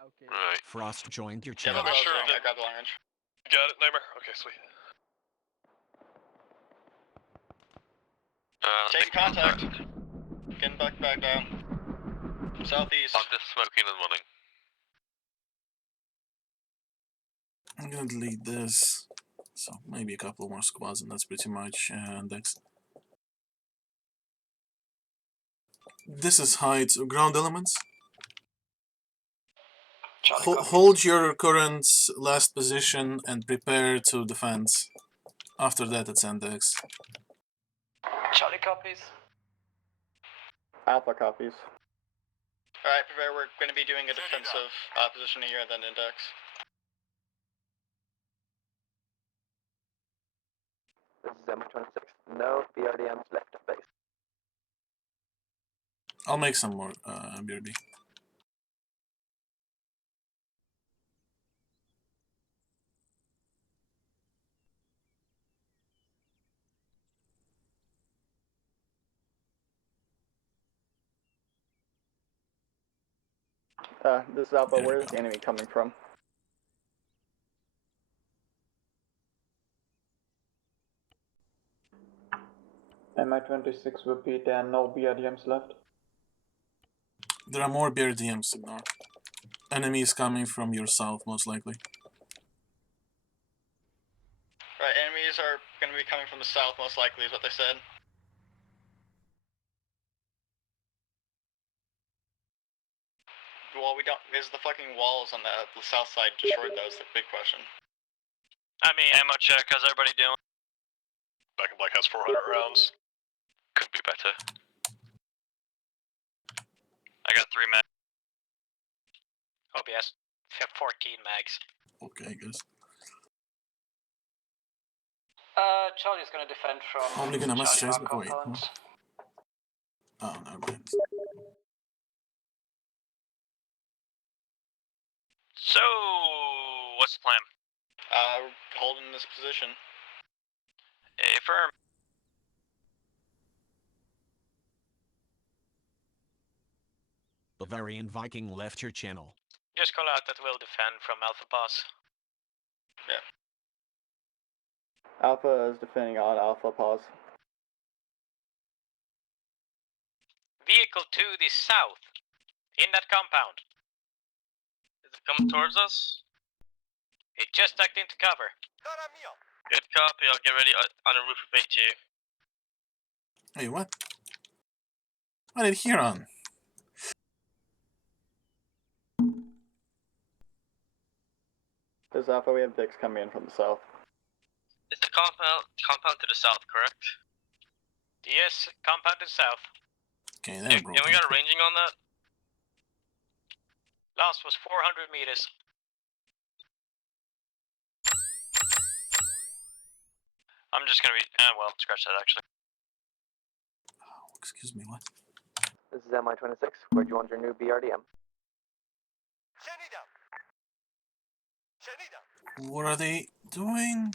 Okay. Right. Frost joined your Yeah, channel. make sure I grab the long range. Got it, Nightmare? Okay, sweet. Taking contact. Getting back down. Southeast. I'm just smoking and running. I'm gonna delete this. So maybe a couple more squads and that's pretty much index. This is height ground elements. Hold your current last position and prepare to defend. After that, it's index. Charlie copies. Alpha copies. Alright, prepare. We're going to be doing a defensive position here and then index. This is M26. No BRDMs left of base. I'll make some more BRB. This is Alpha. Where is the enemy coming from? MI26 repeat, and no BRDMs left. There are more BRDMs, ignore. Enemies coming from your south, most likely. Right, enemies are going to be coming from the south, most likely, is what they said. Well, we don't. Is the fucking walls on the south side destroyed? That was the big question. I mean, ammo check. How's everybody doing? Back in Black has 400 rounds. Could be better. I got 3 mags. OBS. 14 mags. Okay, guys. Charlie's gonna defend from Only gonna message Charlie us Mark before you. compound. Oh, never mind. So, what's the plan? Holding this position. Affirm. Bavarian Viking left your channel. Just call out that we'll defend from Alpha Pass. Yeah. Alpha is defending on Alpha pause. Vehicle to the south. In that compound. Is it coming towards us? It just ducked into cover. Good copy, I'll get ready on a roof of 82. Hey, what? What did Huron? There's Alpha, we have Vix coming in from the south. It's the compound to the south, correct? Yes, compound is south. Okay, Yeah, they're and broken. we got a ranging on that? Last was 400 meters. I'm just gonna be, well, scratch that actually. Excuse me, what? This is MI-26. Where'd you want your new BRDM? What are they doing?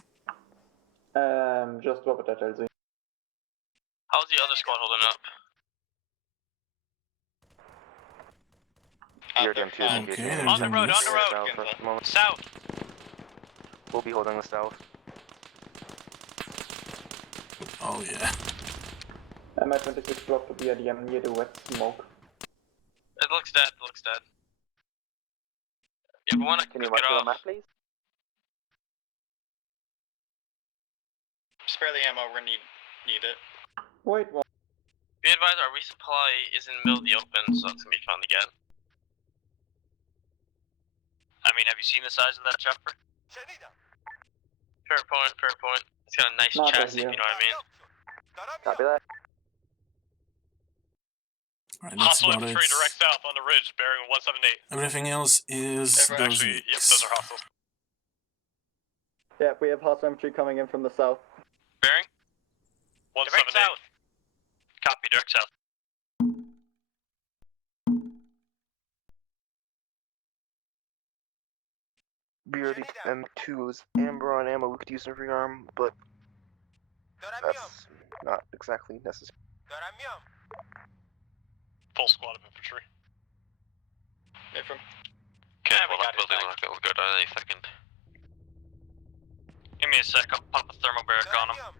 Just drop it at LZ. How's the other squad holding up? BRDM 2 is Okay, engaging. they're On the doing road, this. on the road! South! We'll be holding the south. Oh yeah. MI-26 dropped the BRDM near the wet smoke. It looks dead, If we wanna Can you cook mark it the off. map, please? Spare the ammo, we're need it. Wait, what? Be advised, our resupply is in the middle of the open, so it's gonna be fun to get. I mean, have you seen the size of that chopper? Fair point. It's got a nice Not chassis, here. if you know what I mean. Copy that. Alright, that's Hostile about it. infantry direct south on the ridge, bearing 178. Everything else is those Actually, yep, Vix. those are hostiles. Yeah, we have hostile infantry coming in from the south. Bearing? 178. Direct south. Copy, direct south. BRDM 2 is amber on ammo we could use in rearm, but that's not exactly necessary. Full squad of infantry. From Okay, well, that building will go down any second. Give me a sec, I'll pop a thermal barrack on him.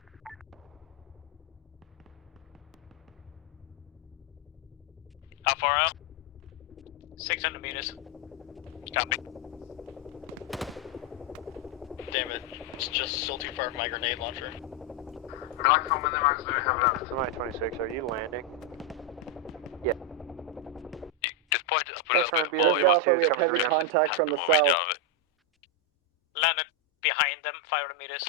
How far out? 600 meters. Copy. damn it, it's just still too far from my grenade launcher. Black, how many marks do you have left? MI-26, are you landing? Just point it up a little bit. There's Alpha, we have heavy contact from the south. Landed behind them, 500 meters.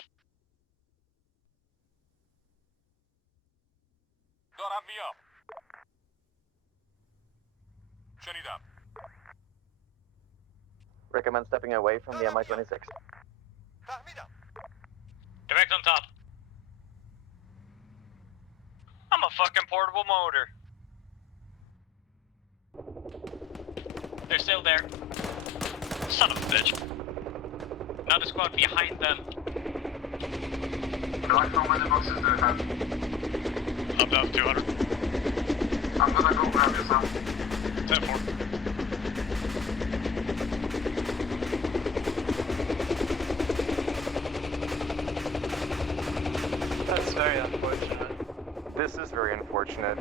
Recommend stepping away from the MI-26. Direct on top. I'm a fucking portable motor. They're still there. Son of a bitch. Another squad behind them. Black, how many boxes do you have? I'm down to 200. I'm gonna go grab you some. 10-4. That's very unfortunate. This is very unfortunate.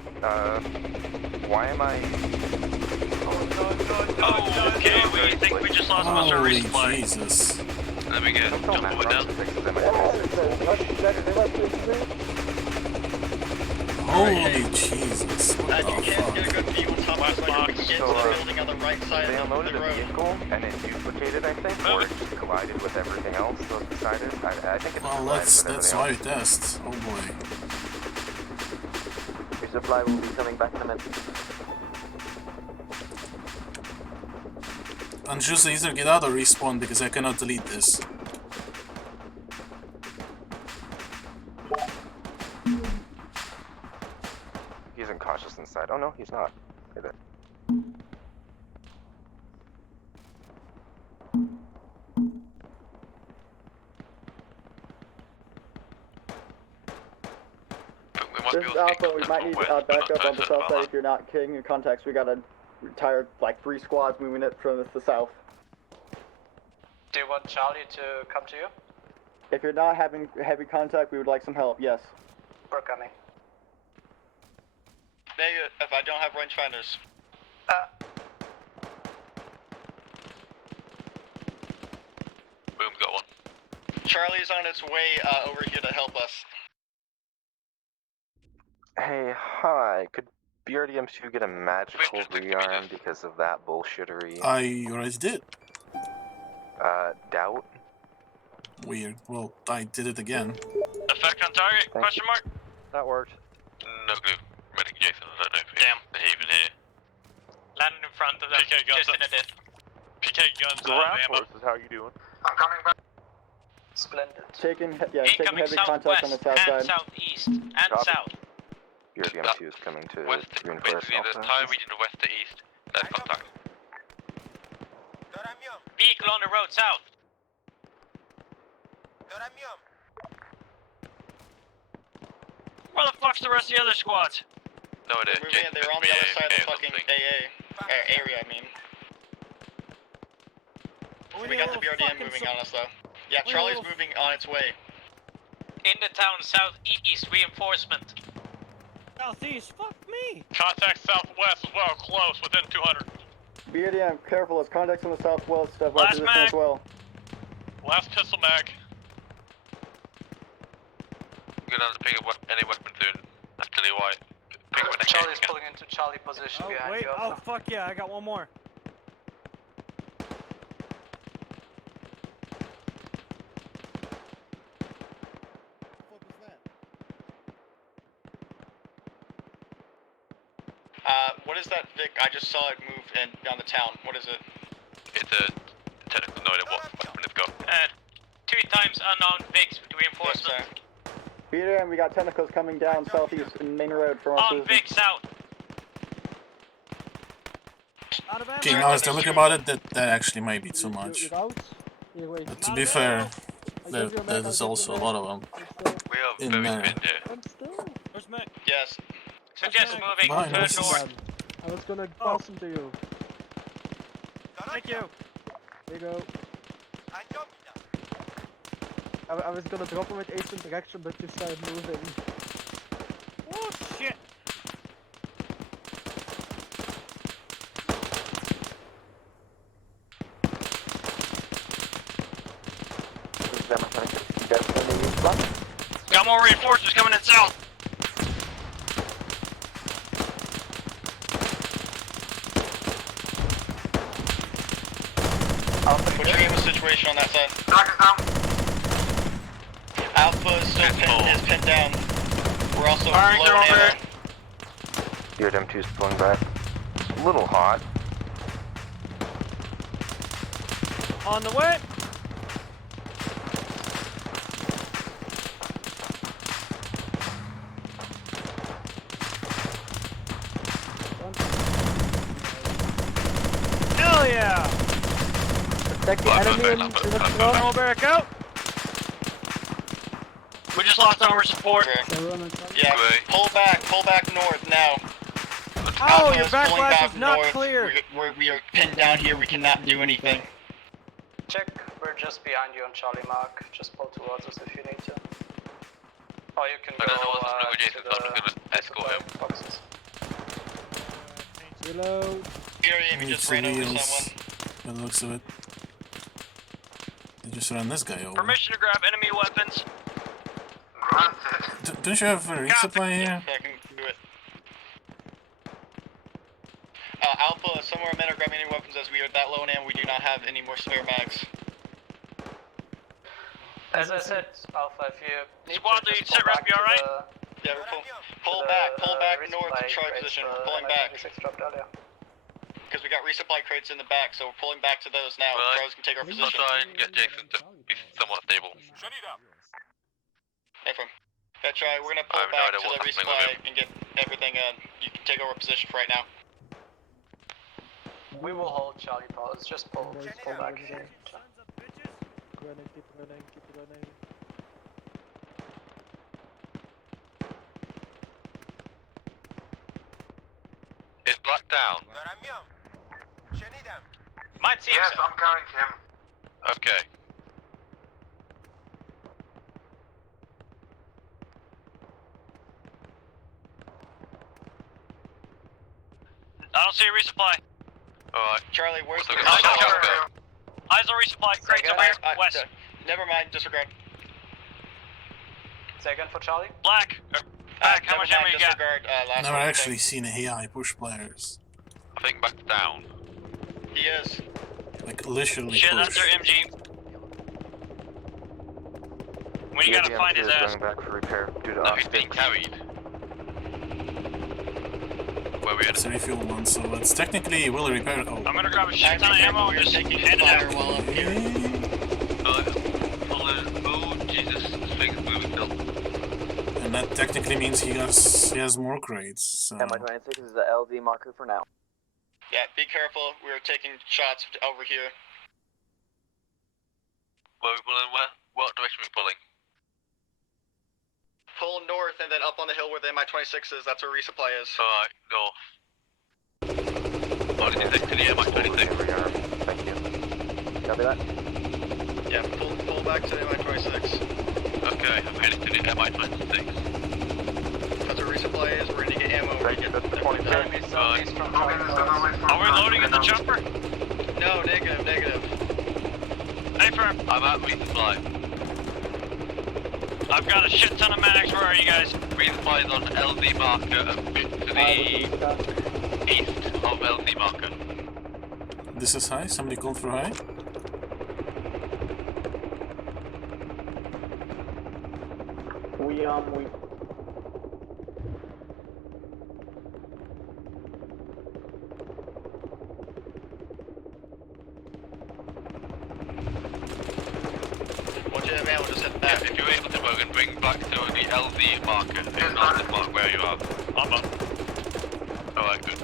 Why am I... Oh, okay, we think we just lost most of our Holy resupply. Jesus. Let me get jump the way down. Holy Jesus. What You the can't get a fuck? good view on top of it, but you can get to the building on the right side They of unloaded the a road. vehicle and it duplicated, I think, or it just collided with everything else that was beside it. I think it's Well, collided let's with everything try else. test. Oh boy. Resupply will be coming back in a minute. And just either get out or respawn because I cannot delete this. He's incautious inside. Oh no, he's not. Look at it. This is Alpha, we might need backup on the south side if you're not getting your contacts. We got a retired, like 3 squads moving it from the south. Do you want Charlie to come to you? If you're not having heavy contact, we would like some help, yes. We're coming. If I don't have rangefinders. Boom, got one. Charlie's on its way over here to help us. Hey, hi. Could BRDM2 get a magical rearm because of that bullshittery? I already did. Doubt? Weird. Well, I did it again. Effect on target? Question mark? That worked. No clue. Medic Jason, I don't know if Damn. they're even here. Landing in front of them, PK guns just in a diff. PK guns Ground ammo. forces, how you doing? I'm coming back. Splendid. Taking taking Incoming heavy contact on the south southwest and side. southeast and Copy. south. BRDM2 is coming to West, reinforce basically the Alpha. entire region of west to east. That's contact. Vehicle on the road south. Where the fuck's the rest of the other squads? No idea. They're on the other side of the fucking AA area. I mean, we got the BRDM moving on us though. Yeah, Charlie's moving on its way. In the town southeast, reinforcement. Southeast, fuck me! Contact southwest as well, close, within 200. BRDM, careful, as contacts on the southwest have Last position mag. as well. Last pistol mag. You're gonna have to pick up any weapon soon. That's clearly why. Pick up an Charlie's pulling into Charlie position Oh, behind wait, you. oh, fuck yeah, I got one more. What is that, Vic? I just saw it move in down the town. What is it? It's a technical no idea what weapon it's got. 2 times unknown VIGs reinforcement. BRDM, we got tentacles coming down southeast in main road from our On position. VIG south. Okay, now as I look about it, that actually might be too much. But to be fair, there's also a lot of them We are in very there. thin here. Where's Mac? Yes. Suggest moving Fine, to this is- north. I was gonna pass them to you. Thank you. There you go. I was gonna drop him with Asian direction, but you started moving. Oh shit! Got more reinforcements coming in south. Alpha, what's your game situation on that side? Alpha is still pinned down. We're also low on ammo. BRDM2 is pulling back. A little hot. On the way! Hell yeah! Attack the enemy in the front. All back out! We just lost armor support. Yeah, pull back north now. Oh, Alpha your is pulling backlash back is not north. clear! We are pinned down here, we cannot do anything. Check, we're just behind you on Charlie Mark. Just pull towards us if you need to. Or you can I go don't know what's to negotiating, so I'm just gonna escort him. boxes. Reload. BRDM, you just ran over Wheels, someone. by the looks of it. They just ran this guy over. Permission to grab enemy weapons. Don't you have a resupply here? Yeah, I can do it. Alpha, somewhere men are grabbing any weapons as we are that low in ammo, we do not have any more spare mags. As I said, Alpha, if you need Squad to lead, just sit pull rep, back you to alright? the- Yeah, we're pull back north to Charlie resupply position. crates, We're pulling back. 96 dropped earlier. Because we got resupply crates in the back, so we're pulling back to those now. Right. Charles can take our I'll position. try and get Jason to be somewhat stable. Affirm. That's right, we're gonna pull I have no back idea to the what's happening with resupply and get everything, you can take over position for right now. We will hold Charlie Paul's, just pull back. Keep running, keep running, keep running. Is Black down? Might seem Yes, so. I'm carrying him. Okay. I don't see a resupply. Alright. Charlie, where's the What's the resupply? Eyes on resupply. Crates away. West. Never mind, disregard. Say again for Charlie? Black. Back, how much ammo you got? I've never actually seen a AI push players. I think back down. He is. Like literally Shit, push. that's our MG. When you gotta find his ass. Going back for repair due to No, he's being carried. Where we at? It's a refuel one, so it's technically will repair. Oh. I'm gonna grab a shit ton of ammo and just hand it out. While I'm here. Oh, Jesus, this thing's moving still. And that technically means he has more crates. So. MI-26 is the LZ marker for now. Yeah, be careful. We're taking shots over here. Where are we pulling? Where? What direction are we pulling? Pull north and then up on the hill where the MI-26 is. That's where resupply is. Alright, north. Oh, this is to the MI-26. Thank you. Copy that? Yeah, pull back to the MI-26. Okay, I'm heading to the MI-26. That's where resupply is. We're gonna get ammo. We're gonna get the 25. Are we loading in the chopper? No, negative. Hey, firm. I'm at resupply. I've got a shit ton of mags. Where are you guys? Resupply is on LZ marker a bit to the east of LZ marker. This is high. Somebody called for high. We Once you have ammo, just head back. Yeah, if you're able to, Bogan, bring back to the LZ marker. If not, just mark where you are. I'm up. Alright, good.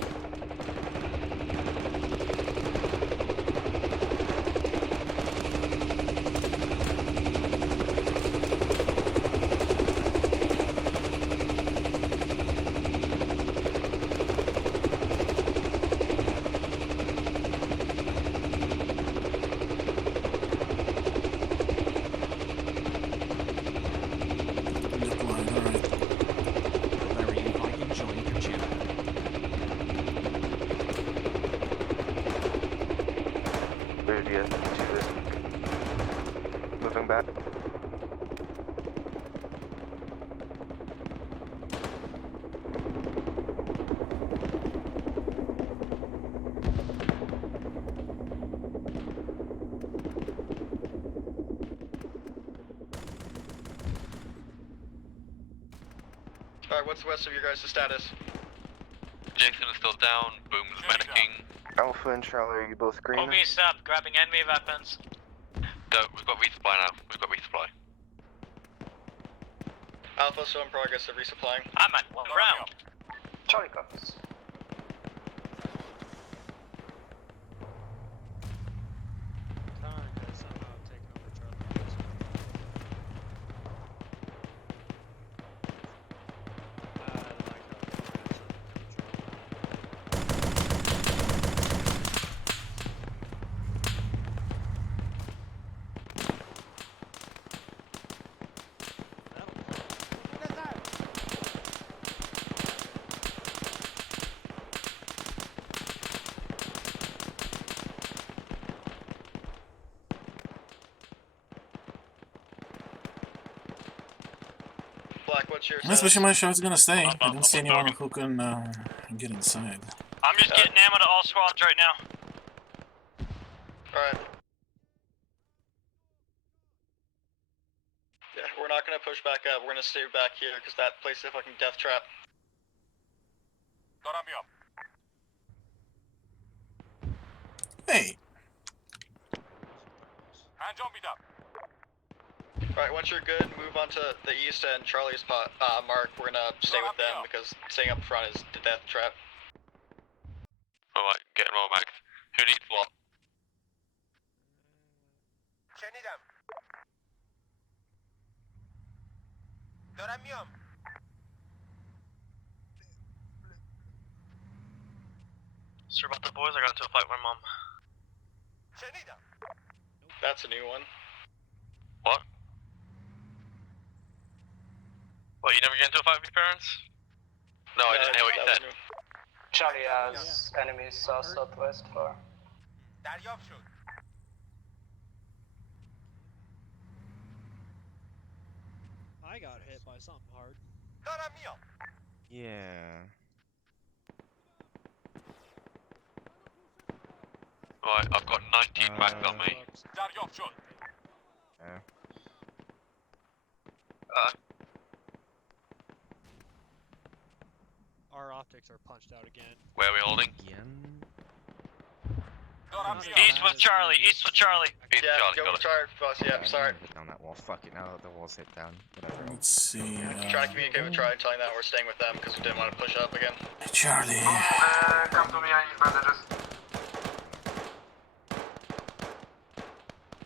Moving back. Alright, what's the rest of your guys' status? Jason is still down, Boom's mannequin. Alpha and Charlie, are you both green? Homie, stop grabbing enemy weapons. No, we've got resupply now. We've got resupply. Alpha still in progress of resupplying. I'm at one round. Charlie comes. Especially my shot's gonna stay. I don't see anyone who can get inside. I'm just getting ammo to all squads right now. Alright. Yeah, we're not gonna push back up. We're gonna stay back here because that place is a fucking death trap. Hey. Alright, once you're good, move on to the east and Charlie's mark. We're gonna stay with them because staying up front is the death trap. Alright, getting more back. Who needs what? Sure about the boys? I got into a fight with my mom. That's a new one. What? What, you never get into a fight with your parents? No, I didn't hear what you said. Charlie has enemies southwest far. I got hit by something hard. Yeah. Right, I've got 19 max on me. Yeah. Our optics are punched out again. Where are we holding? East with Charlie, east with Charlie. East Yeah, Charlie, go got with it. Charlie first, yeah, sorry. Hit down that wall. Fuck it, now that the wall's hit down. Whatever. Let's see. Trying to communicate with Charlie, telling that we're staying with them because we didn't want to push up again. Charlie. Come to me, I need bandages.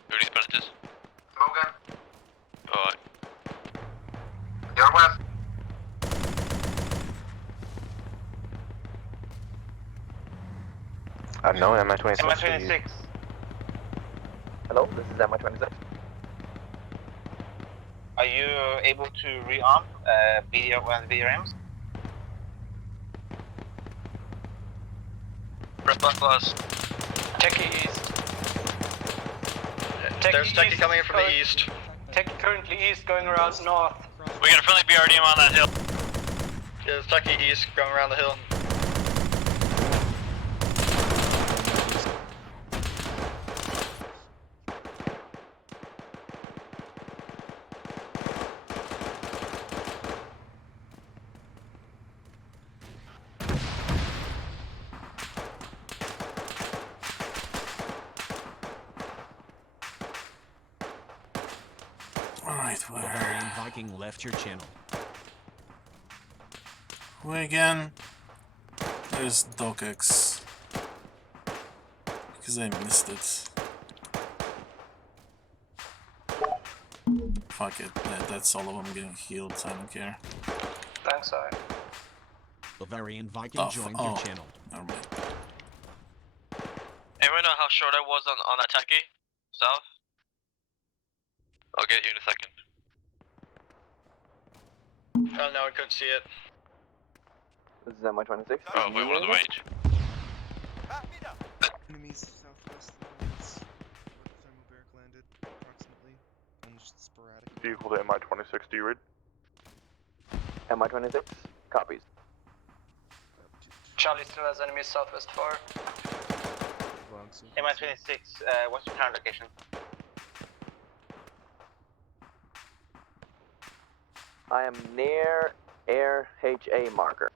Who needs bandages? Logan, Alright. you're west. No, MI-26. MI-26. Hello, this is MI-26. Are you able to rearm BDR and VRMs? Press back last. Techie east. There's Techie coming in from the east. Techie currently east, going around north. We got a friendly BRDM on that hill. Yeah, there's Techie east going around the hill. Alright, Bavarian Viking left your channel. where again? There's DocX. Because I missed it. Fuck it, that's all of them getting healed, so I don't care. Thanks, I. Bavarian Viking joined your channel. Never mind. Anyone know how short I was on that techie? South? I'll get you in a second. Oh no, I couldn't see it. This is MI-26. Oh, we wanted to wait. Enemies southwest of us. Where the thermal barrack landed, approximately. And just sporadic. Vehicle to MI-26, do you read? MI-26, copies. Charlie still has enemies southwest 4. MI-26, what's your current location? I am near Air HA marker.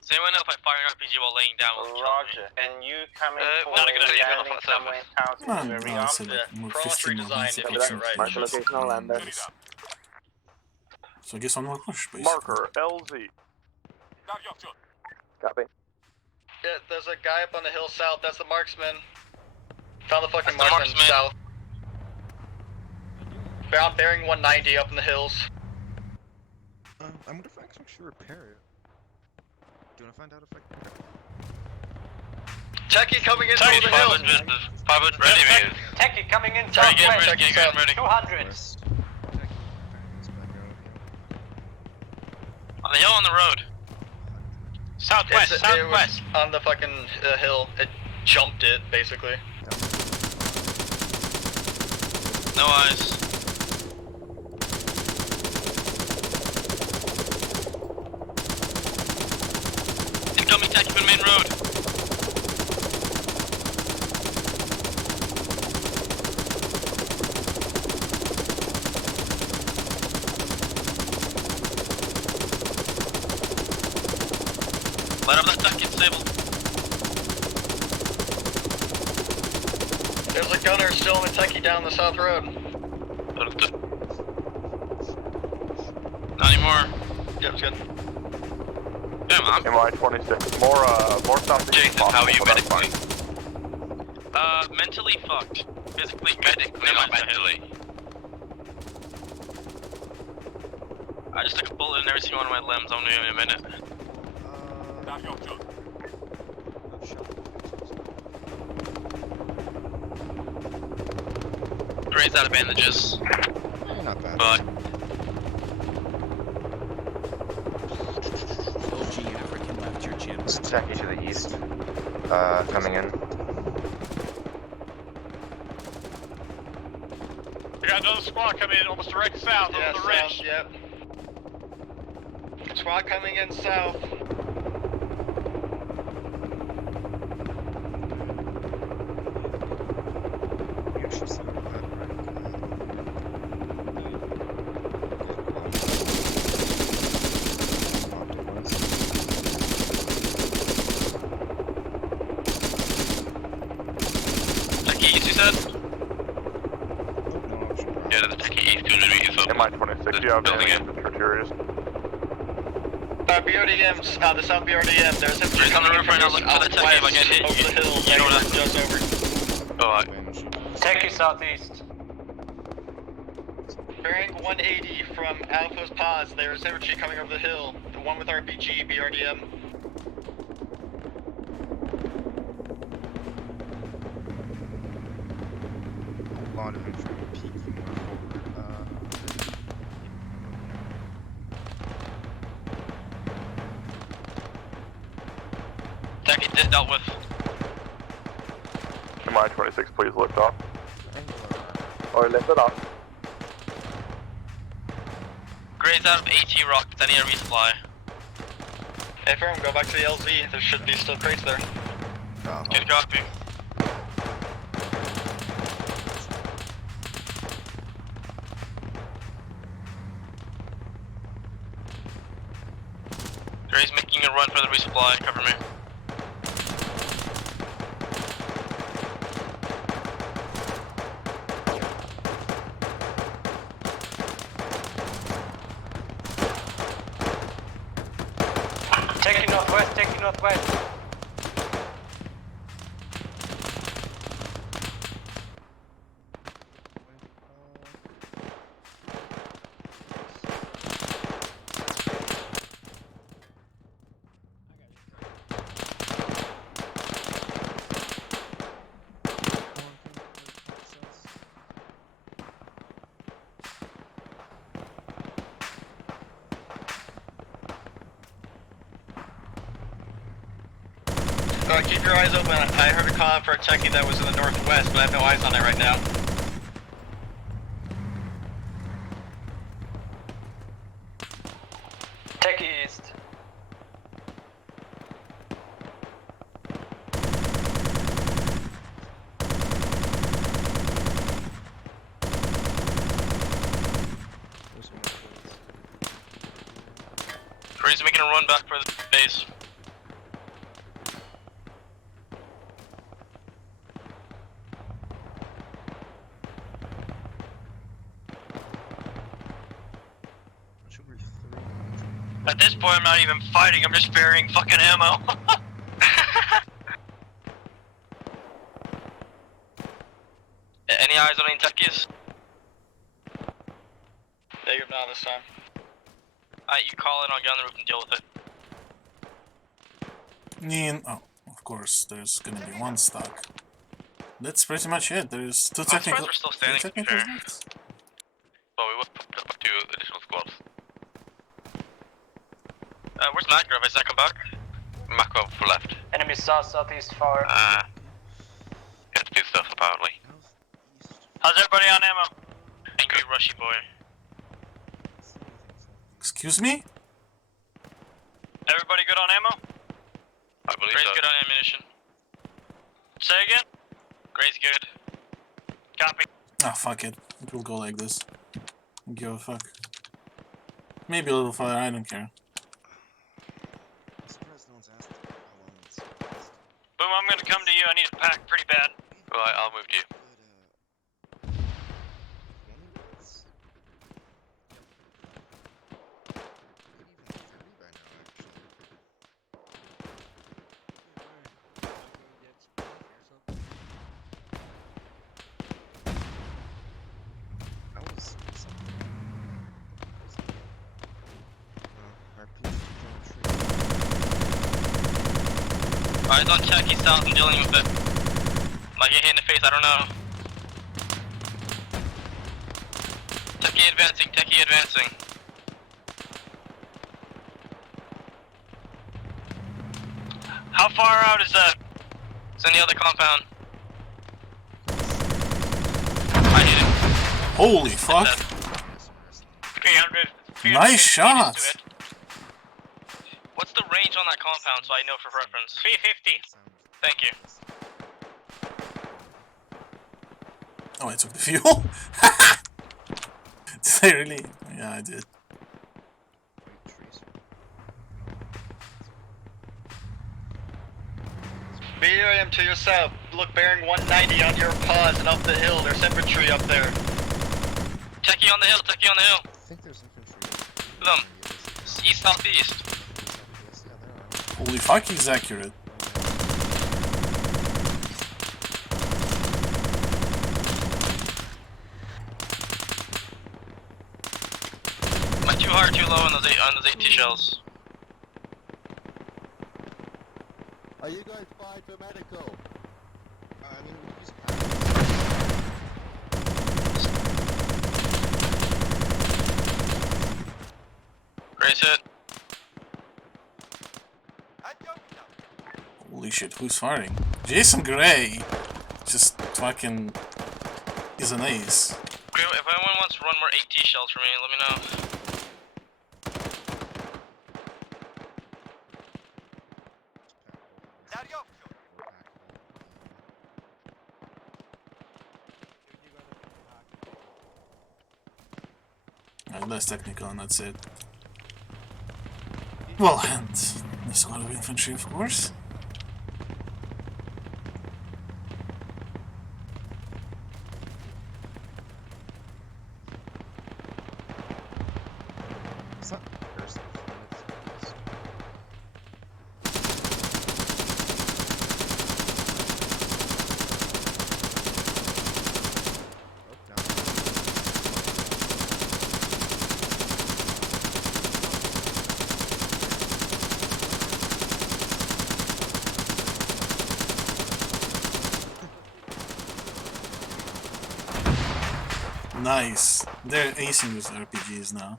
Does anyone know if I fire an RPG while laying down? Roger. And you coming for not a good idea, landing off somewhere in town to Man, do a I'll rearm? say like more Cross 15 more redesign minutes if if you it's do it not right. Marker location, I'll land there. So I guess one more push, basically. Marker, LZ. Copy. Yeah, there's a guy up on the hill south, that's the marksman. Found the fucking That's the marksman south. Found bearing 190 up in the hills. I wonder if I can actually repair it. Do you want to find out if I can repair it? Techie coming in over the hill. 500 ready, man. Techie coming in Sorry, get southwest. ready, get ready. 200. On the hill, on the road. Southwest, It southwest. was on the fucking hill. It jumped it, basically. No eyes. Incoming tech from main road. Light up that tech, get stable. There's a gunner still in the Techie down the south road. Not anymore. Yep, it's good. Damn, I'm MI-26, more southeast. Jason, how are you but that's medically? Mentally fucked. Physically, medically, not mentally. I just took a bullet and never seen one of my limbs. I'm doing it in a minute. Grade's out of bandages. Not bad. But OG African left your channel. Techie to the east. Coming in. we got another squad coming in almost direct south over the ridge. Yep. Squad coming in south. Techie East, you said? Yeah, there's a Techie East 200 meters up. MI-26, do you have any infantry areas? BRDMs, the south BRDM, there's a He's on the roof right now looking for the Techie if I get hit. over the hill, You know that. just over. Alright. Techie southeast. Bearing 180 from Alpha's pods, there's infantry coming over the hill. The one with RPG, BRDM. A lot of infantry peeking forward. Techie dealt with. MI-26, please lift off. Or lift it off. Gray's out of AT rockets, any resupply. Hey, firm, go back to the LZ. There should be still crates there. Good copy. Gray's making a run for the resupply, cover me. Taking northwest. Keep your eyes open. I heard a call for a techie that was in the northwest, but I have no eyes on it right now. Techie east. Gray's making a run back for the base. At this point, I'm not even fighting, I'm just burying fucking ammo. Any eyes on any techies? Negative now this time. Alright, you call it, I'll get on the roof and deal with it. Oh, of course, there's gonna be one stock. That's pretty much it. There's two technical. We're still standing, to be fair. units. Well, we will put up 2 additional squads. Where's Makarov? Is that come back? Makarov for left. Enemy southeast far. Got to do stuff apparently. How's everybody on ammo? Angry Rushy boy. Excuse me? Everybody good on ammo? I believe Gray's so. good on ammunition. Say again? Gray's good. Copy. Ah, fuck it. It will go like this. Don't give a fuck. Maybe a little fire, I don't care. Boom, I'm gonna come to you. I need a pack pretty bad. Right, I'll move to you. Alright, don't check, he's south, I'm dealing with it. Might get hit in the face, I don't know. Techie advancing, Techie advancing. How far out is that? It's in the other compound. I hit it. Holy fuck. 300. Nice shot. What's the range on that compound so I know for reference? 350. Thank you. Oh, I took the fuel? Did I really? Yeah, I did. BRM to yourself. Look bearing 190 on your pause and up the hill. There's infantry up there. Techie on the hill, techie on the hill. I think there's infantry. Them. East, southeast. Holy fuck, he's accurate. Am I too high or too low on those 80 shells? Are you guys fine for medical? I mean, we just Raise hit. Holy shit, who's firing? Jason Gray! Just fucking is an ace. If anyone wants to run more AT shells for me, let me know. Less technical and that's it. Well, and the squad of infantry, of course. Nice. They're acing with RPGs now.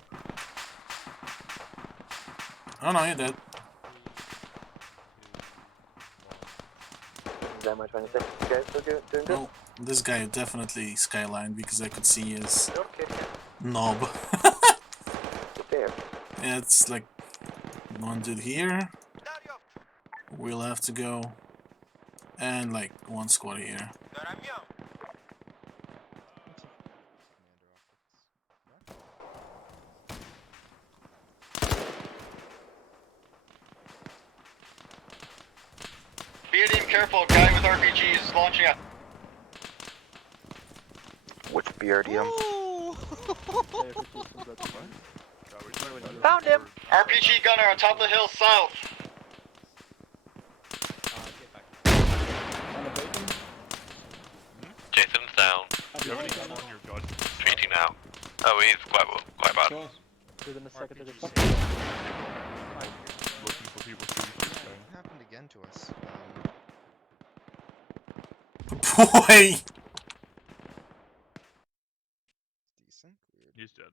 Oh no, you're dead. That much 26. You guys still doing good? Oh, this guy definitely skylined because I could see his knob. Yeah, it's like one dude here. We'll have to go. And like one squad here. BRDM careful, guy with RPG is launching up. Which BRDM? Found him! RPG gunner on top of the hill south. Jason's down. Do you have any gun on your gun? Treating now. Oh, he's quite bad. Looking for people shooting this guy. It happened again to us. Boy! Decent. Weird. He's dead.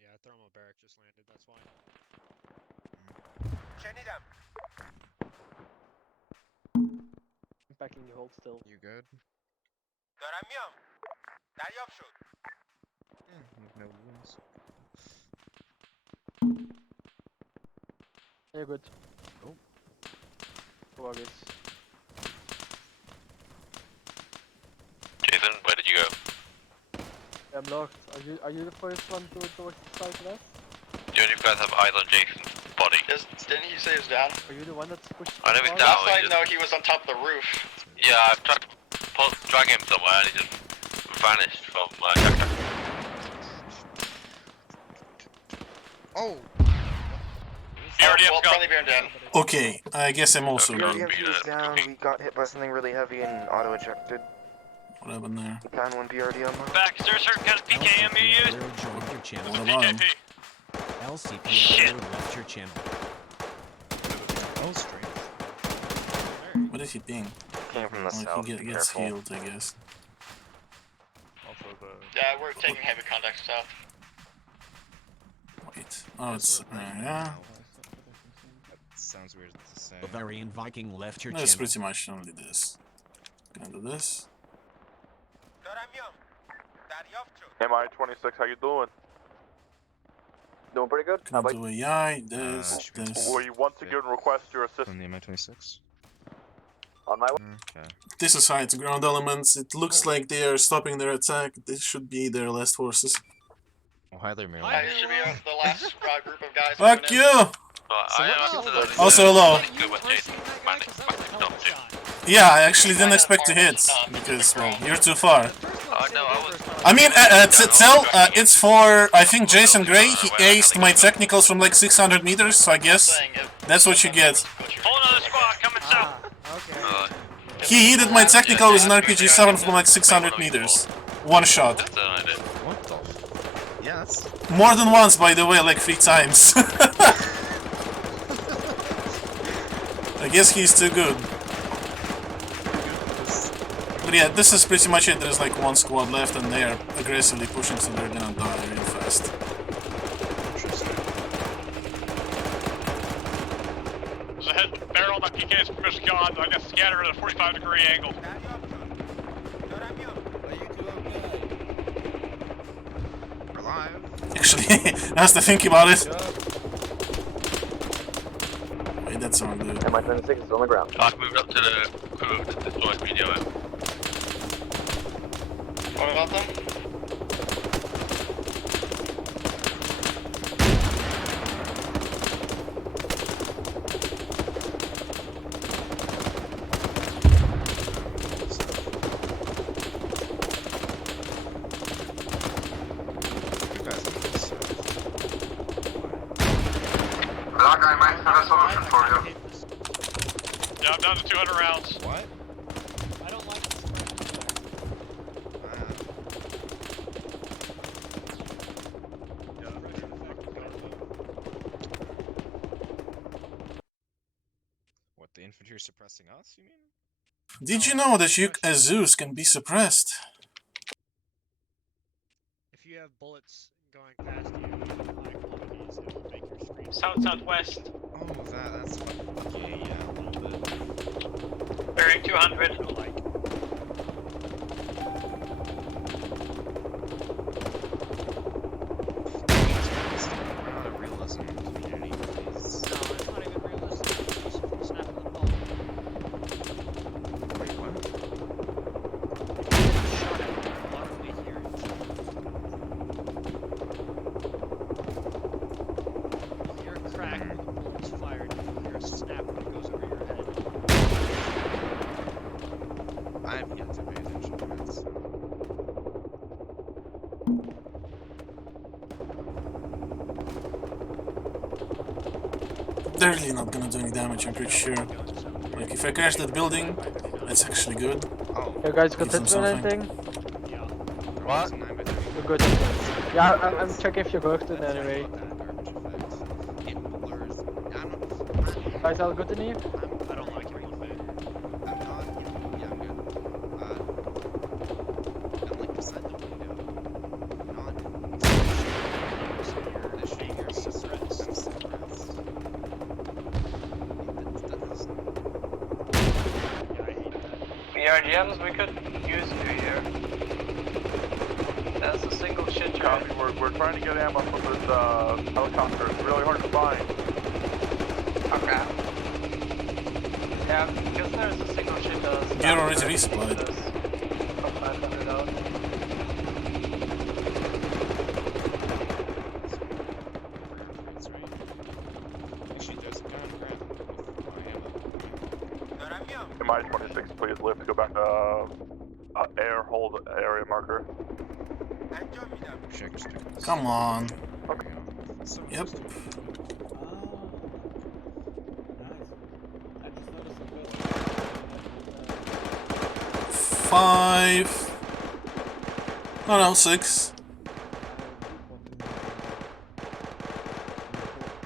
Yeah, thermal barrack just landed, that's why. I'm backing you, hold still. You good? No wounds. You're good. Oh. Progress. Jason, where did you go? I'm locked. Are you the first one to towards the southwest? Do any of you guys have eyes on Jason's body? Didn't he say he was down? Are you the one that's pushed? I know he's forward? down. Last night, no, he was on top of the roof. Yeah, I've tried to drag him somewhere and he just vanished from my sector. Oh! Well, friendly bearing down. Okay, I guess I'm also BRDM down. he was down. We got hit by something really heavy and auto ejected. What happened there? Found one BRDM. Back, is there a certain kind of PKM you use? Joined your channel. What about him? LCP left your channel. Oh, strange. What is he being? Came from the Well, south. he gets healed, I guess. Also the... Yeah, we're taking heavy contact south. Wait. Oh, it's... yeah. That sounds weird to say. Bavarian Viking left your That's channel. pretty much only this. Gonna do this. MI-26, how you doing? Doing pretty good. How about do AI, this. We once again request your assistance. On the Mi-26. On my way. Okay. This is high to ground elements. It looks like they are stopping their attack. This should be their last forces. Oh, hi there, Mirror. This should be the last group of guys. Fuck you! Also hello. Yeah, I actually didn't expect to hit, because, well, you're too far. I mean, it's for, I think, Jason Gray. He aced my technicals from like 600 meters, so I guess that's what you get. Whole other squad coming south. He hit my technical with an RPG-7 from like 600 meters. One shot. What the? Yes. More than once, by the way, like 3 times. I guess he's too good. But yeah, this is pretty much it. There's like 1 squad left and they are aggressively pushing, so they're gonna die real fast. There's a head barrel on my PK's permission god. I got scattered at a 45-degree angle. We're alive. Actually, that's the think about it. Wait, that's all good. Mi-26 is on the ground. I've moved up to the curve to destroy video. What about them? Black, I might have a solution for you. Yeah, I'm down to 200 rounds. What? I don't like this. What, the infantry is suppressing us, you mean? Did you know that you, as Zeus, can be suppressed? If you have bullets going past you, high quantities, it will make your screen. South-southwest. Oh, that's okay, yeah, a little bit. Bearing 200. We're not a realism community, please. No, it's not even realistic. It's just snap of the ball. Wait, what? Shot at locally here in You'll hear a crack when the bullet's fired, and you'll hear a snap when it goes over your head. I've yet to pay attention to this. They're really not gonna do any damage, I'm pretty sure. Like, if I crash that building, that's actually good. Oh. You guys got Gives hit them with something. anything? Yeah. What? You're good. Yeah, I'm checking if you worked it anyway. Guys, all good in here? I don't like it one bit. I'm not. Yeah, I'm good. I'm like beside the window. Not exposure. You're suppressed. I'm suppressed. BRGMs we could use you here. That's a single shit job. Copy, we're trying to get ammo from this helicopter. It's really hard to find. Okay. Yeah, because there's a single shit You're already resupplied. Mi-26, please lift to go back to air hold area marker. Come on. Okay. Yep. Five. Oh no, 6.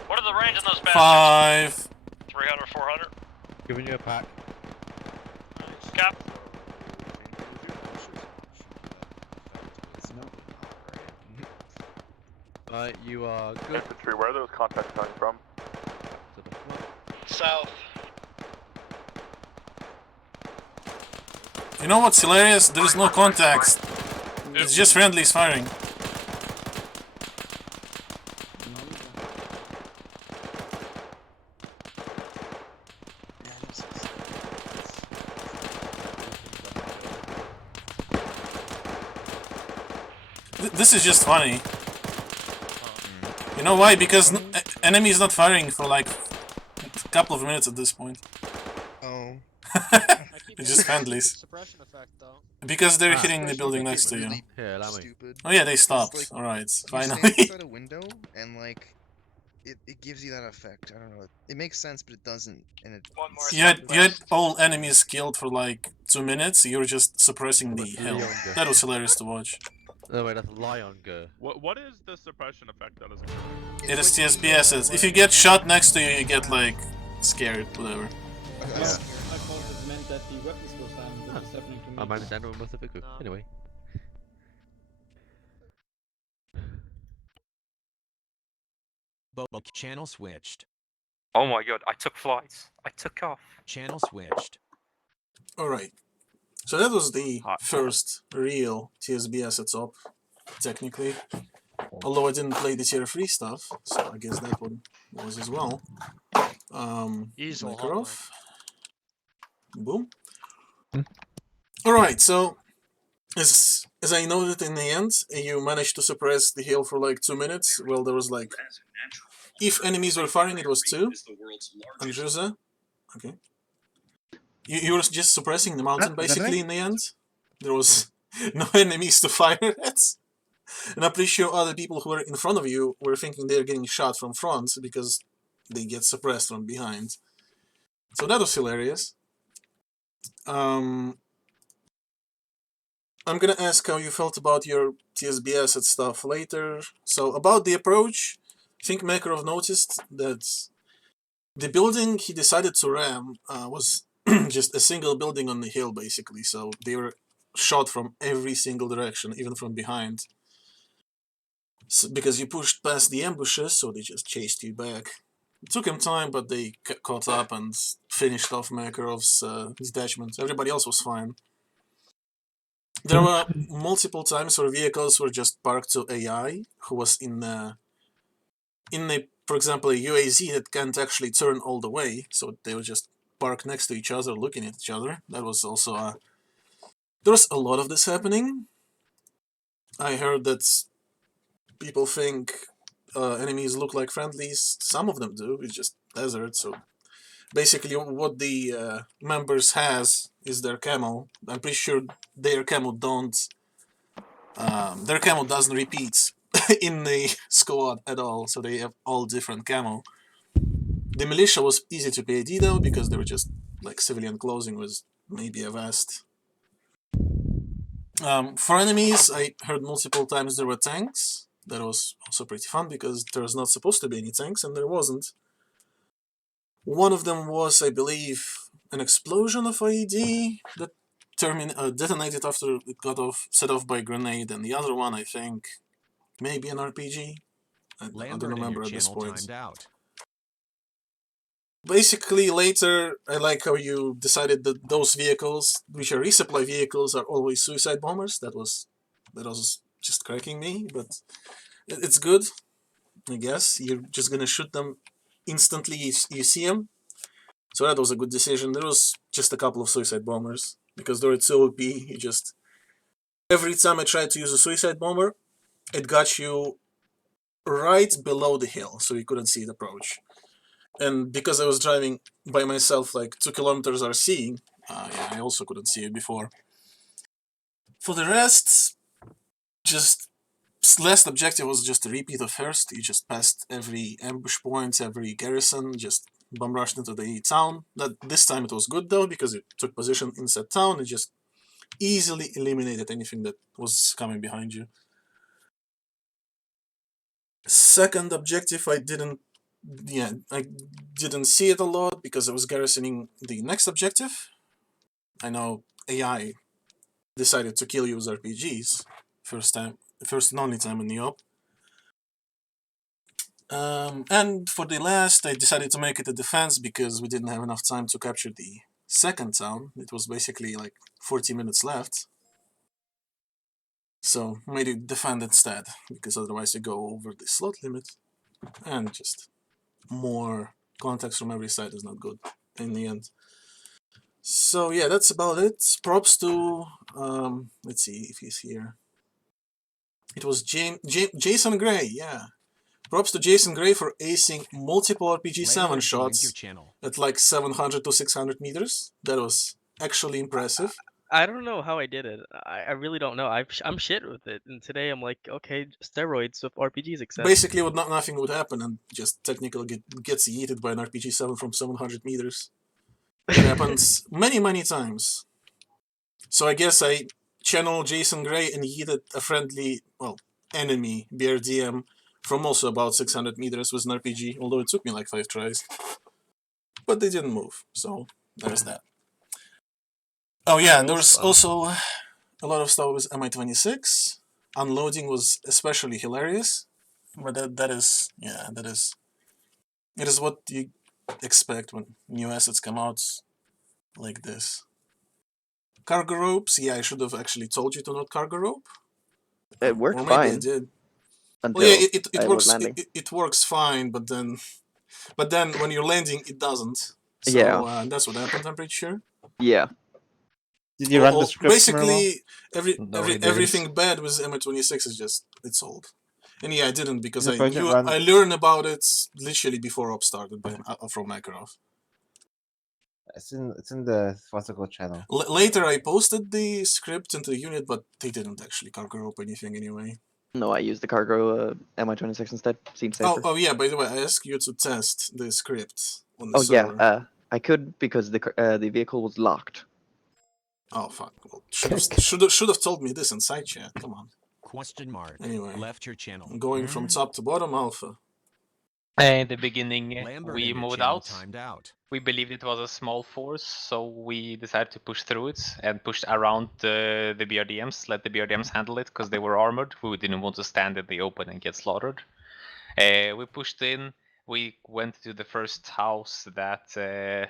What are the range on those bastards? 5. 300, 400. Giving you a pack. Cap. You are good. Infantry, where are those contacts coming from? South. You know what's hilarious? There is no contacts. It's just friendlies firing. this is just funny. You know why? Because enemy is not firing for like a couple of minutes at this point. Oh. It's just friendlies. Suppression effect though. Because they're hitting the building next to you. Here, allow me. Stupid. Oh yeah, they stopped. Like, Alright, you finally. stand outside a window and like it gives you that effect. I don't know. It makes sense, but it doesn't. And it. You had all enemies killed for like 2 minutes. You're just suppressing the hill. That was hilarious to watch. No wait, that's Lionger. What is the suppression effect that is occurring? It is TSB Assets. If you get shot next to you, you get like scared, whatever. Yeah. I thought it meant that the weapons go silent, but it's happening to me. I managed to must have been Anyway. Channel switched. Oh my god, I took flights. I took off. Channel switched. Alright. So that was the first real TSB Assets op, technically. Although I didn't play the tier 3 stuff, so I guess that one was as well. Makarov. Boom. Alright, so as I noted in the end, you managed to suppress the hill for like 2 minutes. Well, there was like, if enemies were firing, it was 2. Andruza. Okay. You were just suppressing the mountain basically in the end. There was no enemies to fire at. And I'm pretty sure other people who were in front of you were thinking they're getting shot from front because they get suppressed from behind. So that was hilarious. I'm gonna ask how you felt about your TSB asset stuff later. So about the approach, I think Makarov noticed that the building he decided to ram was just a single building on the hill basically, so they were shot from every single direction, even from behind. So, because you pushed past the ambushes, so they just chased you back. It took him time, but they caught up and finished off Makarov's detachment. Everybody else was fine. There were multiple times where vehicles were just parked to AI, who was in a, for example, a UAZ that can't actually turn all the way, so they were just parked next to each other, looking at each other. That was also there was a lot of this happening. I heard that people think enemies look like friendlies. Some of them do. It's just desert, so basically what the members has is their camo. I'm pretty sure their camo don't. Their camo doesn't repeat in the squad at all, so they have all different camo. The militia was easy to PAD though, because they were just like civilian clothing with maybe a vest. For enemies, I heard multiple times there were tanks. That was also pretty fun because there was not supposed to be any tanks, and there wasn't. One of them was, I believe, an explosion of IED that detonated after it got set off by a grenade, and the other one, I think, maybe an RPG. I don't remember at this point. Basically, later, I like how you decided that those vehicles, which are resupply vehicles, are always suicide bombers. That was just cracking me, but it's good, I guess. You're just gonna shoot them instantly you see them. So that was a good decision. There was just a couple of suicide bombers, because they were so OP, you just... Every time I tried to use a suicide bomber, it got you right below the hill, so you couldn't see it approach. And because I was driving by myself like 2 kilometers RC, yeah, I also couldn't see it before. For the rest, just last objective was just a repeat of first. You just passed every ambush point, every garrison, just bomb rushed into the town. This time it was good though, because it took position inside town. It just easily eliminated anything that was coming behind you. Second objective, I didn't see it a lot because I was garrisoning the next objective. I know AI decided to kill you with RPGs first and only time in the op. And for the last, I decided to make it a defense because we didn't have enough time to capture the second town. It was basically like 40 minutes left. So made it defend instead, because otherwise you go over the slot limit, and just more contacts from every side is not good in the end. So yeah, that's about it. Props to, let's see if he's here. It was Jason Gray, yeah. Props to Jason Gray for acing multiple RPG-7 shots at like 700 to 600 meters. That was actually impressive. I don't know how I did it. I really don't know. I'm shit with it, and today I'm like, okay, steroids with RPGs, etc. Basically, nothing would happen, and just technically gets yeeted by an RPG-7 from 700 meters. That happens many times. So I guess I channel Jason Gray and yeeted a friendly, well, enemy BRDM from also about 600 meters with an RPG, although it took me like 5 tries. But they didn't move, so there's that. Oh yeah, and there was also a lot of stuff with Mi-26. Unloading was especially hilarious, but that is it is what you expect when new assets come out like this. Cargo ropes, yeah, I should have actually told you to not cargo rope. It worked or maybe fine. I did. Until well, yeah, it I works. was landing. It works fine, but then when you're landing, it doesn't. So Yeah. that's what happened. I'm pretty sure. Yeah. Did you run the script? Basically, No, I didn't. everything bad with Mi-26 is just it's old. And yeah, I didn't because No, I learned about it literally before Op started from Makarov. It's in the what's it called channel. Later, I posted the script into the unit, but they didn't actually cargo rope anything anyway. No, I used the cargo Mi-26 instead. Seems safer. Oh yeah. By the way, I asked you to test the script on the server. Yeah. I could because the vehicle was locked. Oh fuck! Well, should have told me this in side chat. Come on. Question mark. Anyway, left your channel. Going from top to bottom, Alpha. In the beginning, Lambert we and your moved channel out. timed out. We believed it was a small force, so we decided to push through it and pushed around the BRDMs, let the BRDMs handle it because they were armored. We didn't want to stand in the open and get slaughtered. We pushed in. We went to the first house that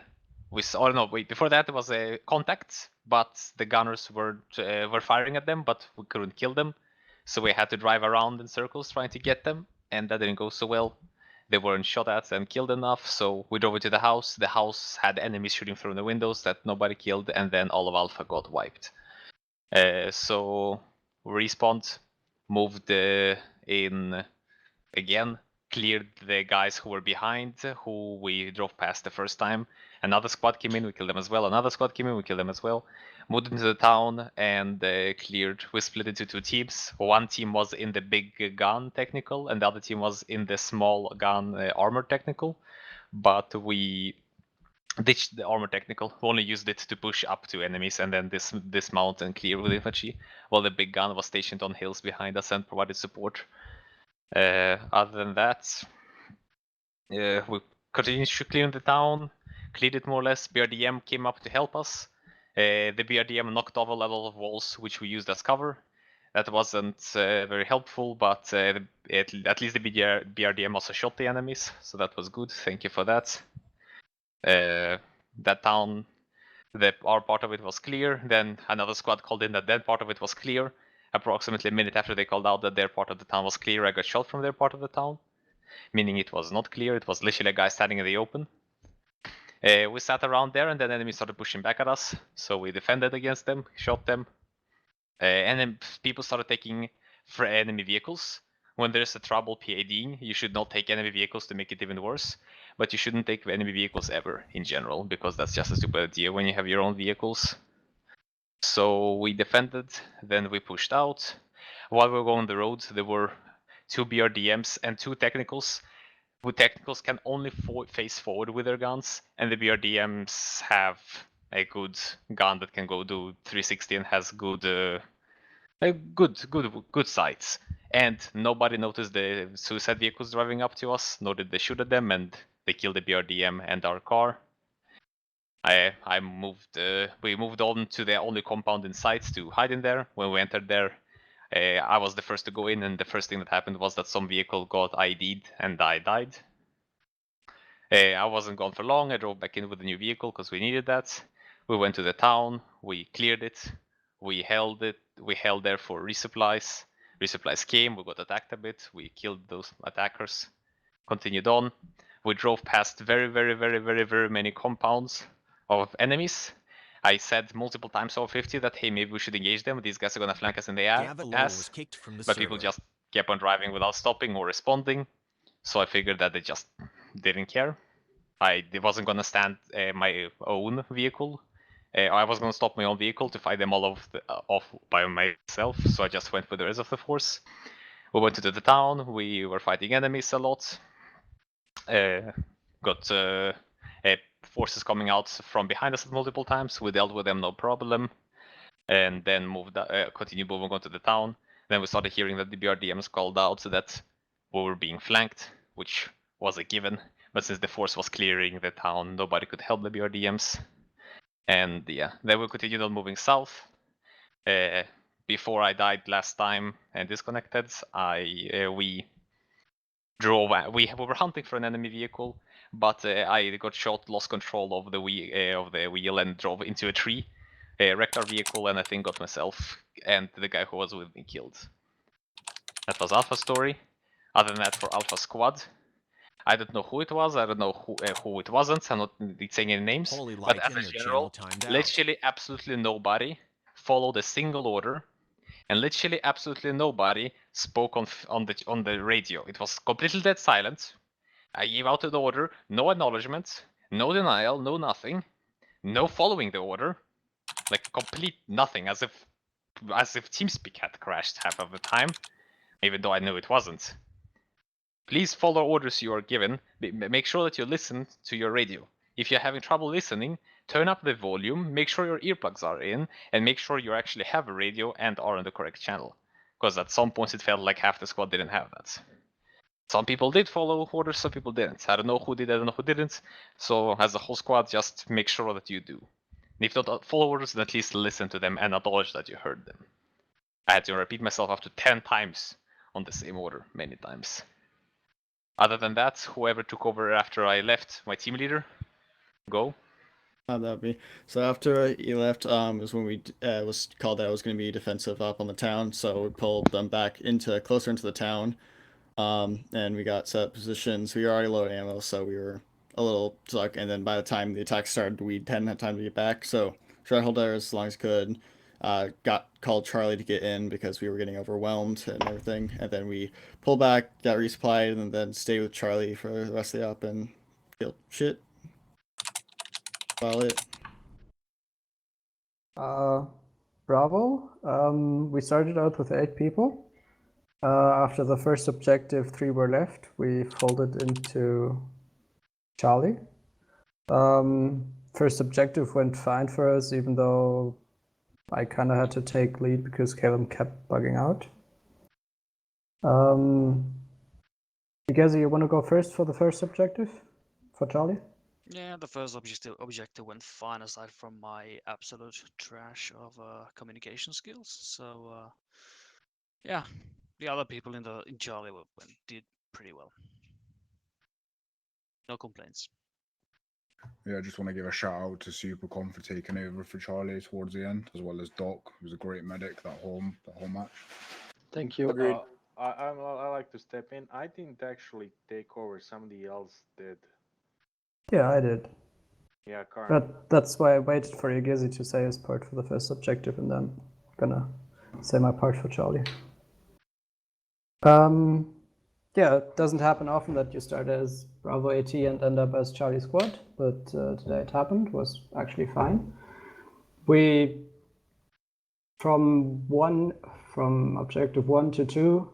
we saw. Oh no, wait! Before that, there was a contact, but the gunners were firing at them, but we couldn't kill them. So we had to drive around in circles trying to get them, and that didn't go so well. They weren't shot at and killed enough, so we drove into the house. The house had enemies shooting through the windows that nobody killed, and then all of Alpha got wiped. So we respawned, moved in again, cleared the guys who were behind, who we drove past the first time. Another squad came in, we killed them as well. Another squad came in, we killed them as well. Moved into the town and cleared. We split into 2 teams. One team was in the big gun technical, and the other team was in the small gun armor technical. But we ditched the armor technical. We only used it to push up to enemies and then dismount and clear with infantry, while the big gun was stationed on hills behind us and provided support. Other than that, we continued clearing the town, cleared it more or less. BRDM came up to help us. The BRDM knocked over a lot of walls, which we used as cover. That wasn't very helpful, but at least the BRDM also shot the enemies, so that was good. Thank you for that. That town, our part of it was clear. Then another squad called in that their part of it was clear. Approximately a minute after they called out that their part of the town was clear, I got shot from their part of the town, meaning it was not clear. It was literally a guy standing in the open. We sat around there, and then enemies started pushing back at us, so we defended against them, shot them, and then people started taking enemy vehicles. When there's a trouble PADing, you should not take enemy vehicles to make it even worse, but you shouldn't take enemy vehicles ever in general, because that's just a stupid idea when you have your own vehicles. So we defended, then we pushed out. While we were going on the road, there were 2 BRDMs and 2 technicals. Technicals can only face forward with their guns, and the BRDMs have a good gun that can go do 360 and has good sights. And nobody noticed the suicide vehicles driving up to us, nor did they shoot at them, and they killed the BRDM and our car. We moved on to the only compound in sight to hide in there. When we entered there, I was the first to go in, and the first thing that happened was that some vehicle got ID'd and I died. I wasn't gone for long. I drove back in with a new vehicle because we needed that. We went to the town, we cleared it, we held there for resupplies. Resupplies came, we got attacked a bit, we killed those attackers, continued on. We drove past very many compounds of enemies. I said multiple times over 50 that, hey, maybe we should engage them. These guys are gonna flank us in the ass. was kicked from the But people just kept on driving without stopping or responding. So I figured that they just didn't care. I wasn't gonna stand my own vehicle. I was gonna stop my own vehicle to fight them all off by myself. So I just went with the rest of the force. We went into the town. We were fighting enemies a lot. Got forces coming out from behind us multiple times. We dealt with them no problem, and then continued moving on to the town. Then we started hearing that the BRDMs called out so that we were being flanked, which was a given. But since the force was clearing the town, nobody could help the BRDMs. And yeah, then we continued on moving south. Before I died last time and disconnected, we drove. We were hunting for an enemy vehicle, but I got shot, lost control of the wheel, and drove into a tree. Wrecked our vehicle, and I think got myself and the guy who was with me killed. That was Alpha story. Other than that, for Alpha Squad, I don't know who it was. I don't know who it wasn't. I'm not saying any names. Holy But light as in a their general, channel timed out. literally absolutely nobody followed a single order, and literally absolutely nobody spoke on the radio. It was completely dead silent. I gave out an order, no acknowledgement, no denial, no nothing, no following the order, like complete nothing, as if TeamSpeak had crashed half of the time, even though I knew it wasn't. Please follow orders you are given. Make sure that you listen to your radio. If you're having trouble listening, turn up the volume, make sure your earplugs are in, and make sure you actually have a radio and are on the correct channel. Because at some points it felt like half the squad didn't have that. Some people did follow orders, some people didn't. I don't know who did, I don't know who didn't. So as a whole squad, just make sure that you do. And if not follow orders, then at least listen to them and acknowledge that you heard them. I had to repeat myself up to 10 times on the same order, many times. Other than that, whoever took over after I left, my team leader, go. That'd be so. After he left, was when we was called that it was going to be defensive up on the town. So we pulled them back closer into the town, and we got set positions. We were already low ammo, so we were a little stuck. And then by the time the attack started, we hadn't had time to get back. So tried to hold there as long as could. Called Charlie to get in because we were getting overwhelmed and everything. And then we pulled back, got resupplied, and then stayed with Charlie for the rest of the op and killed shit. About it. Bravo. We started out with 8 people. After the first objective, 3 were left. We folded into Charlie. First objective went fine for us, even though I kind of had to take lead because Caleb kept bugging out. Igazi, you want to go first for the first objective for Charlie? Yeah, the first objective went fine aside from my absolute trash of communication skills. So yeah, the other people in Charlie did pretty well. No complaints. Yeah, I just want to give a shout out to Supercon for taking over for Charlie towards the end, as well as Doc, who was a great medic that whole match. Thank you. Agreed. I like to step in. I didn't actually take over. Somebody else did. Yeah, I did. Yeah, Karn. That's why I waited for Igazi to say his part for the first objective, and then gonna say my part for Charlie. Yeah, it doesn't happen often that you start as Bravo AT and end up as Charlie Squad, but today it happened. Was actually fine. We from objective 1 to 2,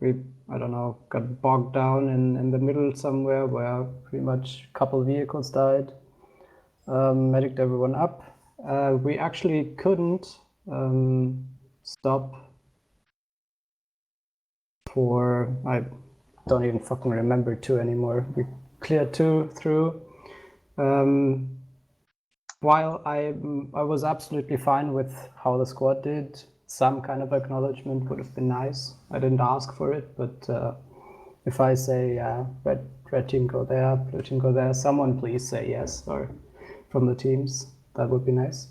we I don't know, got bogged down in the middle somewhere where pretty much a couple vehicles died. Medicked everyone up. We actually couldn't stop for, I don't even fucking remember 2 anymore. We cleared 2 through. While I was absolutely fine with how the squad did, some kind of acknowledgement would have been nice. I didn't ask for it, but if I say red team go there, blue team go there, someone please say yes, or from the teams, that would be nice.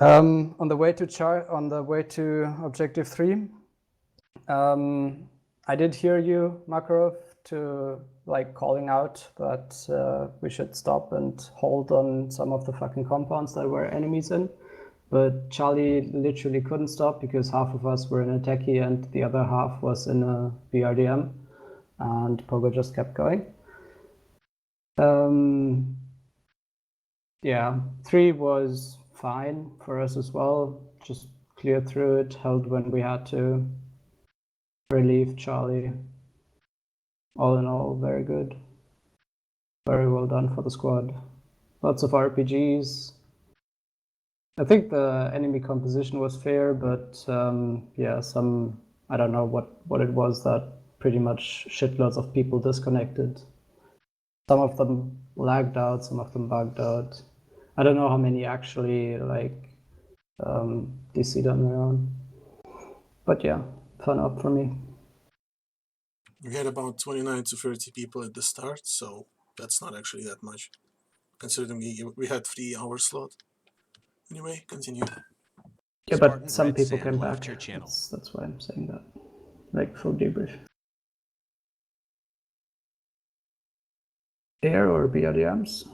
On the way to objective 3, I did hear you, Makarov, to like calling out that we should stop and hold on some of the fucking compounds that were enemies in. But Charlie literally couldn't stop because half of us were in a techie and the other half was in a BRDM, and Pogo just kept going. Yeah, 3 was fine for us as well. Just cleared through it, held when we had to, relieved Charlie. All in all, very good. Very well done for the squad. Lots of RPGs. I think the enemy composition was fair, but yeah, I don't know what it was that pretty much shitloads of people disconnected. Some of them lagged out, some of them bugged out. I don't know how many actually like DC'd on their own. But yeah, fun up for me. We had about 29 to 30 people at the start, so that's not actually that much, considering we had 3-hour slot. Anyway, continue. Yeah, but some people came back. That's why I'm saying that. Like, full debrief. Air or BRDMs?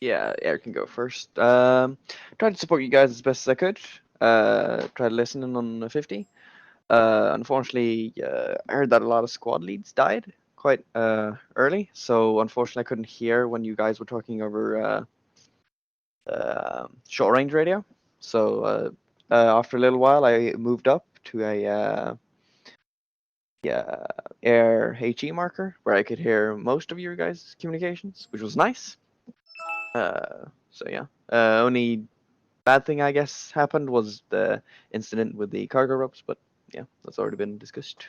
Yeah, Air can go first. Tried to support you guys as best as I could. Tried to listen in on 50. Unfortunately, I heard that a lot of squad leads died quite early, so unfortunately I couldn't hear when you guys were talking over short range radio. So after a little while, I moved up to a Air HE marker where I could hear most of your guys' communications, which was nice. So yeah, only bad thing I guess happened was the incident with the cargo ropes, but yeah, that's already been discussed.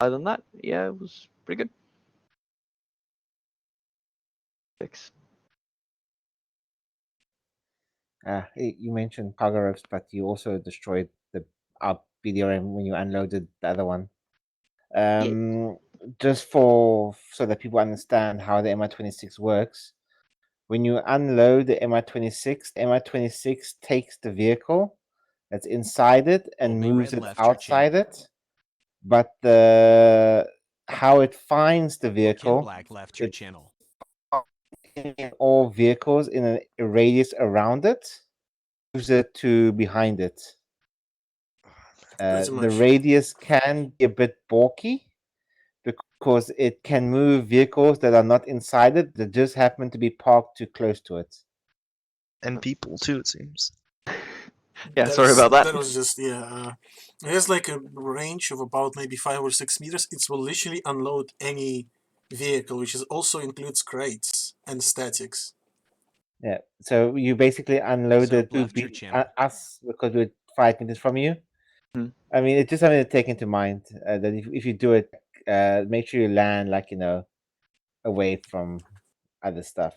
Other than that, yeah, it was pretty good. Thanks. You mentioned cargo ropes, but you also destroyed the BDRM when you unloaded the other one. Just so that people understand how the MI26 works, when you unload the MI26 takes the vehicle that's inside it and moves it outside it. But how it finds the vehicle, Left your channel. All vehicles in a radius around it, moves it to behind it. The radius can be a bit bulky because it can move vehicles that are not inside it that just happen to be parked too close to it. And people too, it seems. Yeah, sorry about that. That was just, yeah. It has like a range of about maybe 5 or 6 meters. It will literally unload any vehicle, which also includes crates and statics. Yeah, so you basically unloaded us because we're 5 meters from you. I mean, it's just something to take into mind that if you do it, make sure you land like away from other stuff.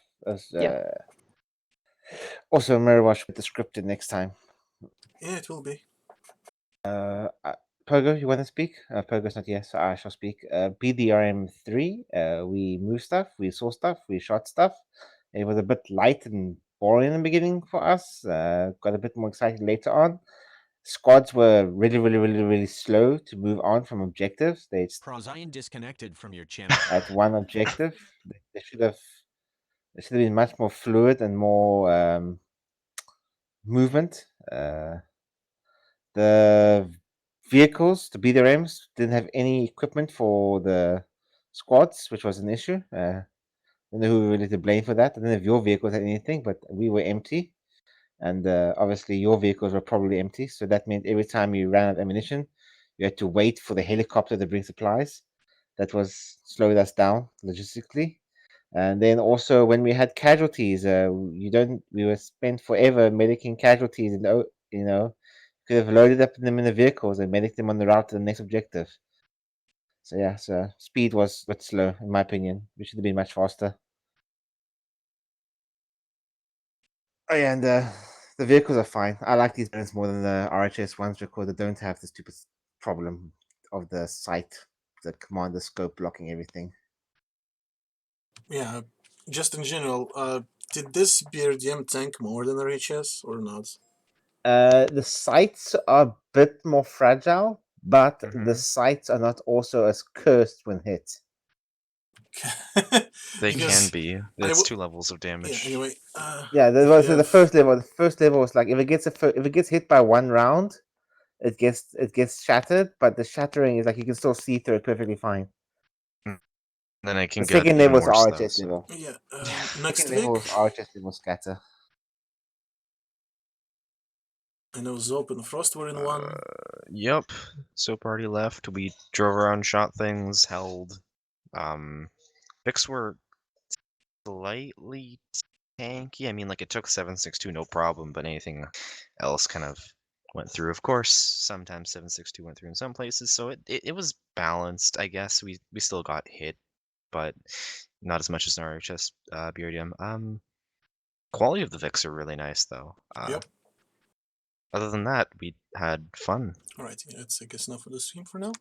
Also, mirror watch with the scripted next time. Yeah, it will be. Pogo, you want to speak? Pogo's not here, so I shall speak. BDRM 3, we moved stuff, we saw stuff, we shot stuff. It was a bit light and boring in the beginning for us. Got a bit more excited later on. Squads were really slow to move on from objectives. They Prozian disconnected from your channel. at one objective. They should have been much more fluid and more movement. The vehicles, the BDRMs, didn't have any equipment for the squads, which was an issue. I don't know who really to blame for that. I don't know if your vehicles had anything, but we were empty. And obviously your vehicles were probably empty. So that meant every time you ran out of ammunition, you had to wait for the helicopter to bring supplies. That was slowed us down logistically. And then also when we had casualties, we were spent forever medicing casualties, and could have loaded up them in the vehicles and medic them on the route to the next objective. So yeah, so speed was a bit slow in my opinion. We should have been much faster. Oh yeah, and the vehicles are fine. I like these guns more than the RHS ones because they don't have the stupid problem of the sight, the commander scope blocking everything. Yeah, just in general, did this BRDM tank more than RHS or not? The sights are a bit more fragile, but the sights are not also as cursed when hit. They can Because be. I That's w- 2 levels of damage. Yeah. Anyway. Yeah, that we was the have- first level. The first level was like if it gets hit by one round, it gets shattered, but the shattering is like you can still see through it perfectly fine. Then I can The get second even level is worse, RHS though, level. Yeah. Second Next level week. is RHS level scatter. I know Zope and Frost were in one. Yep. So party left. We drove around, shot things, held. Picks were slightly tanky. I mean, like, it took 762 no problem, but anything else kind of went through. Of course, sometimes 762 went through in some places, so it was balanced, I guess. We still got hit, but not as much as an RHS BRDM. Quality of the Vix are really nice, though. Yep. Other than that, we had fun. Alright, that's I guess enough for the stream for now.